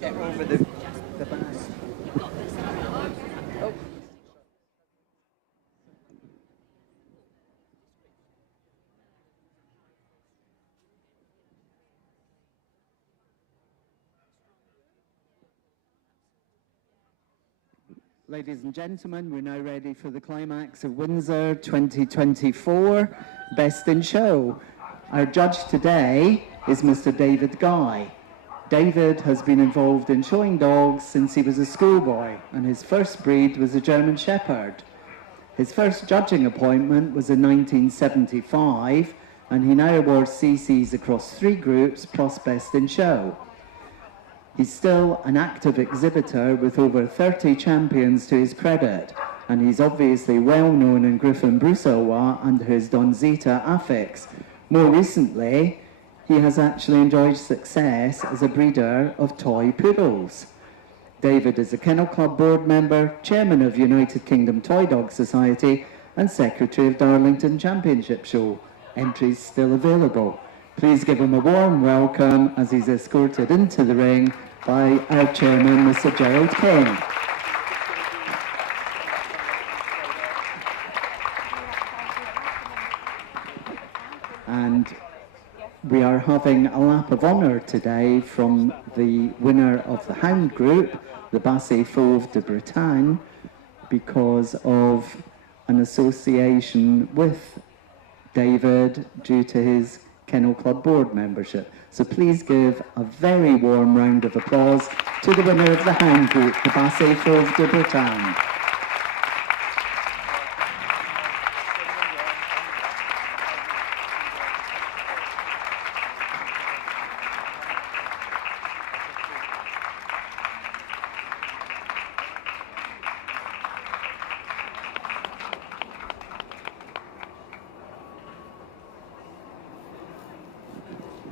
Get over the bus. Oh. Ladies and gentlemen, we're now ready for the climax of Windsor 2024 Best in Show. Our judge today is Mr. David Guy. David has been involved in showing dogs since he was a schoolboy, and his first breed was a German Shepherd. His first judging appointment was in 1975, and he now awards CCs across 3 groups plus Best in Show. He's still an active exhibitor with over 30 champions to his credit, and he's obviously well known in Griffin Bruxellois under his Donzita affix. More recently, he has actually enjoyed success as a breeder of toy poodles. David is a Kennel Club board member, chairman of United Kingdom Toy Dog Society, and secretary of Darlington Championship Show. Entries still available. Please give him a warm welcome as he's escorted into the ring by our chairman, Mr. Gerald King. And we are having a lap of honour today from the winner of the Hound Group, the Basset Fauve de Bretagne, because of an association with David due to his Kennel Club board membership. So please give a very warm round of applause to the winner of the Hound Group, the Basset Fauve de Bretagne.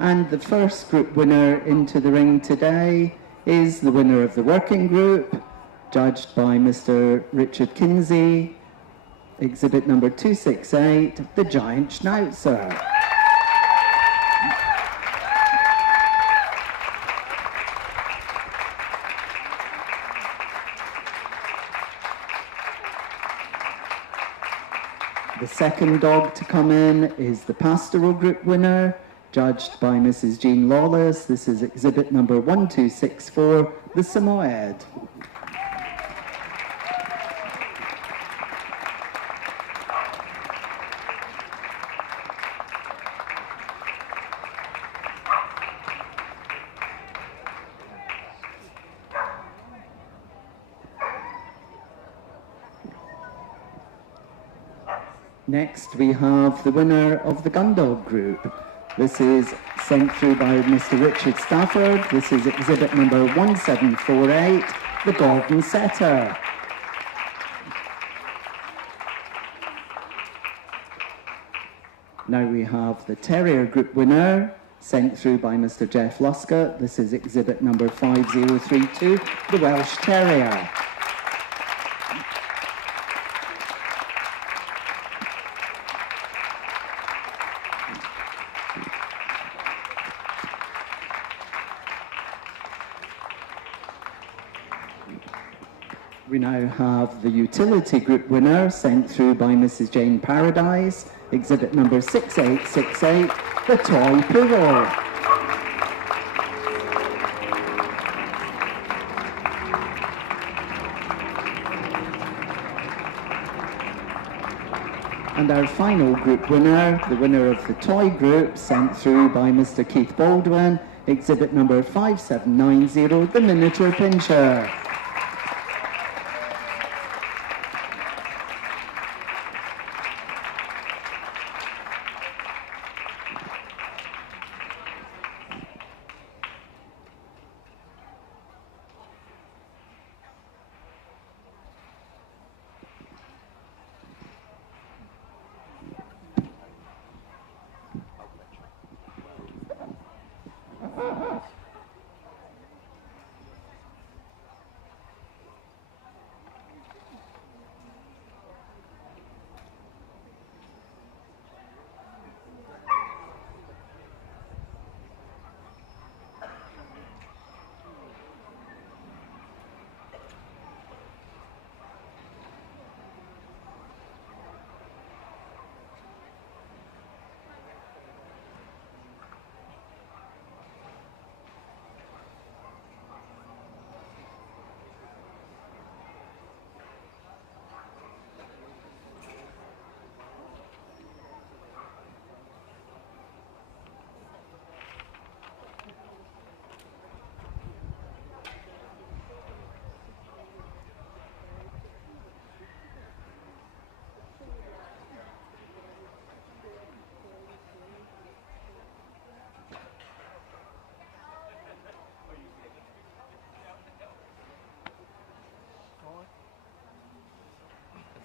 And the first group winner into the ring today is the winner of the working group, judged by Mr. Richard Kinsey, exhibit number 268, the Giant Schnauzer. The second dog to come in is the Pastoral Group winner, judged by Mrs. Jean Lawless. This is exhibit number 1264, the Samoyed. Next we have the winner of the Gundog Group. This is sent through by Mr. Richard Stafford. This is exhibit number 1748, the Golden Setter. Now we have the Terrier Group winner, sent through by Mr. Jeff Luscott. This is exhibit number 5032, the Welsh Terrier. We now have the Utility Group winner, sent through by Mrs. Jane Paradise, exhibit number 6868, the Toy Poodle. And our final group winner, the winner of the Toy Group, sent through by Mr. Keith Baldwin, exhibit number 5790, the Miniature Pinscher.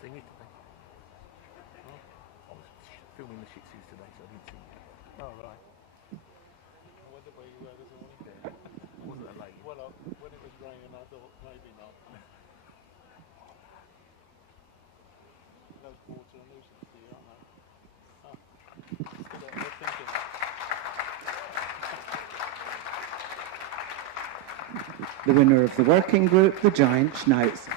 thingy today. I was filming the Shih Tzus today, so I didn't see you. Oh, right. I wonder where you were this morning. I wasn't a lady. Well, when it was raining, I thought maybe not. Those water are nuisance to you, aren't they? Oh, good thinking. The winner of the working group, the Giant Schnauze.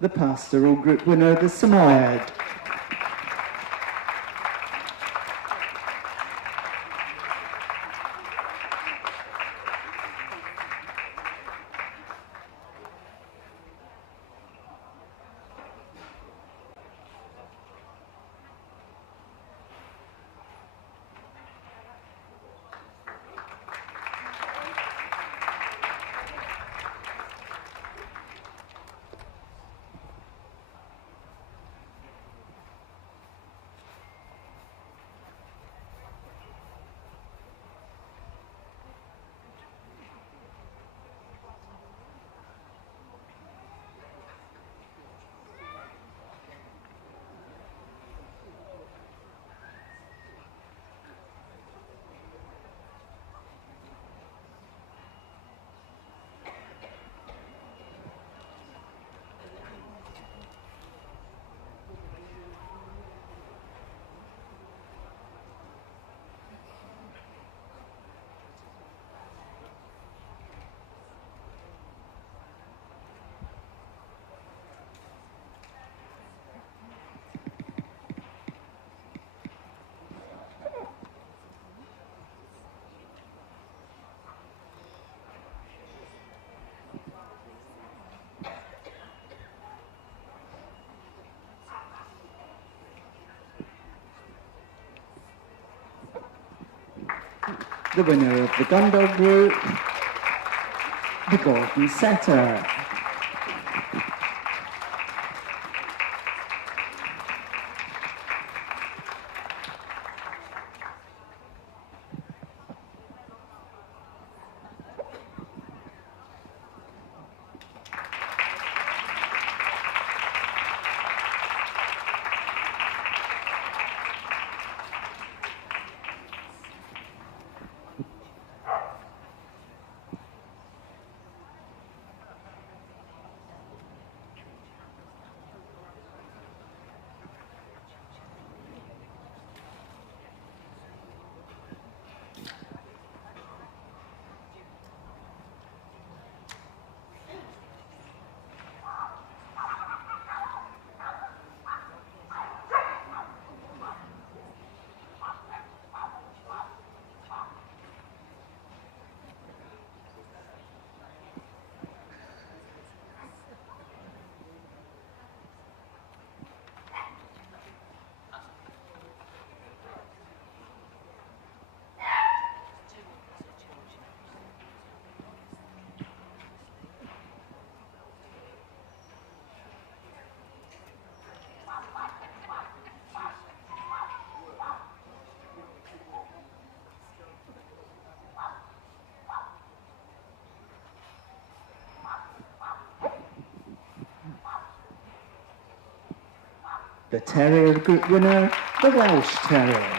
The pastoral group winner, the Samoyed. The winner of the Gundog group, the Golden Setter. The Terrier Group winner, the Welsh Terrier.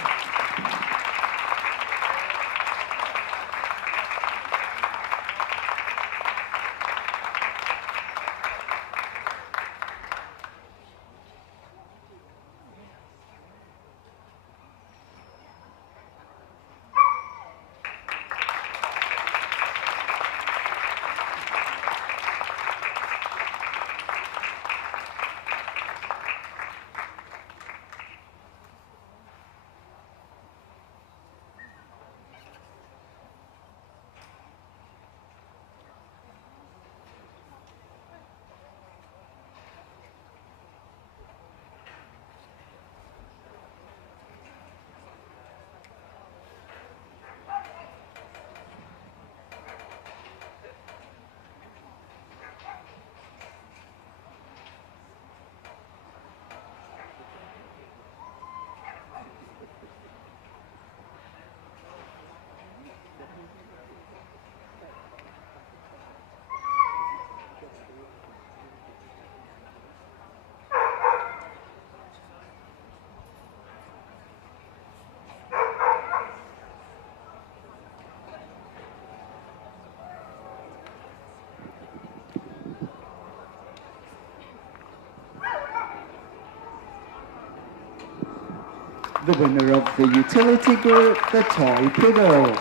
The winner of the utility group, the Toy Poodle.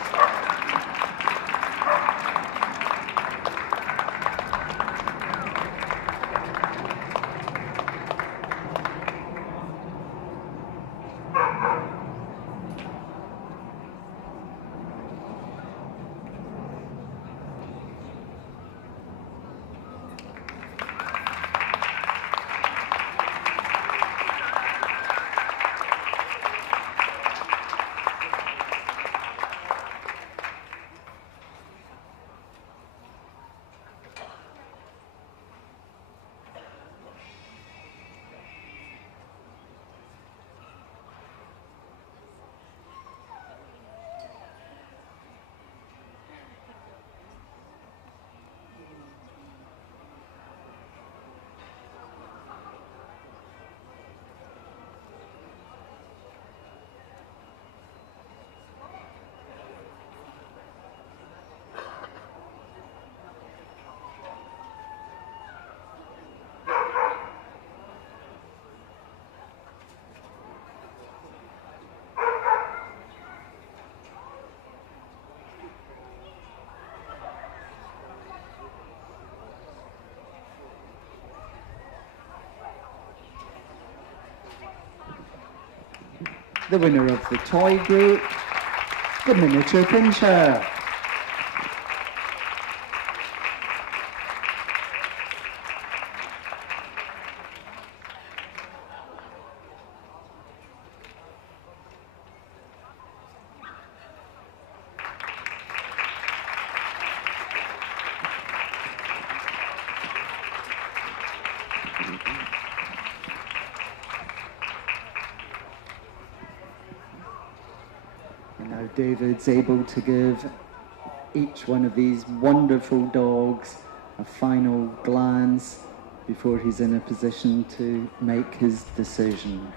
The winner of the toy group, the Miniature Pinscher. Now David's able to give each one of these wonderful dogs a final glance before he's in a position to make his decision.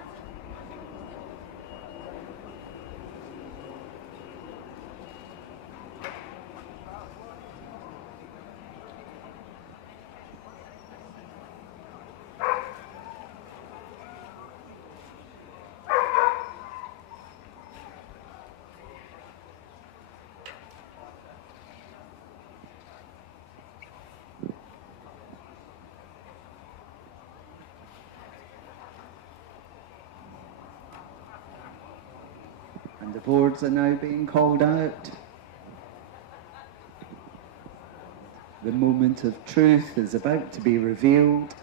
And the boards are now being called out. The moment of truth is about to be revealed.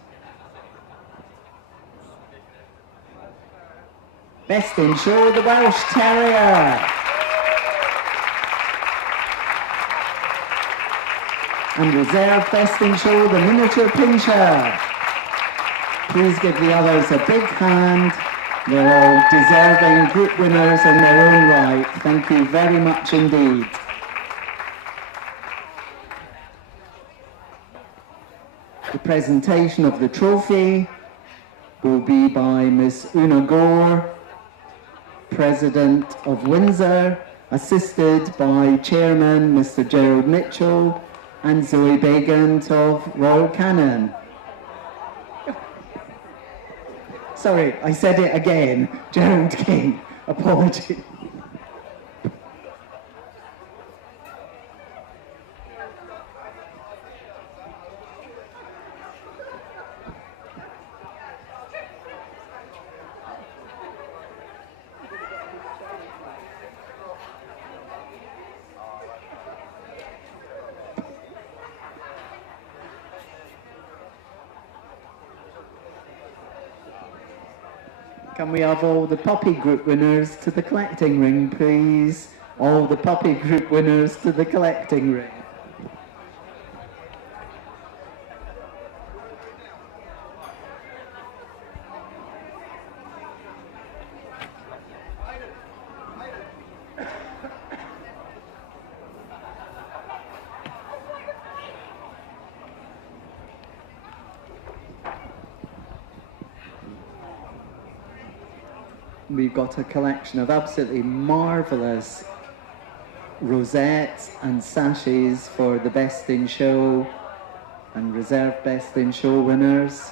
Best in Show, the Welsh Terrier. And reserve Best in Show, the Miniature Pinscher. Please give the others a big hand. They're all deserving group winners in their own right. Thank you very much indeed. The presentation of the trophy will be by Miss Una Gore, President of Windsor, assisted by Chairman Mr. Gerald Mitchell and Zoe Begant of Royal Canon. Sorry, I said it again. Gerald King, apologies. Can we have all the puppy group winners to the collecting ring, please? All the puppy group winners to the collecting ring. We've got a collection of absolutely marvellous rosettes and sashes for the Best in Show and Reserve Best in Show winners.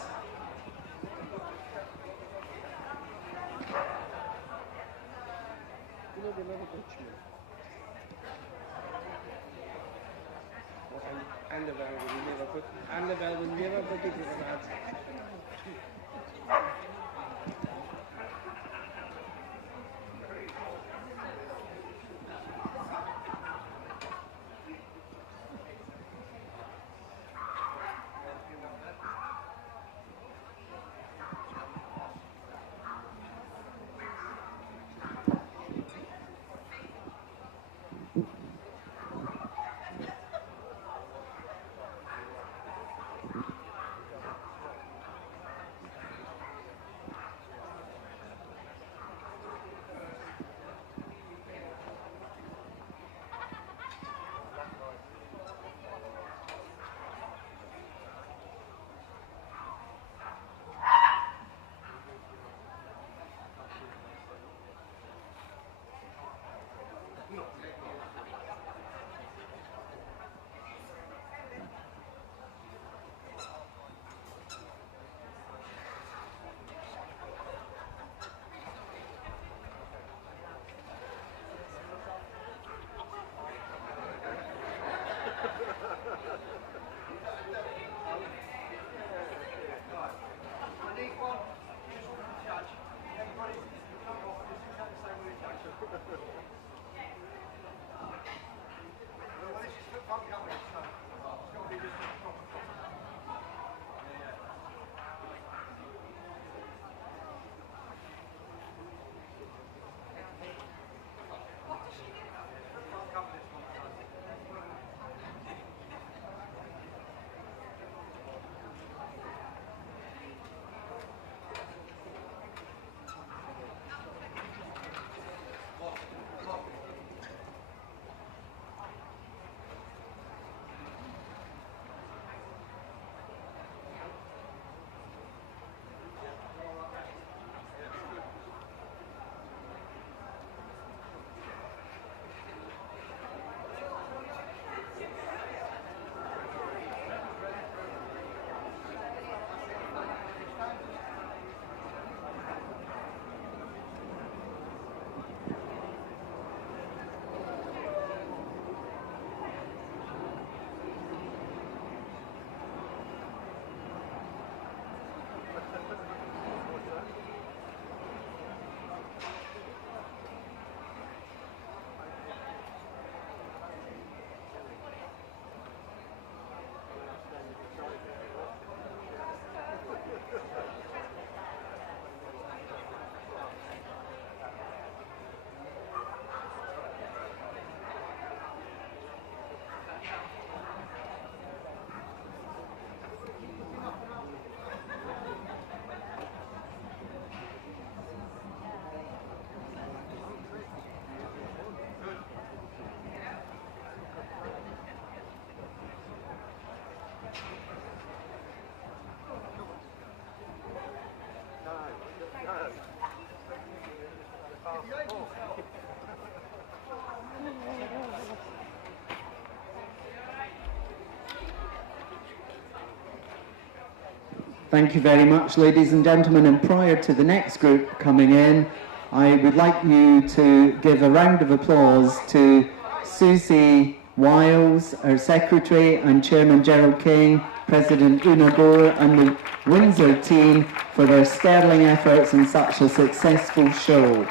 Thank you very much, ladies and gentlemen. And prior to the next group coming in, I would like you to give a round of applause to Susie Wiles, our Secretary, and Chairman Gerald King, President Una Gore, and the Windsor team for their sterling efforts in such a successful show.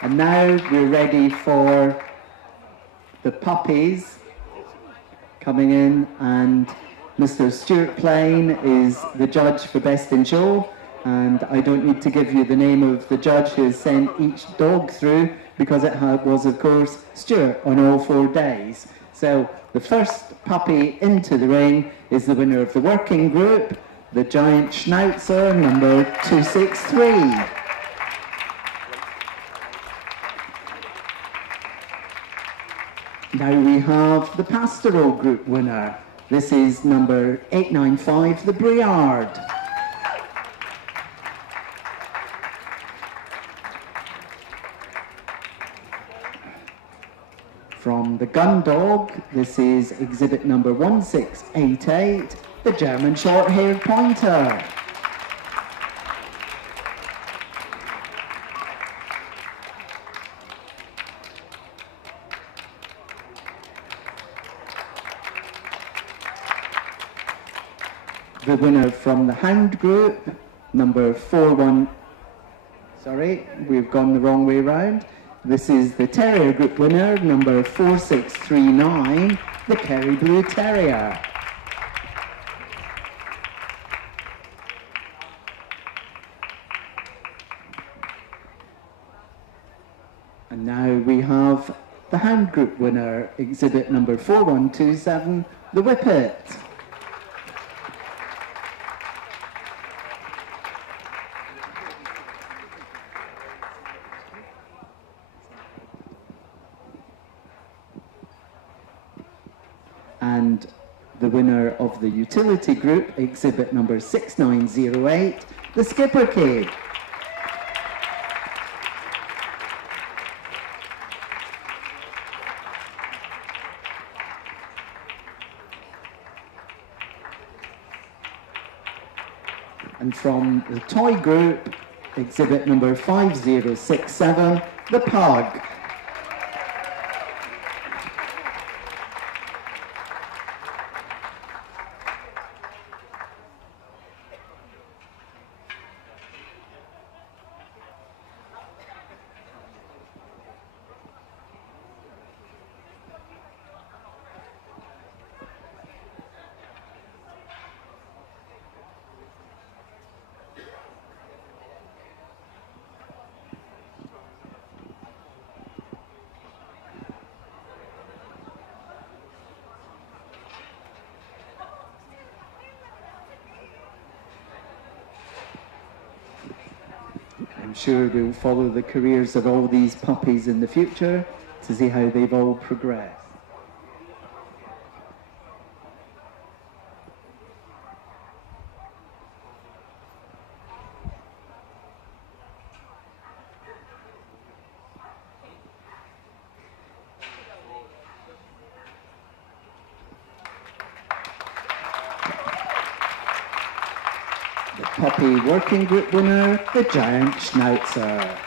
And now we're ready for the puppies coming in, and Mr. Stuart Plain is the judge for Best in Show, and I don't need to give you the name of the judge who has sent each dog through, because it was, of course, Stuart on all 4 days. So the first puppy into the ring is the winner of the working group, the Giant Schnauzer, number 263. Now we have the Pastoral Group winner. This is number 895, the Briard. From the Gun Dog, this is exhibit number 1688, the German Short-Haired Pointer. The winner from the Hound Group, number 41, sorry, we've gone the wrong way round. This is the Terrier Group winner, number 4639, the Kerry Blue Terrier. And now we have the Hound Group winner, exhibit number 4127, the Whippet. And the winner of the Utility Group, exhibit number 6908, the Skipper Cave. And from the Toy Group, exhibit number 5067, the Pug. I'm sure we'll follow the careers of all these puppies in the future to see how they've all progressed. Puppy Working Group winner, the Giant Schnauzer.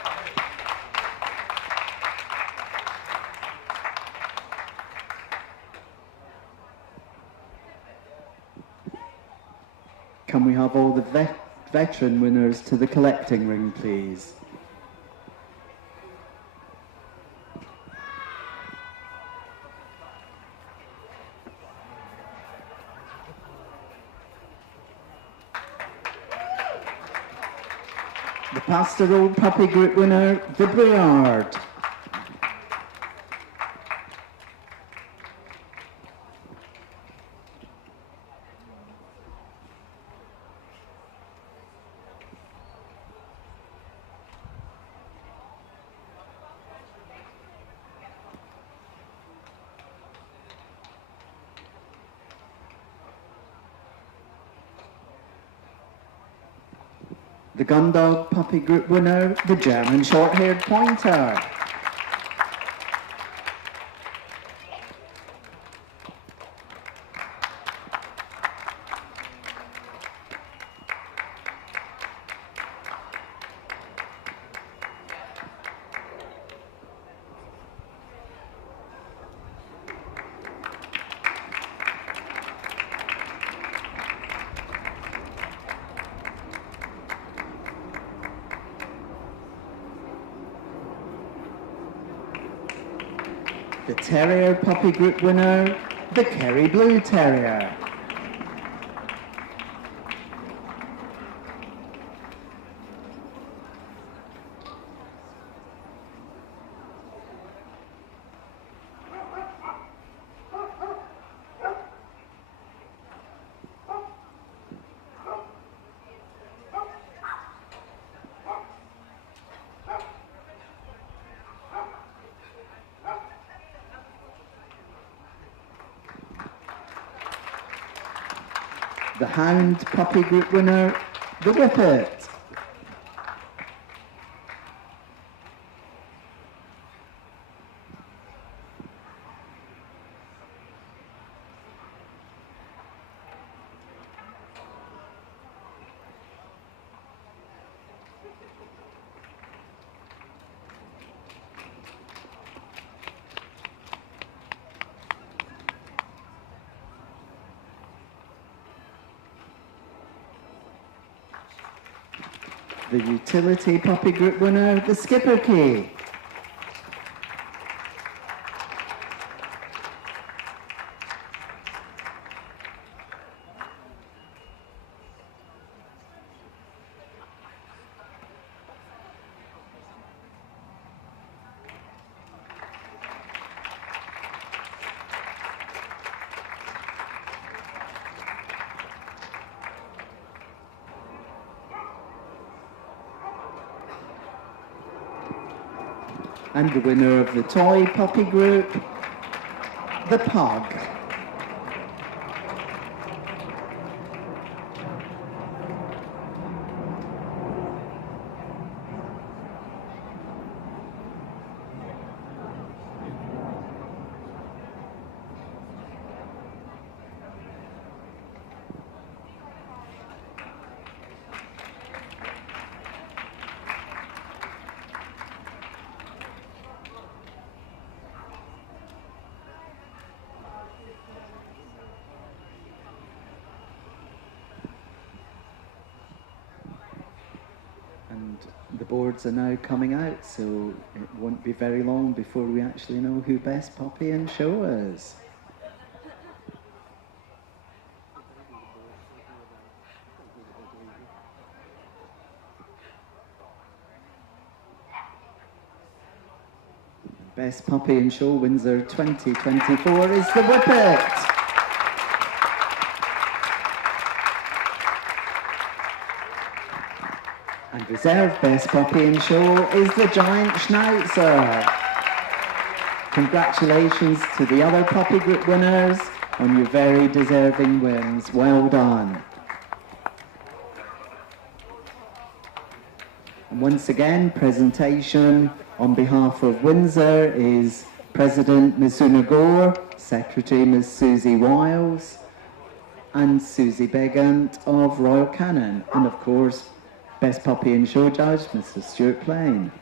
Can we have all the veteran winners to the collecting ring, please? The Pastoral Puppy Group winner, the Briard. The Gun Dog Puppy Group winner, the German Short-Haired Pointer. The Terrier Puppy Group winner, the Kerry Blue Terrier. The Hound Puppy Group winner, the Whippet. The Utility Puppy Group winner, the Skipper Key. And the winner of the Toy Puppy Group, the Pug. And the boards are now coming out, so it won't be very long before we actually know who Best Puppy in Show is. Best Puppy in Show Windsor 2024 is the Whippet. And reserved Best Puppy in Show is the Giant Schnauzer. Congratulations to the other Puppy Group winners on your very deserving wins. Well done. And once again, presentation on behalf of Windsor is President Mizuna Gore, Secretary Ms Susie Wiles, and Susie Begant of Royal Canon, and of course, Best Puppy in Show Judge, Mr Stuart Plain.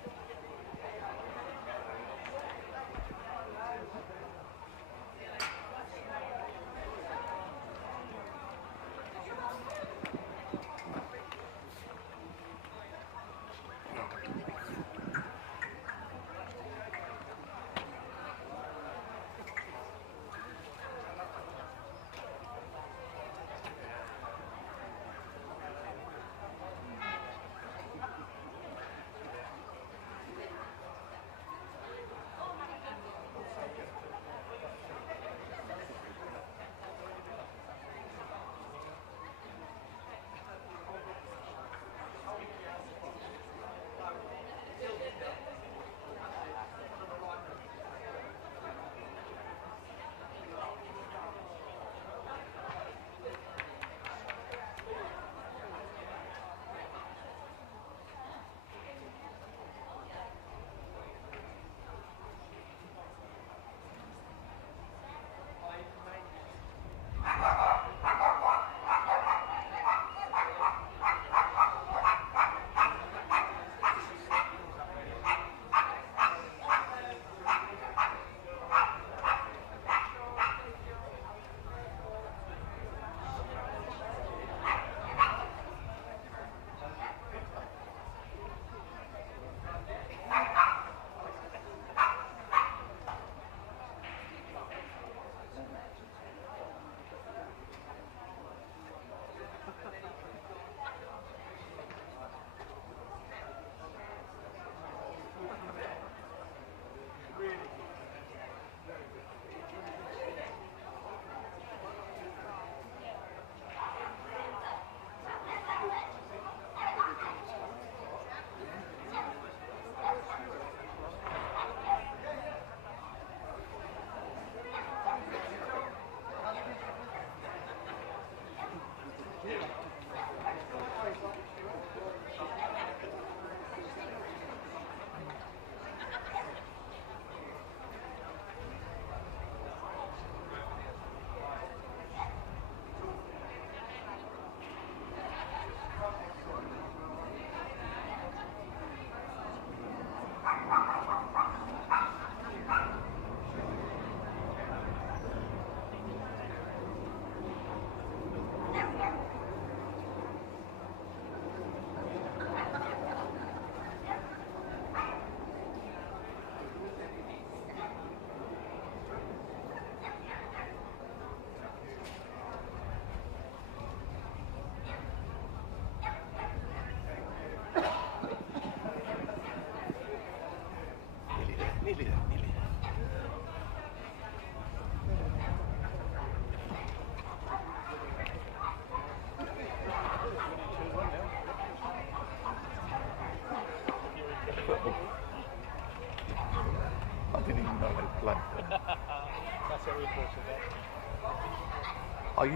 I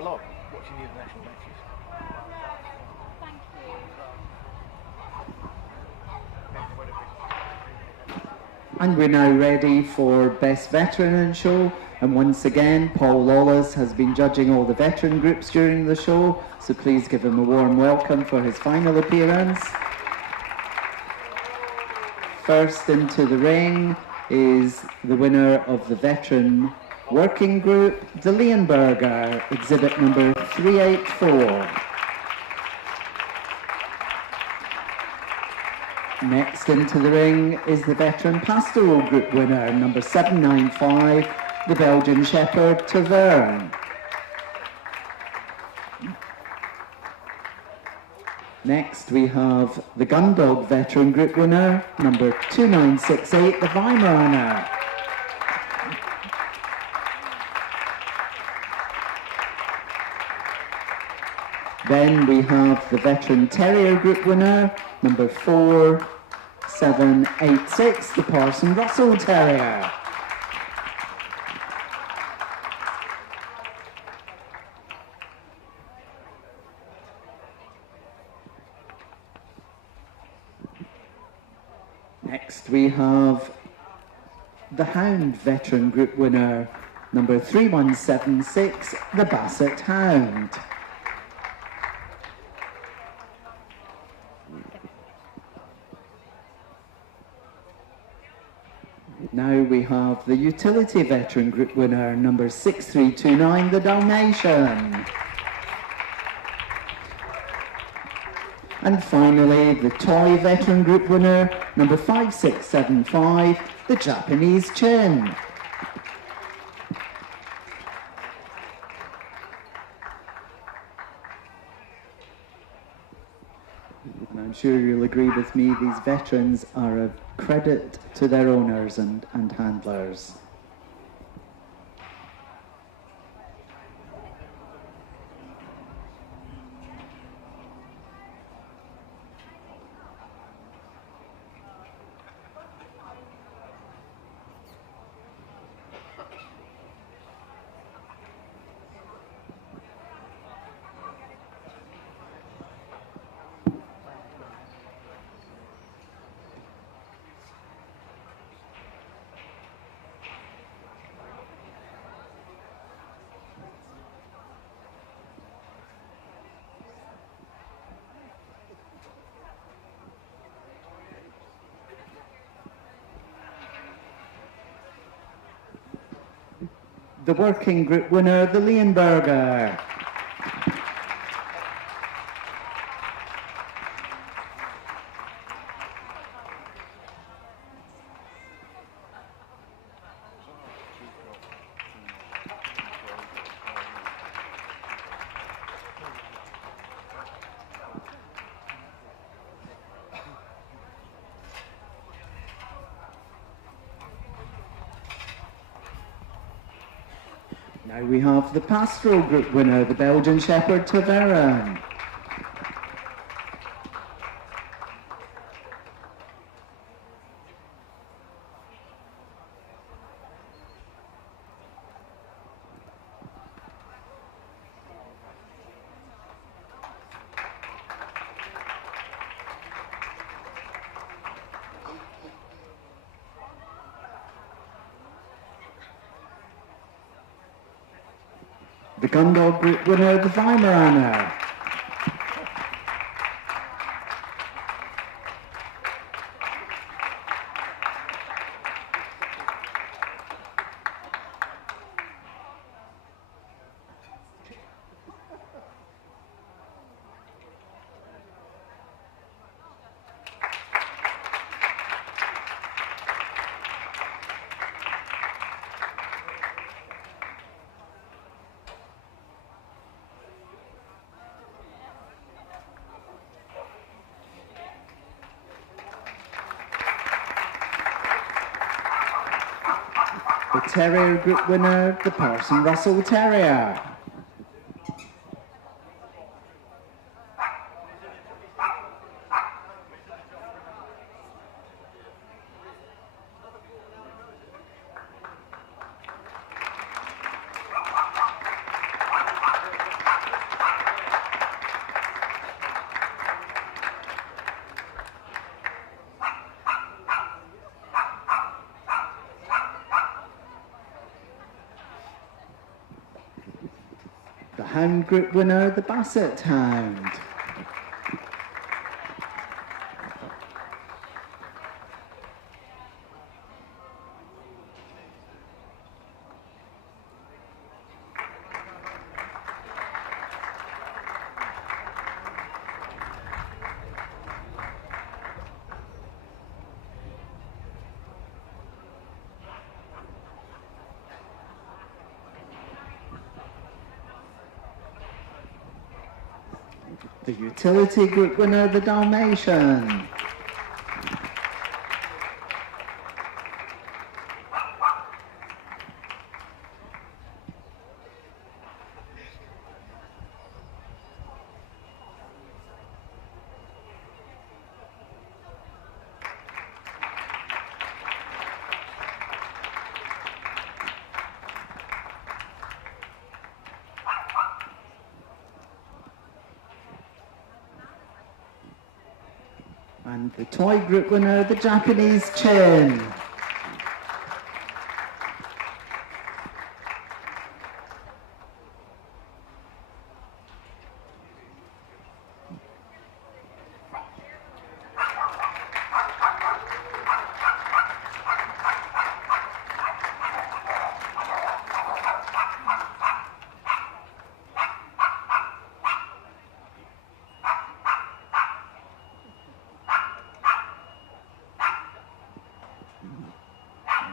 love watching the international matches. Thank you. And we're now ready for Best Veteran in Show. And once again, Paul Lawless has been judging all the veteran groups during the show, so please give him a warm welcome for his final appearance. First into the ring is the winner of the veteran working group, the Leonberger, exhibit number 384. Next into the ring is the veteran pastoral group winner, number 795, the Belgian Shepherd Taverne. Next we have the Gundog veteran group winner, number 2968, the Weimaraner. Then we have the veteran terrier group winner, number 4786, the Parson Russell Terrier. Next we have the Hound veteran group winner, number 3176, the Basset Hound. Now we have the utility veteran group winner, number 6329, the Dalmatian. And finally, the toy veteran group winner, number 5675, the Japanese Chin. And I'm sure you'll agree with me, these veterans are a credit to their owners and handlers. The working group winner, the Leonberger. Now we have the pastoral group winner, the Belgian Shepherd Taverne. The Gundog group winner, the Weimaraner. The Terrier group winner, the Parson Russell Terrier. The Hound Group winner, the Basset Hound. The Utility Group winner, the Dalmatian. And the Toy Group winner, the Japanese Chin.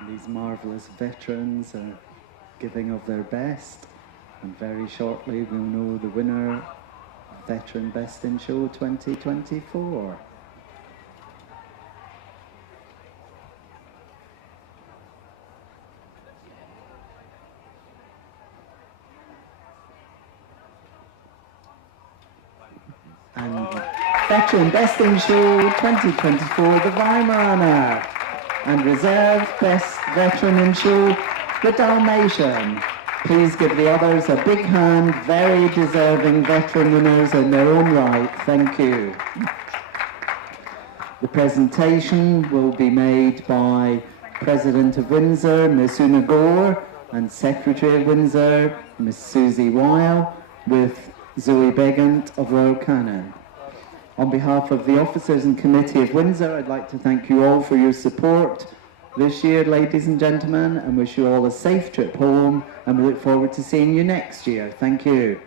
These marvellous veterans are giving of their best, and very shortly we'll know the winner, Veteran Best in Show 2024. And Veteran Best in Show 2024, the Weimaraner. And Reserve Best Veteran in Show, the Dalmatian. Please give the others a big hand, very deserving veteran winners in their own right. Thank you. The presentation will be made by President of Windsor, Miss Una Gore, and Secretary of Windsor, Miss Susie Weil, with Zoe Begant of Royal Canon. On behalf of the officers and committee of Windsor, I'd like to thank you all for your support this year, ladies and gentlemen, and wish you all a safe trip home, and we look forward to seeing you next year. Thank you.